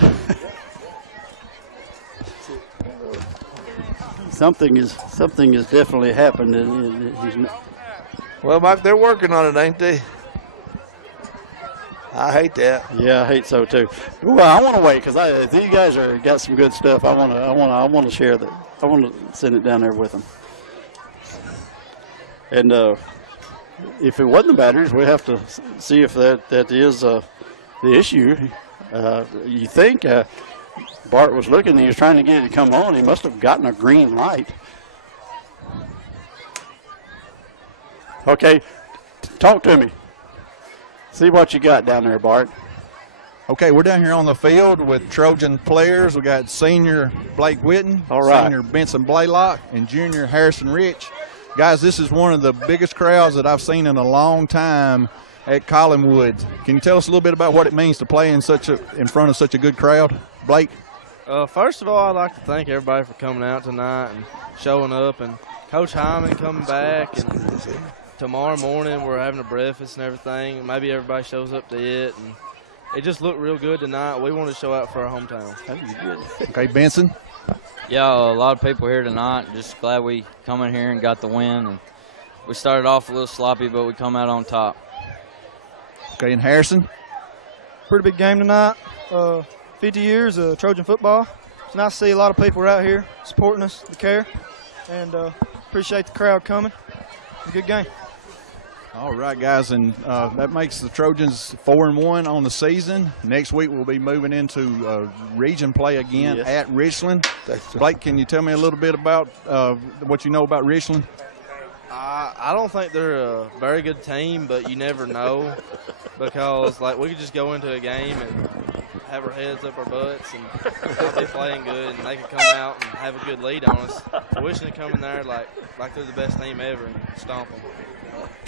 something has definitely happened, and he's not. Well, Mike, they're working on it, ain't they? I hate that. Yeah, I hate so too. Well, I want to wait because these guys got some good stuff. I want to share that. I want to send it down there with them. And if it wasn't the batteries, we have to see if that is the issue. You think Bart was looking, he was trying to get it to come on. He must have gotten a green light. Okay, talk to me. See what you got down there, Bart. Okay, we're down here on the field with Trojan players. We got senior Blake Whitten, senior Benson Blaylock, and junior Harrison Rich. Guys, this is one of the biggest crowds that I've seen in a long time at Collinwood. Can you tell us a little bit about what it means to play in front of such a good crowd, Blake? First of all, I'd like to thank everybody for coming out tonight and showing up, and Coach Hyman coming back, and tomorrow morning we're having a breakfast and everything. Maybe everybody shows up to it, and it just looked real good tonight. We want to show out for our hometown. Okay, Benson. Yeah, a lot of people here tonight. Just glad we come in here and got the win. And we started off a little sloppy, but we come out on top. Okay, and Harrison. Pretty big game tonight. 50 years of Trojan football. It's nice to see a lot of people out here supporting us, the care, and appreciate the crowd coming. It's a good game. All right, guys, and that makes the Trojans 4-1 on the season. Next week we'll be moving into region play again at Richland. Blake, can you tell me a little bit about what you know about Richland? I don't think they're a very good team, but you never know because, like, we could just go into a game and have our heads up our butts and they'll be playing good, and they could come out and have a good lead on us. So wishing to come in there like they're the best team ever and stomp them.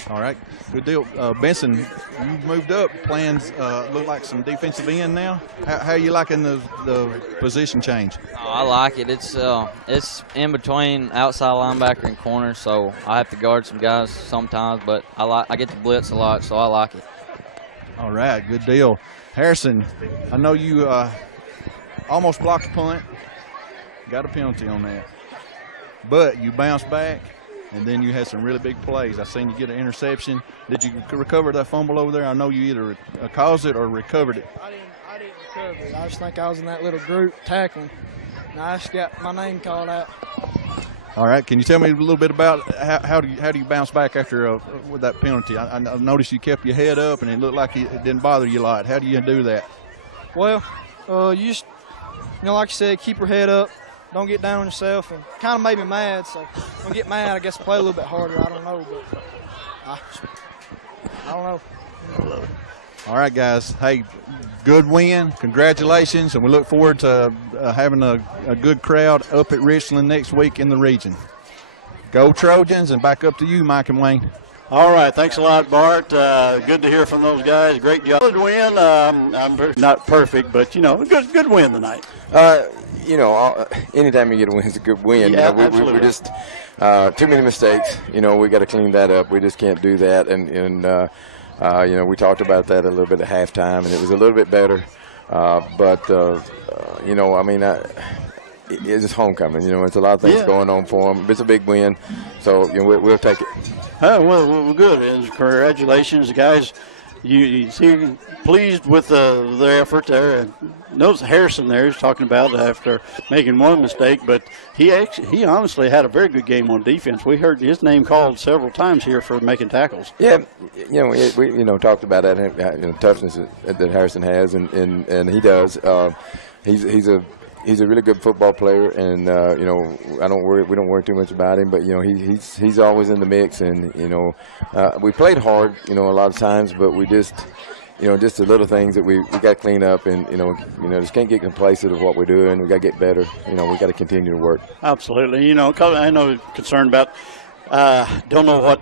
All right, good deal. Benson, you moved up. Plans look like some defensive end now. How are you liking the position change? Oh, I like it. It's in between outside linebacker and corner, so I have to guard some guys sometimes, but I get to blitz a lot, so I like it. All right, good deal. Harrison, I know you almost blocked a punt. Got a penalty on that. But you bounced back, and then you had some really big plays. I seen you get an interception. Did you recover that fumble over there? I know you either caused it or recovered it. I didn't recover it. I just think I was in that little group tackling, and I just got my name called out. All right. Can you tell me a little bit about how do you bounce back after with that penalty? I noticed you kept your head up, and it looked like it didn't bother you a lot. How do you do that? Well, you just, like you said, keep your head up. Don't get down on yourself, and kind of made me mad. So when I get mad, I guess play a little bit harder. I don't know, but I don't know. All right, guys. Hey, good win. Congratulations, and we look forward to having a good crowd up at Richland next week in the region. Go Trojans, and back up to you, Mike and Wayne. All right, thanks a lot, Bart. Good to hear from those guys. Great job. Good win. I'm not perfect, but good win tonight. Anytime you get a win, it's a good win. Yeah, we're just too many mistakes. We got to clean that up. We just can't do that. And we talked about that a little bit at halftime, and it was a little bit better. It's just homecoming. It's a lot of things going on for them. It's a big win, so we'll take it. Oh, well, good. And congratulations, guys. you see, pleased with their effort there. Notice Harrison there is talking about after making one mistake, but he honestly had a very good game on defense. We heard his name called several times here for making tackles. Yeah, we talked about that toughness that Harrison has, and he does. He's a really good football player, and we don't worry too much about him. But he's always in the mix, and we played hard, a lot of times, but we just the little things that we got to clean up, and just can't get complacent of what we're doing. We got to get better. We got to continue to work. Absolutely. I know concerned about. Don't know what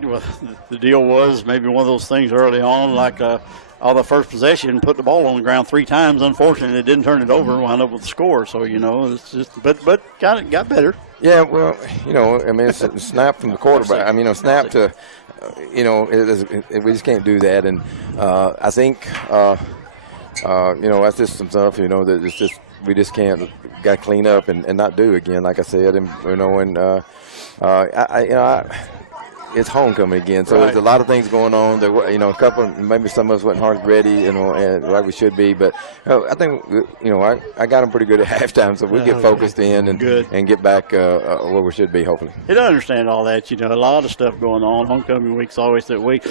the deal was. Maybe one of those things early on, like. On the first possession, put the ball on the ground 3 times. Unfortunately, it didn't turn it over and wound up with the score. So, it's just, but got better. Yeah, well, it's a snap from the quarterback. Snap to, we just can't do that. And I think, that's just some stuff, that it's just, we just got to clean up and not do again, like I said. And, it's homecoming again, so there's a lot of things going on. There, a couple, maybe some of us wasn't hard ready, like we should be. But I think, I got them pretty good at halftime, so we get focused in and get back where we should be, hopefully. You don't understand all that, a lot of stuff going on. Homecoming week's always that week.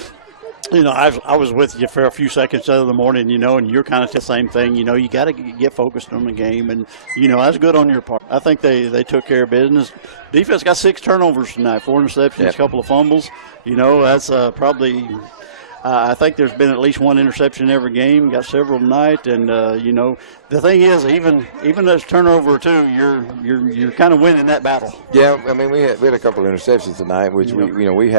I was with you for a few seconds the other morning, and you're kind of the same thing. You got to get focused on the game, and, that's good on your part. I think they took care of business. Defense got 6 turnovers tonight, 4 interceptions, a couple of fumbles. That's probably I think there's been at least 1 interception in every game, got several tonight. And, the thing is, even those turnover or 2, you're kind of winning that battle. Yeah, we had a couple of interceptions tonight, which we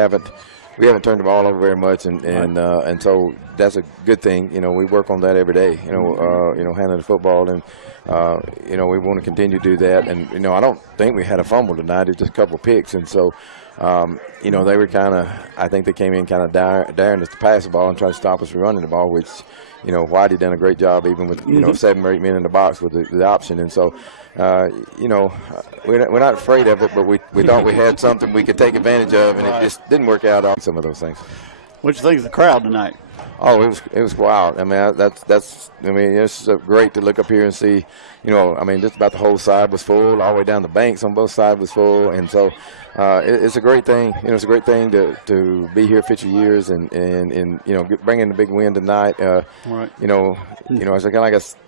haven't turned the ball over very much, and so that's a good thing. We work on that every day. Handling the football, and we want to continue to do that. And I don't think we had a fumble tonight. It's just a couple of picks, and so they were I think they came in kind of daring us to pass the ball and try to stop us from running the ball, which Whitey done a great job even with 7 or 8 men in the box with the option, and so. We're not afraid of it, but we thought we had something we could take advantage of, and it just didn't work out on some of those things. What you think of the crowd tonight? Oh, it was wild. It's great to look up here and see. Just about the whole side was full, all the way down the banks on both sides was full, and so it's a great thing. It's a great thing to be here 50 years and bring in the big win tonight. It's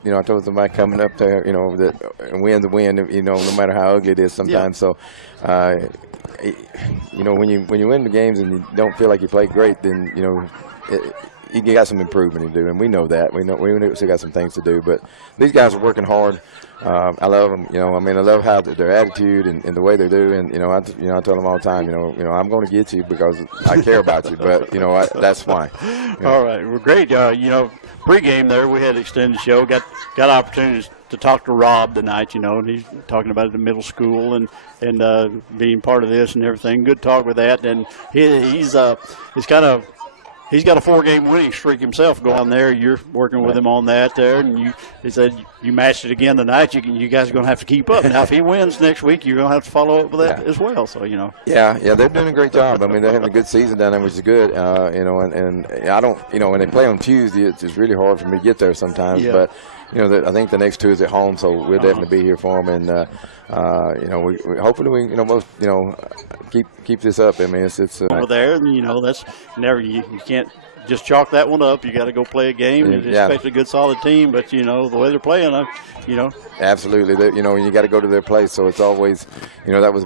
I told somebody coming up there, that win's a win, no matter how ugly it is sometimes. Yeah. So, when you win the games and you don't feel like you played great, then you got some improvement to do, and we know that. We still got some things to do, but these guys are working hard. I love them. I love how their attitude and the way they do. And I tell them all the time. I'm going to get you because I care about you. But that's fine. All right, well, great. Pregame there, we had an extended show. Got opportunities to talk to Rob tonight. And he's talking about the middle school and being part of this and everything. Good talk with that. And he's got a 4-game winning streak himself going there. You're working with him on that there, and he said you matched it again tonight. You guys are going to have to keep up. Now, if he wins next week, you're going to have to follow up with that as well. So Yeah, they're doing a great job. They're having a good season down there, which is good. And I don't, when they play on Tuesday, it's really hard for me to get there sometimes. Yeah. But I think the next 2 is at home, so we'll definitely be here for them. And we hopefully we both keep this up. It's over there. That's never you can't just chalk that one up. You got to go play a game, and especially a good solid team. But the way they're playing, Absolutely, you got to go to their place. So it's always, that was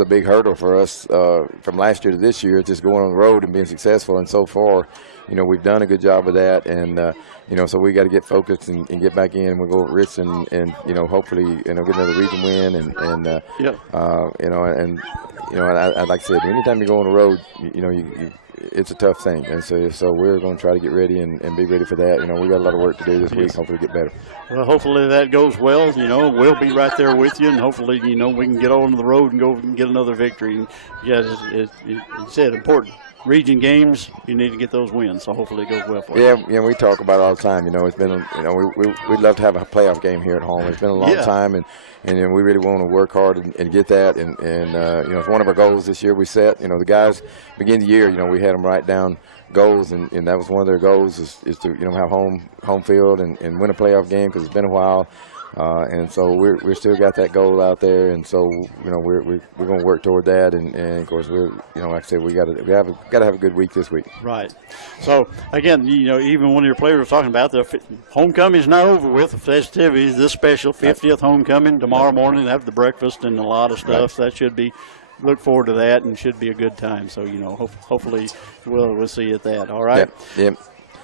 a big hurdle for us from last year to this year, just going on the road and being successful. And so far, we've done a good job of that. And so we got to get focused and get back in. We'll go with Rich and hopefully get another region win. I'd like to say, anytime you go on the road, it's a tough thing, and so we're going to try to get ready and be ready for that. We got a lot of work to do this week. Hopefully, get better. Well, hopefully that goes well. We'll be right there with you, and hopefully, we can get on the road and go and get another victory. And, you said important. region games, you need to get those wins. So hopefully it goes well for you. Yeah, we talk about it all the time. You know, it's been, you know, we'd love to have a playoff game here at home. It's been a long time, and we really want to work hard and get that. And you know, it's one of our goals this year we set. You know, the guys begin the year, you know, we had them write down goals, and that was one of their goals is to, you know, have home field and win a playoff game, because it's been a while. And so we're still got that goal out there, and so, you know, we're going to work toward that, and of course we're, you know, like I said, we got to have a good week this week. Right. So again, you know, even one of your players was talking about the homecoming is not over with. The festivities, this special 50th homecoming tomorrow morning. They have the breakfast and a lot of stuff. That should be. Look forward to that, and should be a good time. So, you know, hopefully we'll see you at that. All right. Yeah.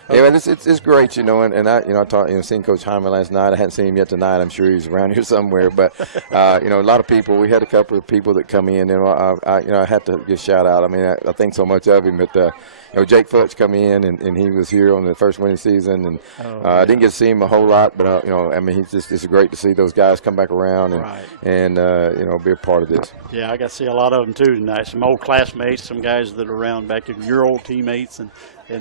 Yeah, and it's great, you know, and I, you know, I talked, you know, seen Coach Hyman last night. I hadn't seen him yet tonight. I'm sure he's around here somewhere. But you know, a lot of people. We had a couple of people that come in. You know, I have to give a shout out. I mean, I think so much of him. But you know, Jake Futch come in, and he was here on the first winning season, and I didn't get to see him a whole lot. But you know, I mean, it's great to see those guys come back around and you know, be a part of this. Yeah, I got to see a lot of them too tonight. Some old classmates, some guys that are around back to your old teammates, and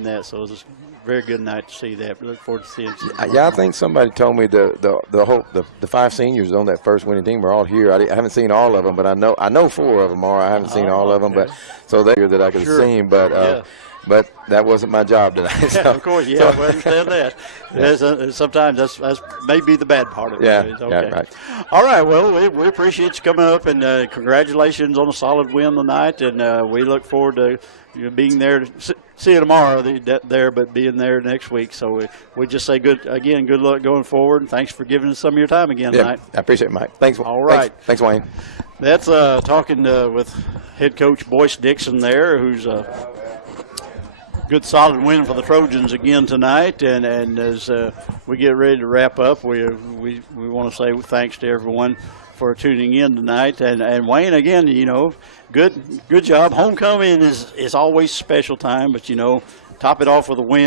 that. So it was a very good night to see that. We look forward to seeing you. Yeah, I think somebody told me the 5 seniors on that first winning team were all here. I haven't seen all of them, but I know 4 of them are. I haven't seen all of them, but so they're here that I could have seen. But but that wasn't my job tonight. So, of course, we understand that. Sometimes that's maybe the bad part of it. Yeah, okay. Right. All right, well, we appreciate you coming up, and congratulations on a solid win tonight, and we look forward to being there to see you tomorrow there, but being there next week. So we just say good luck going forward, and thanks for giving us some of your time again tonight. I appreciate it, Mike. Thanks. All right. Thanks Wayne. That's talking with head coach Boyce Dixon there, who's good solid win for the Trojans again tonight, and as we get ready to wrap up, we want to say thanks to everyone for tuning in tonight, and Wayne, again, you know, good job. Homecoming is always special time, but you know, top it off with a win.